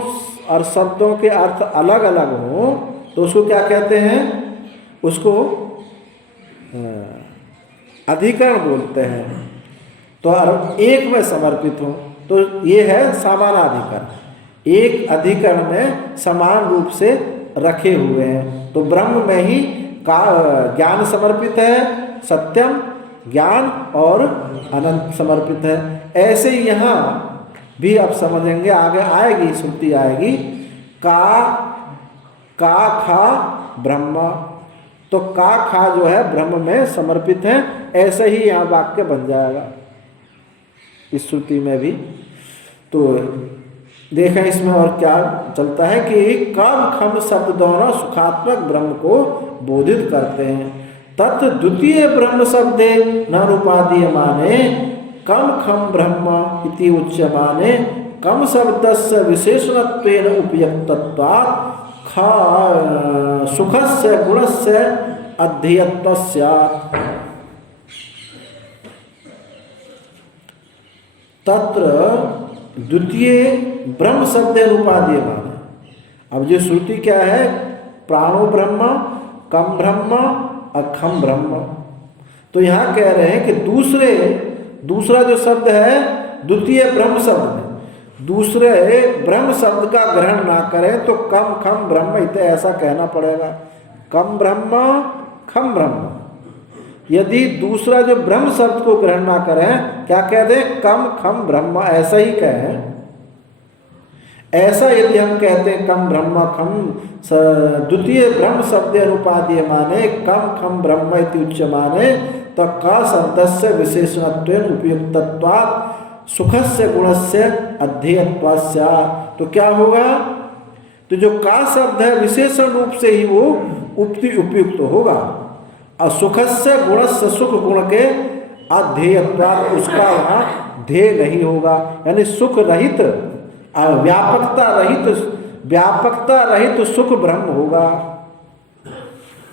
और शब्दों के अर्थ अलग अलग हो तो उसको क्या कहते हैं? उसको अधिकरण बोलते हैं। तो एक में समर्पित हो तो ये है समानाधिकरण। एक अधिकरण में समान रूप से रखे हुए हैं। तो ब्रह्म में ही का ज्ञान समर्पित है, सत्यम ज्ञान और अनंत समर्पित है। ऐसे ही यहाँ भी आप समझेंगे, आगे आएगी श्रुति आएगी, का खा ब्रह्म। तो का खा जो है ब्रह्म में समर्पित है। ऐसे ही यहाँ वाक्य बन जाएगा इस श्रुति में भी। तो देखें इसमें और क्या चलता है कि कम खम शब्द दोनों सुखात्मक ब्रह्म को बोधित करते हैं। तत् द्वितीय ब्रह्म शब्दे न रूपादीय माने कम खम ब्रह्म इति उच्यमाने कम शब्दस्य विशेषणत्वेन उपयुक्तत्वात् सुखस्य गुणस्य अध्येयत्वस्यात्। तत्र द्वितीय ब्रह्म शब्द रूपादीय माने। अब जो श्रुति क्या है? प्राणो ब्रह्म, कम ब्रह्म, अखम ब्रह्म। तो यहाँ कह रहे हैं कि दूसरा जो शब्द है द्वितीय ब्रह्म शब्द में, दूसरे ब्रह्म शब्द का ग्रहण ना करें तो कम खम ब्रह्म इतना ऐसा कहना पड़ेगा। कम ब्रह्म खम ब्रह्म। यदि दूसरा जो ब्रह्म शब्द को ग्रहण ना करें, क्या कह दें? कम खम ब्रह्म, ऐसा ही कहें। ऐसा यदि हम कहते हैं कम ब्रह्म खम द्वितीय ब्रह्म शब्द रूपादीय माने कम खम ब्रह्म इति उच्यमाने तो का शब्दस्य विशेषणत्वेन उपयुक्तत्वात् सुखस्य गुणस्य अध्येयत्वास्य। तो क्या होगा? तो जो का शब्द है विशेषण रूप से ही वो उपयुक्त होगा और सुखस्य गुणस्य सुख गुण के अध्येयत्वात् उसका वहाँ ध्येय नहीं होगा। यानी सुख रहित व्यापकता रहित सुख ब्रह्म होगा,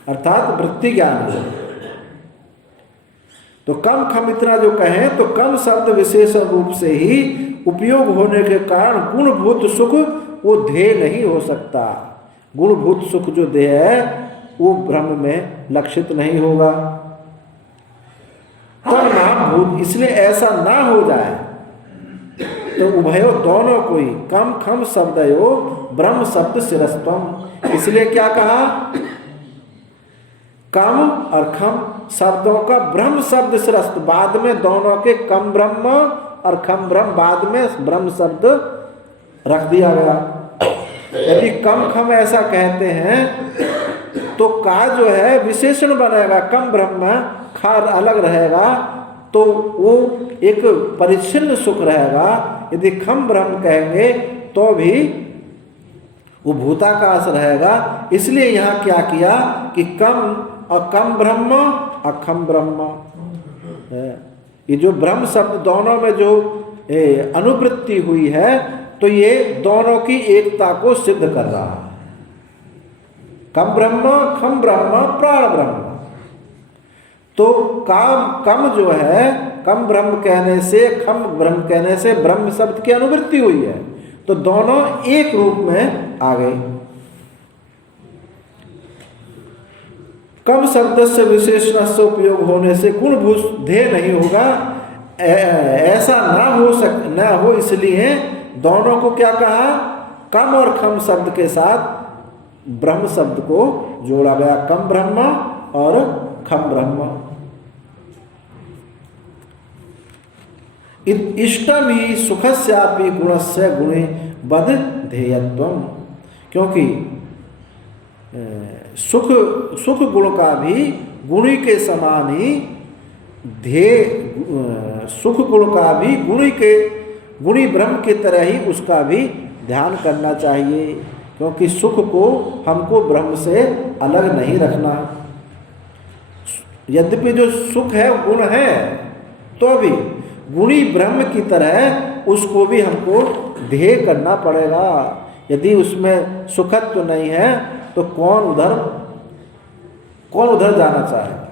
अर्थात वृत्ति ज्ञान होगा। तो कम खम इतना जो कहें तो कम शब्द विशेष रूप से ही उपयोग होने के कारण गुणभूत सुख वो ध्येय नहीं हो सकता। गुणभूत सुख जो ध्येय है वो ब्रह्म में लक्षित नहीं होगा। तब नाम भूत, इसलिए ऐसा ना हो जाए तो उभयो दोनों को ही कम खम शब्दयो ब्रह्म शब्द शिरस्तम। इसलिए क्या कहा? कम और खम शब्दों का ब्रह्म शब्द शिरस्त, बाद में दोनों के कम ब्रह्म और खम ब्रह्म, बाद में ब्रह्म शब्द रख दिया गया। यदि कम खम ऐसा कहते हैं तो का जो है विशेषण बनेगा, कम ब्रह्म खा अलग रहेगा तो वो एक परिच्छिन्न सुख रहेगा। यदि खम ब्रह्म कहेंगे तो भी वो भूताकाश रहेगा। इसलिए यहाँ क्या किया कि कम और कम ब्रह्म अखम ब्रह्म। ये जो ब्रह्म शब्द दोनों में जो अनुवृत्ति हुई है तो ये दोनों की एकता को सिद्ध कर रहा है। कम ब्रह्म खम ब्रह्म प्राण ब्रह्म। तो कम जो है कम ब्रह्म कहने से खम ब्रह्म कहने से ब्रह्म शब्द की अनुवृत्ति हुई है तो दोनों एक रूप में आ गए। कम शब्द से विशेषण से उपयोग होने से गुणभूत ध्येय नहीं होगा, ऐसा ना हो इसलिए दोनों को क्या कहा? कम और खम शब्द के साथ ब्रह्म शब्द को जोड़ा गया। कम ब्रह्म और खम ब्रह्म। इष्टम ही सुखस्यापि गुणस्य गुणे बद ध्येयत्वम। क्योंकि सुख गुण का भी गुणी के समान ही ध्येय, सुख गुण का भी गुणी ब्रह्म की तरह ही उसका भी ध्यान करना चाहिए। क्योंकि सुख को हमको ब्रह्म से अलग नहीं रखना। यद्यपि जो सुख है गुण है तो भी गुणी ब्रह्म की तरह उसको भी हमको ध्येय करना पड़ेगा। यदि उसमें सुखत्व नहीं है तो कौन उधर जाना चाहेगा?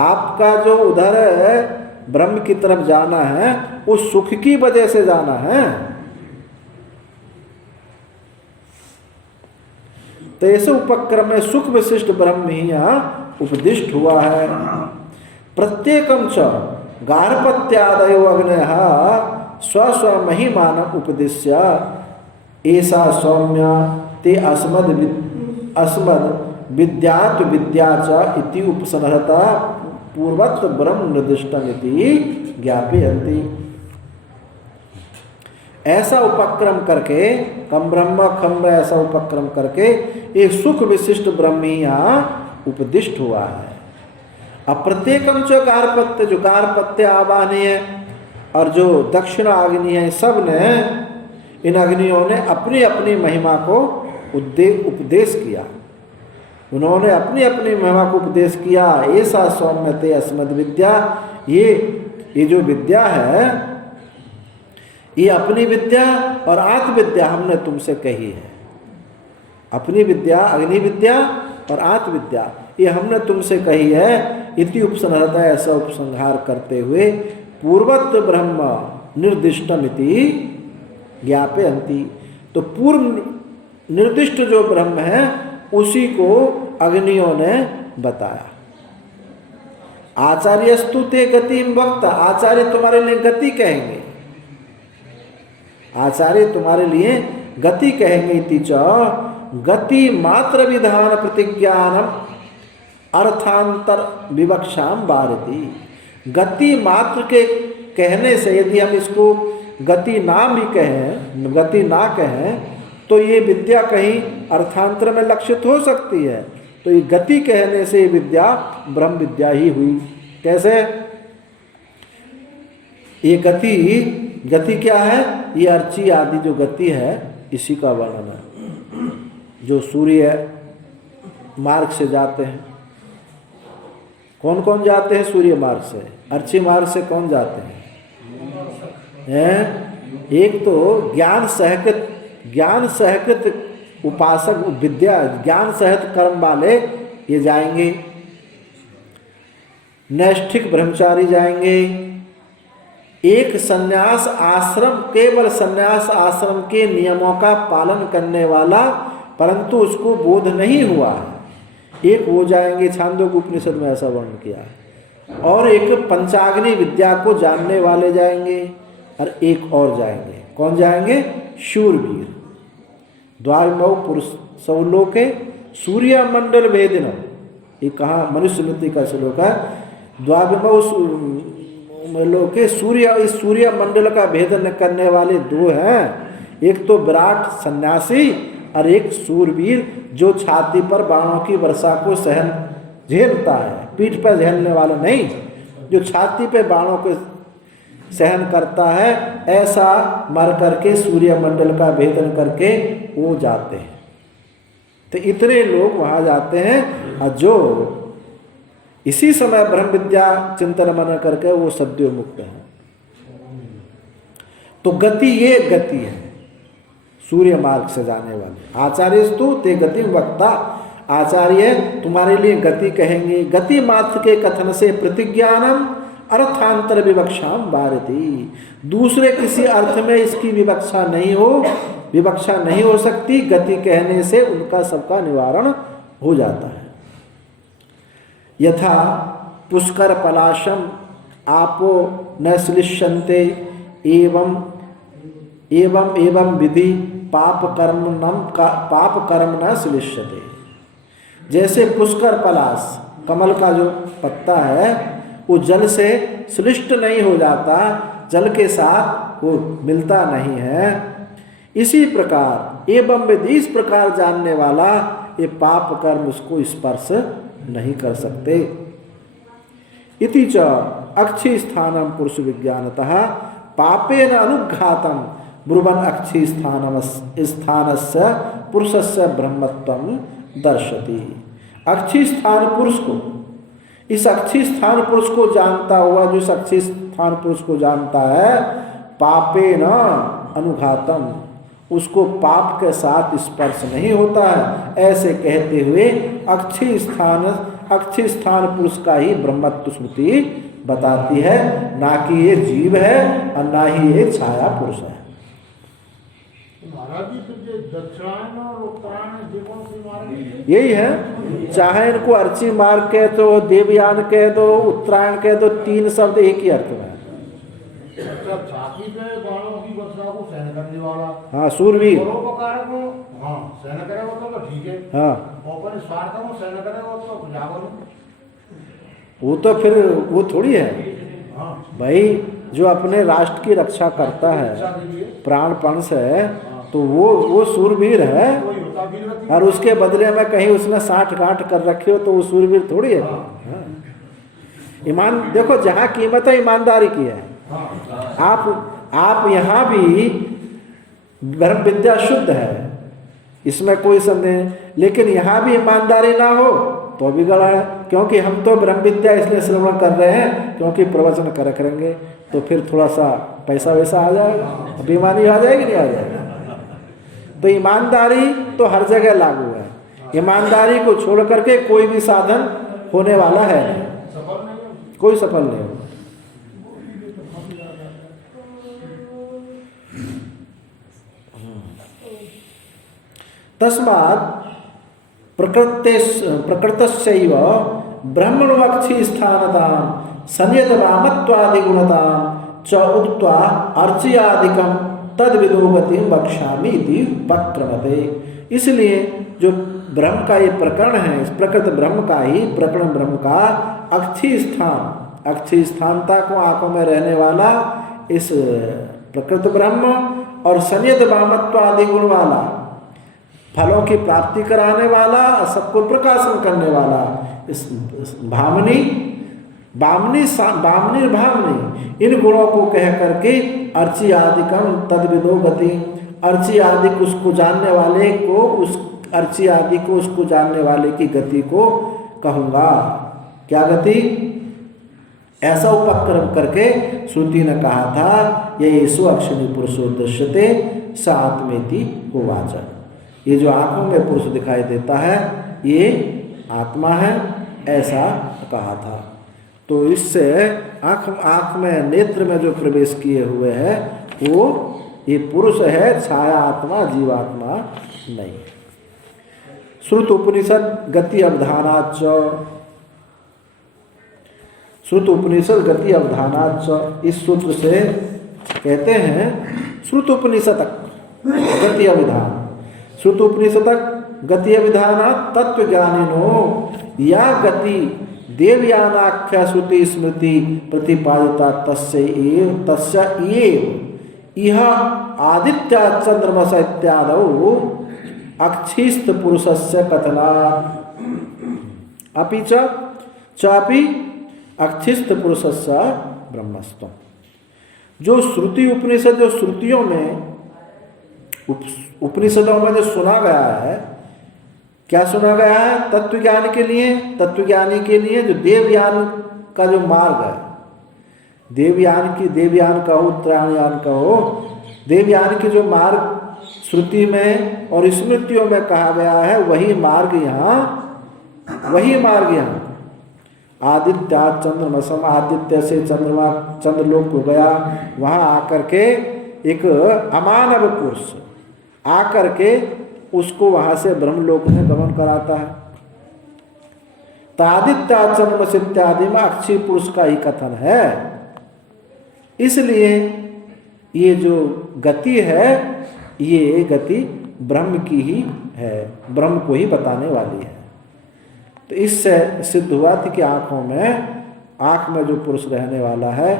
आपका जो उधर ब्रह्म की तरफ जाना है, उस सुख की वजह से जाना है। तो ऐसे उपक्रम में सुख विशिष्ट ब्रह्म ही यहाँ उपदिष्ट हुआ है। प्रत्येकम च गार्हपत्यादयो अग्नयः स्व स्व महिमानम उपदिश्य ऐसा सौम्य ते अस्मद विद्यात विद्या च इति उपसंहरता पूर्वत ब्रह्म निर्दिष्टम इति ज्ञापयन्ति। ऐसा उपक्रम करके कम ब्रह्म ऐसा उपक्रम करके एक सुख विशिष्ट ब्रह्म यहाँ उपदिष्ट हुआ है। अब प्रत्येकम च गार्हपत्य, जो गार्हपत्य आवाहनी है और जो दक्षिण अग्नि है, सब ने इन अग्नियों ने अपनी अपनी महिमा को उपदेश किया। उन्होंने अपनी अपनी महिमा को उपदेश किया। ऐसा सौम्यते अस्मद विद्या, ये जो विद्या है, ये अपनी विद्या और आत्मविद्या हमने तुमसे कही है। अपनी विद्या, अग्नि विद्या और आत्मविद्या ये हमने तुमसे कही है। इति उपसंहरता, ऐसा उपसंहार करते हुए पूर्वत ब्रह्म निर्दिष्टम इति ज्ञापयन्ति। तो पूर्व निर्दिष्ट जो ब्रह्म है उसी को अग्नियों ने बताया। आचार्यस्तु ते गतिम वक्ता, आचार्य तुम्हारे लिए गति कहेंगे, आचार्य तुम्हारे लिए गति कहेंगे। इति च गति मात्र विधान प्रतिज्ञानम अर्थांतर विवक्षाम वारति। गति मात्र के कहने से, यदि हम इसको गति नाम ही कहें, गति ना कहें, तो ये विद्या कहीं अर्थांतर में लक्षित हो सकती है। तो ये गति कहने से ये विद्या ब्रह्म विद्या ही हुई। कैसे? ये गति क्या है? ये अर्ची आदि जो गति है इसी का वर्णन है। जो सूर्य मार्ग से जाते हैं, कौन कौन जाते हैं सूर्य मार्ग से? अर्ची मार्ग से कौन जाते हैं? एक तो ज्ञान सहकृत उपासक, विद्या ज्ञान सहित कर्म वाले ये जाएंगे। नैष्ठिक ब्रह्मचारी जाएंगे। एक सन्यास आश्रम, केवल सन्यास आश्रम के नियमों का पालन करने वाला, परंतु उसको बोध नहीं हुआ है, एक वो जाएंगे। छांदोग्य उपनिषद में ऐसा वर्णन किया है। और एक पंचाग्नि विद्या को जानने वाले जाएंगे, और एक और जाएंगे। कौन जाएंगे? शूरवीर। द्वाविमौ पुरुष सौलोके सूर्य मंडल भेदिनम, ये कहा मनुस्मृति का श्लोक है। द्वाविमौ लोके सूर्य, इस सूर्य मंडल का भेदन करने वाले दो हैं। एक तो विराट सन्यासी और एक सूरवीर जो छाती पर बाणों की वर्षा को झेलता है, पीठ पर झेलने वाला नहीं, जो छाती पे बाणों को सहन करता है। ऐसा मर करके सूर्य मंडल का भेदन करके वो जाते हैं। तो इतने लोग वहाँ जाते हैं, और जो इसी समय ब्रह्म विद्या चिंतन मनन करके वो सद्यो मुक्त हैं। तो गति, ये गति है सूर्य मार्ग से जाने वाले। आचार्यस्तु ते गति वक्ता, आचार्य तुम्हारे लिए गति कहेंगे। गति मात्र के कथन से प्रतिज्ञानम अर्थांतर विवक्षाम वारति, दूसरे किसी अर्थ में इसकी विवक्षा नहीं हो सकती। गति कहने से उनका सबका निवारण हो जाता है। यथा पुष्कर पलाशम आपो न श्लिष्यन्ते एवं विधि पाप कर्म न श्लिष्यते। जैसे पुष्कर पलाश, कमल का जो पत्ता है, वो जल से श्लिष्ट नहीं हो जाता, जल के साथ वो मिलता नहीं है। इसी प्रकार एवं विधि, इस प्रकार जानने वाला ये पाप कर्म उसको स्पर्श नहीं कर सकते। इति च अक्षी स्थानम पुरुष विज्ञानतः पापेन अनुघातम ब्रुवन् अक्षी स्थानस्य पुरुषस्य ब्रह्मत्वं दर्शति। अक्षी स्थान पुरुष को, इस अक्षी स्थान पुरुष को जानता हुआ, जो इस अक्षी स्थान पुरुष को जानता है, पापेन अनुघातम, उसको पाप के साथ स्पर्श नहीं होता है। ऐसे कहते हुए अक्षी स्थान पुरुष का ही ब्रह्मत्व स्मृति बताती है, ना कि ये जीव है और ना ही ये छाया पुरुष है। महाराज जी, तो ये दक्षिणायन और उत्तरायण जी कौन सी मार्ग? यही है, चाहे इनको अर्ची मार्ग कह दो, देवयान कह दो, उत्तरायण कह दो, तीन शब्द एक ही अर्थ में है। अच्छा, छाती पे बाणों की वर्षा को सहन करने वाला, हाँ, सूरवीर। परोपकार को हाँ सहन करेगा तो ठीक है, हाँ, और अपने स्वार्थ को सहन करेगा तो जागो। वो तो फिर वो थोड़ी है हाँ, भाई, जो अपने राष्ट्र की रक्षा करता है शिक्षा के लिए प्राणपण से, तो वो सूरवीर है। कोई होता वीरवती, और उसके बदले में कहीं उसने साठ गांठ कर रखी हो तो वो सूरवीर थोड़ी है। हाँ। ईमान देखो, जहाँ कीमत है ईमानदारी की है। आप यहाँ भी ब्रह्म विद्या शुद्ध है, इसमें कोई संदेह नहीं, लेकिन यहाँ भी ईमानदारी ना हो तो भी गड़ा है। क्योंकि हम तो ब्रह्म विद्या इसलिए श्रवण कर रहे हैं क्योंकि प्रवचन कर करेंगे तो फिर थोड़ा सा पैसा वैसा आ जाएगा, बेईमानी आ जाएगी नहीं आ जाएगी। तो ईमानदारी तो हर जगह लागू है, ईमानदारी को छोड़ करके कोई भी साधन होने वाला है नहीं, सफल नहीं है। कोई सफल नहीं होगा। तस्मात् प्रकृतस्यैव ब्रह्मणोऽक्षि स्थानतां संयतवामत्वादिगुणतां च उक्त्वा अर्चयादिकं तद्विदो गतिं वक्ष्यामि इति उपक्रमते। इसलिए जो ब्रह्म का ये प्रकरण है, इस प्रकृत ब्रह्म का ही प्रकरण ब्रह्म का अक्षी स्थान, अक्षी स्थानता को आंखों में रहने वाला इस प्रकृत ब्रह्म और संयत वामत्व आदि गुण वाला, फलों की प्राप्ति कराने वाला, सबको प्रकाशन करने वाला इस भामनी भामनी इन गुणों को कह करके अर्ची आदिकम तद्विदो गति, अर्ची आदि उसको जानने वाले को, उस अर्ची आदि को उसको जानने वाले की गति को कहूँगा। क्या गति? ऐसा उपक्रम करके श्रुति ने कहा था, ये स्वअक्षिणी पुरुषो दृश्यते स आत्मेति उवाच। ये जो आंखों में पुरुष दिखाई देता है ये आत्मा है, ऐसा कहा था। तो इससे आँख में, नेत्र में जो प्रवेश किए हुए है वो ये पुरुष है, छाया आत्मा जीवात्मा नहीं। श्रुत उपनिषद गति अवधानाच, श्रुत उपनिषद गति अवधानाच, इस सूत्र से कहते हैं श्रुत उपनिषदक गति अवधान। श्रुत उपनिषदक गति अवधाना तत्वज्ञानिनो या गति देवयानाख्या श्रुति स्मृति प्रतिपादिता तस्य इह आदित्य चंद्रमस इत्यादौ अक्षिस्त पुरुषस्य कथना अपि चापि अक्षिस्त पुरुषस्य ब्रह्मस्त्वं। जो श्रुति उपनिषद, जो श्रुतियों में उपनिषदों में जो सुना गया है, क्या सुना गया है? तत्वज्ञान के लिए, तत्वज्ञानी के लिए जो देवयान का जो मार्ग है, देवयान कहो, उत्तरायण कहो, देवयान के जो मार्ग श्रुति में और स्मृतियों में कहा गया है, वही मार्ग यहाँ आदित्य चंद्रमसम, आदित्य से चंद्रमा, चंद्रलोक हो गया, वहाँ आकर के एक अमानव पुरुष आकर के उसको वहाँ से ब्रह्मलोक में गमन कराता है। तो आदित्य चंद्रमस इत्यादि में अक्षी पुरुष का ही कथन है। इसलिए ये जो गति है, ये गति ब्रह्म की ही है, ब्रह्म को ही बताने वाली है। तो इससे सिद्ध हुआ थी कि आँख में जो पुरुष रहने वाला है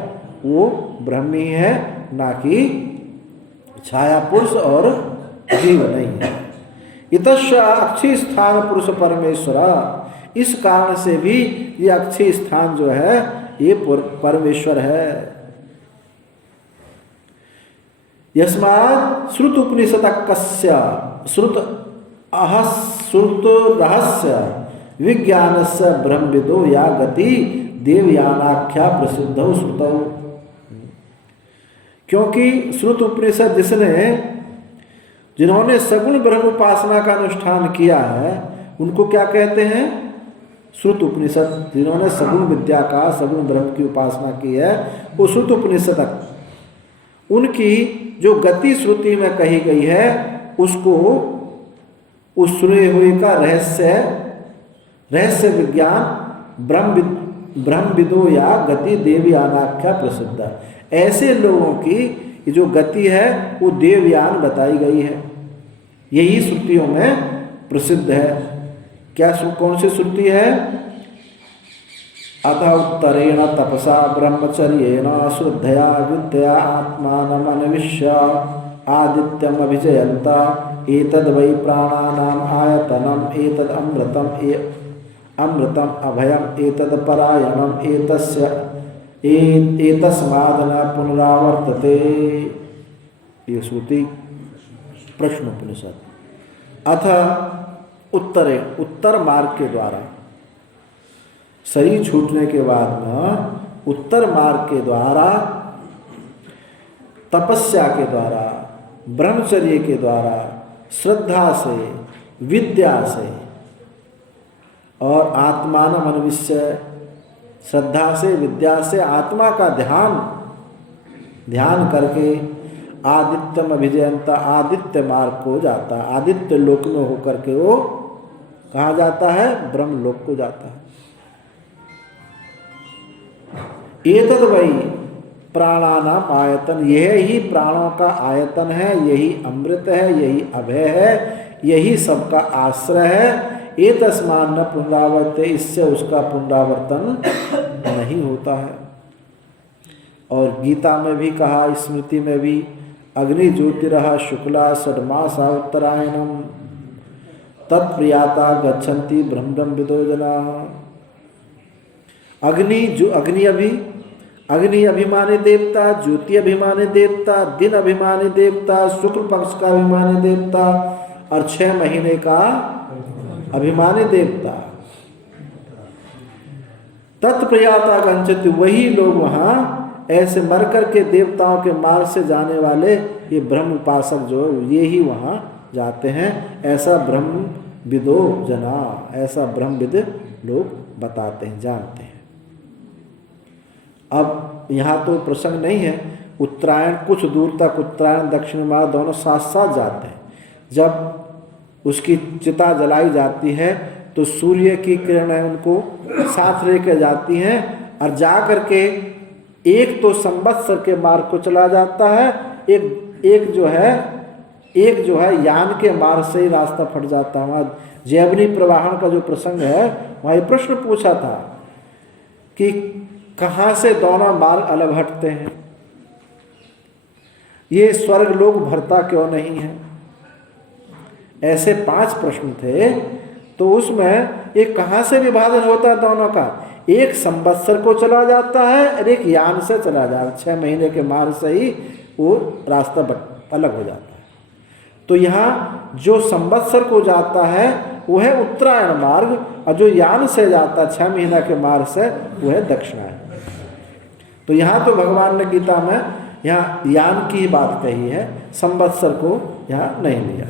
वो ब्रह्म ही है, ना कि छाया पुरुष और जीव नहीं है। इतश्च अक्षी स्थान पुरुष परमेश्वर, इस कारण से भी ये अक्षी स्थान जो है ये परमेश्वर है। यस्मात् श्रुत उपनिषदकस्य श्रुत रहस्य विज्ञानस्य ब्रह्मविदो या गति देवयानाख्या प्रसिद्धौ श्रुतौ। क्योंकि श्रुत उपनिषद जिन्होंने सगुण ब्रह्म उपासना का अनुष्ठान किया है, उनको क्या कहते हैं? श्रुत उपनिषद जिन्होंने सगुण विद्या का, सगुण ब्रह्म की उपासना की है, वो श्रुत उपनिषद उनकी जो गति श्रुति में कही गई है उसको उस सुने हुए का रहस्य विज्ञान ब्रह्मविदो या गति देवयानाख्या प्रसिद्ध है। ऐसे लोगों की जो गति है वो देवयान बताई गई है, यही श्रुतियों में प्रसिद्ध है। क्या कौन सी श्रुति है? अथ उत्तरेण तपसा ब्रह्मचर्येण श्रद्धया विद्या आत्मानमन्विष्य आदित्यम अभिजयन्त एतद् वै प्राणानाम आयतनम एतद् अमृतम अभयम एतद् परायणम एतस्माद् न पुनरावर्तते। ये श्रुति प्रश्नोपनिषद। अथ उत्तर मार्ग के द्वारा, शरीर छूटने के बाद में उत्तर मार्ग के द्वारा, तपस्या के द्वारा, ब्रह्मचर्य के द्वारा, श्रद्धा से, विद्या से और आत्मानमन्विष्य, श्रद्धा से, विद्या से आत्मा का ध्यान करके आदित्यम अभिजयंता, आदित्य मार्ग को जाता है। आदित्य लोक में होकर के वो कहाँ जाता है? ब्रह्म लोक को जाता है। एतद् वै प्राणानाम आयतन, यह ही प्राणों का आयतन है, यही अमृत है, यही अभय है, यही सबका आश्रय है। एतस्मात् न पुनरावर्ते, इससे उसका पुनरावर्तन नहीं होता है। और गीता में भी कहा, स्मृति में भी, अग्नि ज्योतिरः शुक्ला षड्मासा उत्तरायणम तत्प्रियाता गच्छन्ति ब्रह्मविदो जनाः। अग्नि अभिमानी देवता, ज्योति अभिमानी देवता, दिन अभिमानी देवता, शुक्ल पक्ष का अभिमानी देवता और 6 महीने का अभिमानी देवता। तत्प्रियाता गच्छन्ति, वही लोग वहाँ ऐसे मर कर के देवताओं के मार्ग से जाने वाले ये ब्रह्म उपासक जो ये ही वहाँ जाते हैं। ऐसा ब्रह्मविदो जना, ऐसा ब्रह्मविद लोग बताते हैं, जानते हैं। अब यहाँ तो प्रसंग नहीं है। उत्तरायण कुछ दूर तक, उत्तरायण दक्षिण मार्ग दोनों साथ साथ जाते हैं। जब उसकी चिता जलाई जाती है तो सूर्य की किरणें उनको साथ लेकर जाती हैं और जा करके एक तो संवत्सर के मार्ग को चला जाता है, एक जो है यान के मार्ग से ही रास्ता फट जाता है। वहाँ जैवनी प्रवाहन का जो प्रसंग है, वहाँ ये प्रश्न पूछा था कि कहाँ से दोनों मार्ग अलग हटते हैं, ये स्वर्ग लोक भरता क्यों नहीं है? ऐसे 5 प्रश्न थे। तो उसमें एक कहाँ से विभाजन होता है दोनों का? एक संवत्सर को चला जाता है और एक यान से चला जाता है। 6 महीने के मार्ग से ही वो रास्ता अलग हो जाता है। तो यहाँ जो संवत्सर को जाता है वो है उत्तरायण मार्ग, और जो यान से जाता है 6 महीना के मार्ग से वो है दक्षिणायन। तो यहाँ तो भगवान ने गीता में यहाँ यान की ही बात कही है, संवत्सर को यहाँ नहीं लिया।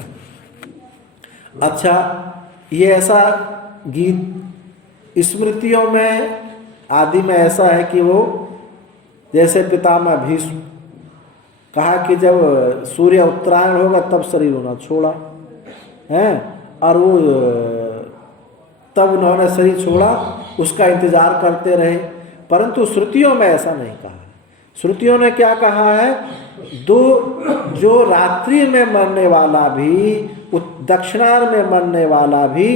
अच्छा, ये ऐसा गीत स्मृतियों में आदि में ऐसा है कि वो जैसे पितामह भीष्म कहा कि जब सूर्य उत्तरायण होगा तब शरीर होना छोड़ा है, और वो तब उन्होंने शरीर छोड़ा, उसका इंतजार करते रहे। परंतु श्रुतियों में ऐसा नहीं कहा। श्रुतियों ने क्या कहा है? जो रात्रि में मरने वाला भी, दक्षिणायन में मरने वाला भी,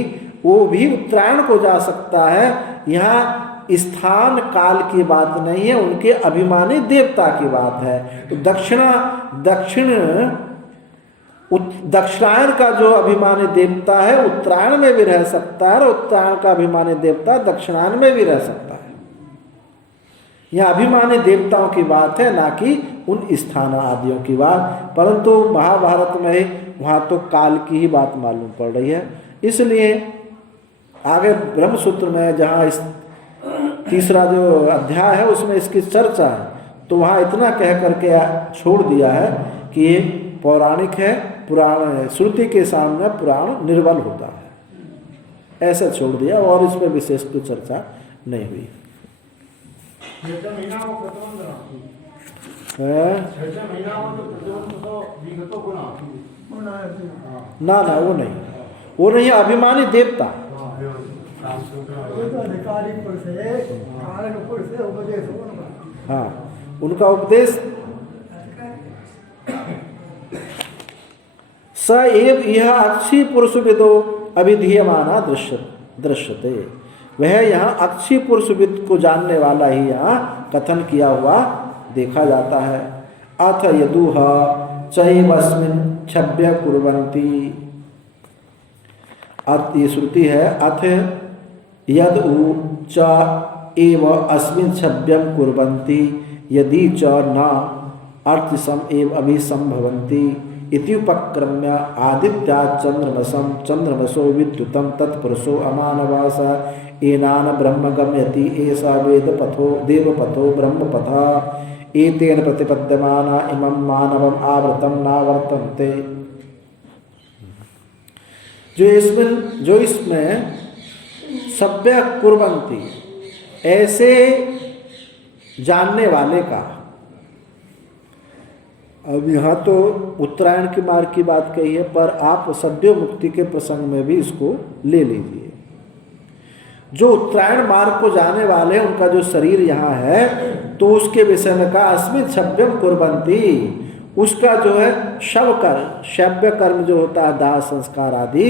वो भी उत्तरायण को जा सकता है। यहाँ स्थान काल की बात नहीं है, उनके अभिमानी देवता की बात है। तो दक्षिणायन का जो अभिमानी देवता है उत्तरायण में भी रह सकता है, और उत्तरायण का अभिमानी देवता दक्षिणायन में भी रह सकता है। यह अभिमानी देवताओं की बात है, ना कि उन स्थान आदियों की बात। परंतु महाभारत में वहाँ तो काल की ही बात मालूम पड़ रही है। इसलिए आगे ब्रह्मसूत्र में जहाँ इस तीसरा जो अध्याय है उसमें इसकी चर्चा है, तो वहाँ इतना कह करके छोड़ दिया है कि ये पौराणिक है, पुराण है। श्रुति के सामने पुराण निर्बल होता है। ऐसा छोड़ दिया और इस पर विशेष कोई चर्चा नहीं हुई। 6 महीना वो प्रतिबंध राखी हैं? 6 महीना वो प्रतिबंध तो विगतो गुण आती ना ना वो नहीं अभिमानी देवता। वो तो अधिकारी पुरुष है, कारण पुरुष है, उपदेश हो उनका। हाँ, उनका उपदेश स एव यह अक्षी पुरुष विदो अभिधीयमाना दृश्यते। वह यहाँ अक्षी पुरुष विद को जानने वाला ही यहाँ कथन किया हुआ देखा जाता है। अथ यदुह चैवस्मिन् छव्य कुर्वन्ति। ये श्रुति है अथ यद उ च एव अस्मिन् छव्यं कुर्वन्ति यदि च न अर्थसम एव अभिसंभवन्ति इति उपक्रम्य आदित्या चंद्रमसो विद्युतं तत्पुरुषो अमानवास एनान ब्रह्म गम्यति एषा वेदपथो देवपथो ब्रह्मपथा एतेन प्रतिपद्यमाना इमं मानवम् आवृतं नावर्तन्ते। जो इसमें सभ्य कुर्वन्ति ऐसे जानने वाले का। अब यहाँ तो उत्तरायण की मार्ग की बात कही है, पर आप सद्यो मुक्ति के प्रसंग में भी इसको ले लीजिए। जो उत्तरायण मार्ग को जाने वाले उनका जो शरीर यहाँ है, तो उसके विषय में कहा अस्मिन् छव्यम कुर्वन्ति, उसका जो है शव कर्म शव्य कर्म जो होता है दाह संस्कार आदि,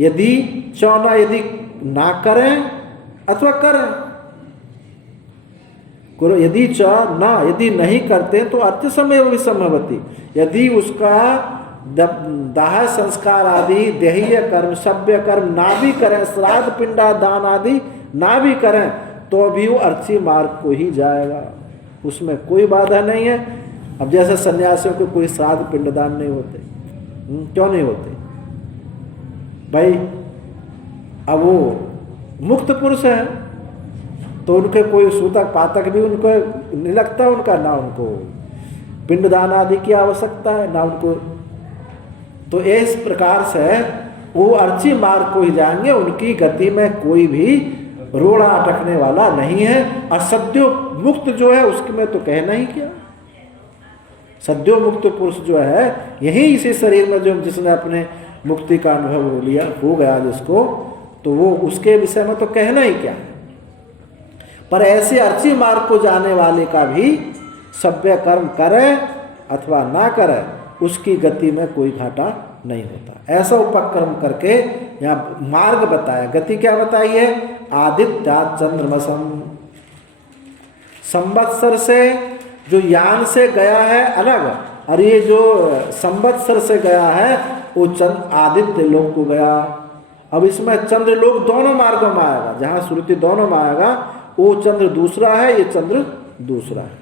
यदि चौना यदि ना करें अथवा करें, यदि च न यदि नहीं करते तो अर्थ समय विसंभवति, यदि उसका दाह संस्कार आदि देहीय कर्म सभ्य कर्म ना भी करें, श्राद्ध पिंडा दान आदि ना भी करें, तो भी वो अर्थी मार्ग को ही जाएगा, उसमें कोई बाधा नहीं है। अब जैसे सन्यासियों को कोई श्राद्ध पिंडदान नहीं होते, क्यों नहीं होते भाई? अब वो मुक्त पुरुष है तो उनके कोई सूतक पातक भी उनको नहीं लगता, उनका ना उनको पिंडदान आदि की आवश्यकता है ना उनको। तो इस प्रकार से वो अर्ची मार्ग को ही जाएंगे, उनकी गति में कोई भी रोड़ा अटकने वाला नहीं है। और सद्यो मुक्त जो है उसके में तो कहना ही क्या, सद्यो मुक्त पुरुष जो है यही इसी शरीर में जो जिसने अपने मुक्ति का अनुभव लिया हो गया जिसको, तो वो उसके विषय में तो कहना ही क्या। पर ऐसे अर्ची मार्ग को जाने वाले का भी सभ्य कर्म करे अथवा ना करे, उसकी गति में कोई घाटा नहीं होता। ऐसा उपक्रम करके यहाँ मार्ग बताया। गति क्या बताई है? आदित्या चंद्रमसम, संवत्सर से जो यान से गया है अलग, और ये जो संवत्सर से गया है वो आदित्य लोक को गया। अब इसमें चंद्र लोक दोनों मार्गों में आएगा, जहाँ श्रुति दोनों में आएगा, वो चंद्र दूसरा है, ये चंद्र दूसरा है।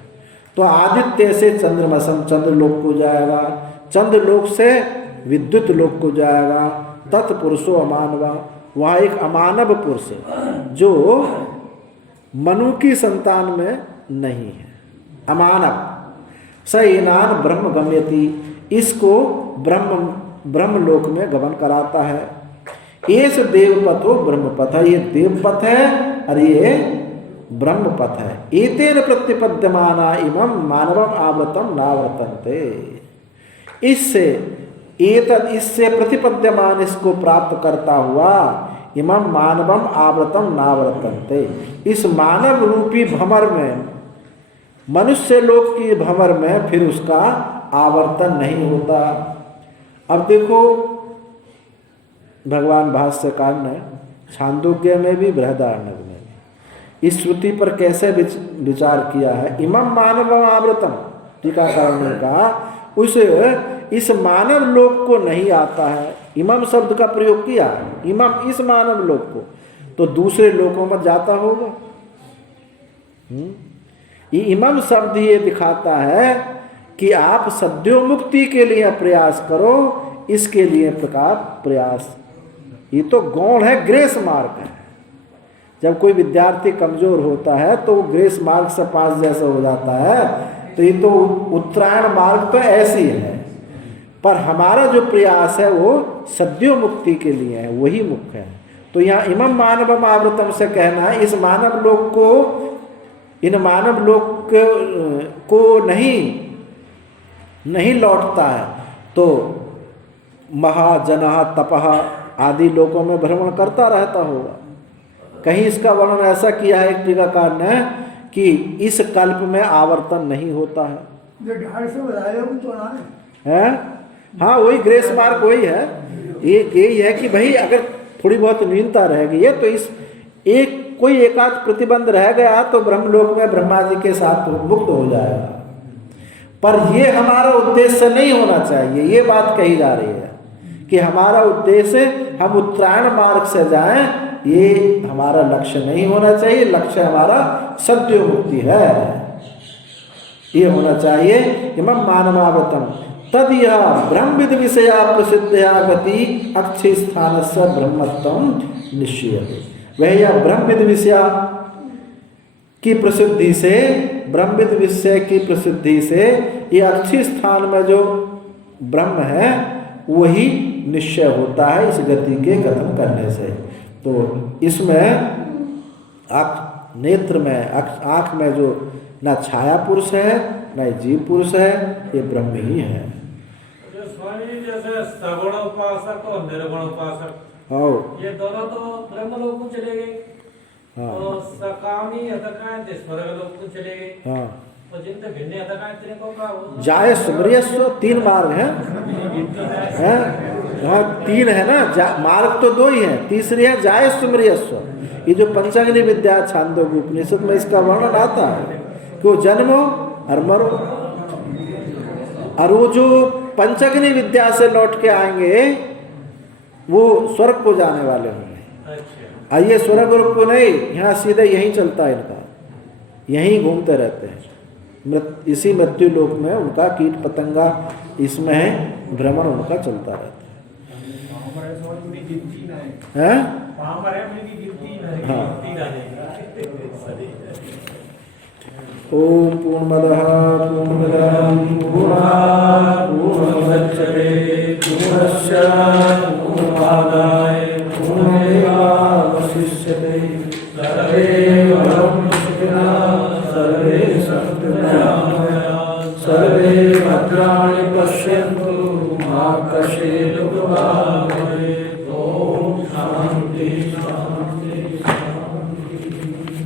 तो आदित्य से चंद्रमसम चंद्र लोक को जाएगा, चंद्र लोक से विद्युत लोक को जाएगा। तत्पुरुषो अमानवा, वहाँ एक अमानव पुरुष है जो मनु की संतान में नहीं है, अमानव। स एनान ब्रह्म गम्यति, इसको ब्रह्म लोक में गमन कराता है। एस देवपथो ब्रह्मपथ, ये देवपथ है और ये ब्रह्मपथ है। एतेन प्रतिपद्यमाना इमं मानवम आवृतम नावर्तन्ते, इससे प्रतिपद्यमान इसको प्राप्त करता हुआ इमं मानवम आवृतम नावर्तन्ते, इस मानव रूपी भंवर में, मनुष्य लोक की भंवर में फिर उसका आवर्तन नहीं होता। अब देखो भगवान भाष्यकार ने छांदोग्य में भी बृहदारण्यक में भी इस श्रुति पर कैसे विचार किया है। इमं मानवम आवृतम, टीकाकार ने कहा उस इस मानव लोक को नहीं आता है। इमम शब्द का प्रयोग किया, इमम इस मानव लोक को, तो दूसरे लोकों में जाता होगा। ये इमम शब्द ये दिखाता है कि आप सद्यो मुक्ति के लिए प्रयास करो, इसके लिए प्रकार प्रयास, ये तो गौण है, ग्रेस मार्ग है। जब कोई विद्यार्थी कमजोर होता है तो वो ग्रेस मार्ग से पास जैसा हो जाता है, तो ये तो उत्तरायण मार्ग तो ऐसी है। पर हमारा जो प्रयास है वो सद्यो मुक्ति के लिए है, वही मुख्य है। तो यहाँ इमम मानवम आवृतम से कहना है इस मानव लोक को, इन मानव लोक को नहीं लौटता है, तो महाजना तपह आदि लोकों में भ्रमण करता रहता होगा। कहीं इसका वर्णन ऐसा किया है एक टीकाकार ने कि इस कल्प में आवर्तन नहीं होता है। जो 250 बताए वो तो ना हैं? हाँ, वही ग्रेस मार्क वही है। यही है कि भाई अगर थोड़ी बहुत न्यूनता रहेगी है तो इस कोई एकाध प्रतिबंध रह गया तो ब्रह्मलोक में ब्रह्मा जी के साथ मुक्त हो जाएगा। पर ये हमारा उद्देश्य नहीं होना चाहिए। ये बात कही जा रही है कि हमारा उद्देश्य हम उत्तरायण मार्ग से जाएं, ये हमारा लक्ष्य नहीं होना चाहिए। लक्ष्य हमारा सद्यो मुक्ति है, ये होना चाहिए। इमं मानवावतम तद यह ब्रह्मविद विषया प्रसिद्धया गति अक्षय स्थान से ब्रह्मत्व निश्चय। वह यह ब्रह्मविद विषया की प्रसिद्धि से, ब्रह्मविद विषय की प्रसिद्धि से ये अक्षय स्थान में जो ब्रह्म है वही निश्चय होता है इस गति के कथन करने से। तो इसमें नेत्र में आँख में जो न छाया पुरुष है न जीव पुरुष है, ये ब्रह्म ही है। स्वामी जी जैसे सगुण उपासक और निर्गुण उपासक, हाँ, ये दोनों तो ब्रह्मलोक को चले गए। हाँ, और सकामी हतकाय स्वर्गलोक को चले गए। हाँ। और जिनसे भिन्न हतकाय त्रिकों का जाय सुमरियस्व 3 मार्ग हैं, हाँ 3 है ना, मार्ग तो 2 ही है, तीसरी है जाय सुमरियस्व। ये जो पंचाग्नि विद्या छांदोग्य उपनिषद में इसका वर्णन आता है कि वो जन्मो और मरो, और वो जो पंचाग्नि विद्या से लौट के आएंगे वो स्वर्ग को जाने वाले होंगे। अच्छा, आइए स्वर्ग को नहीं, यहाँ सीधे यहीं चलता है इनका, यहीं घूमते रहते हैं। इसी मृत्यु लोक में उनका कीट पतंगा इसमें भ्रमण उनका चलता रहता है। ओम पूर्णमदः पूर्णमिदं पूर्णात् पूर्णमुदच्यते पूर्णस्य पूर्णमादाय पूर्णमेवावशिष्यते। सर्वे भवन्तु सुखिनः सर्वे सन्तु निरामयाः सर्वे भद्राणि पश्यन्तु मा कश्चित् दुःखभाग्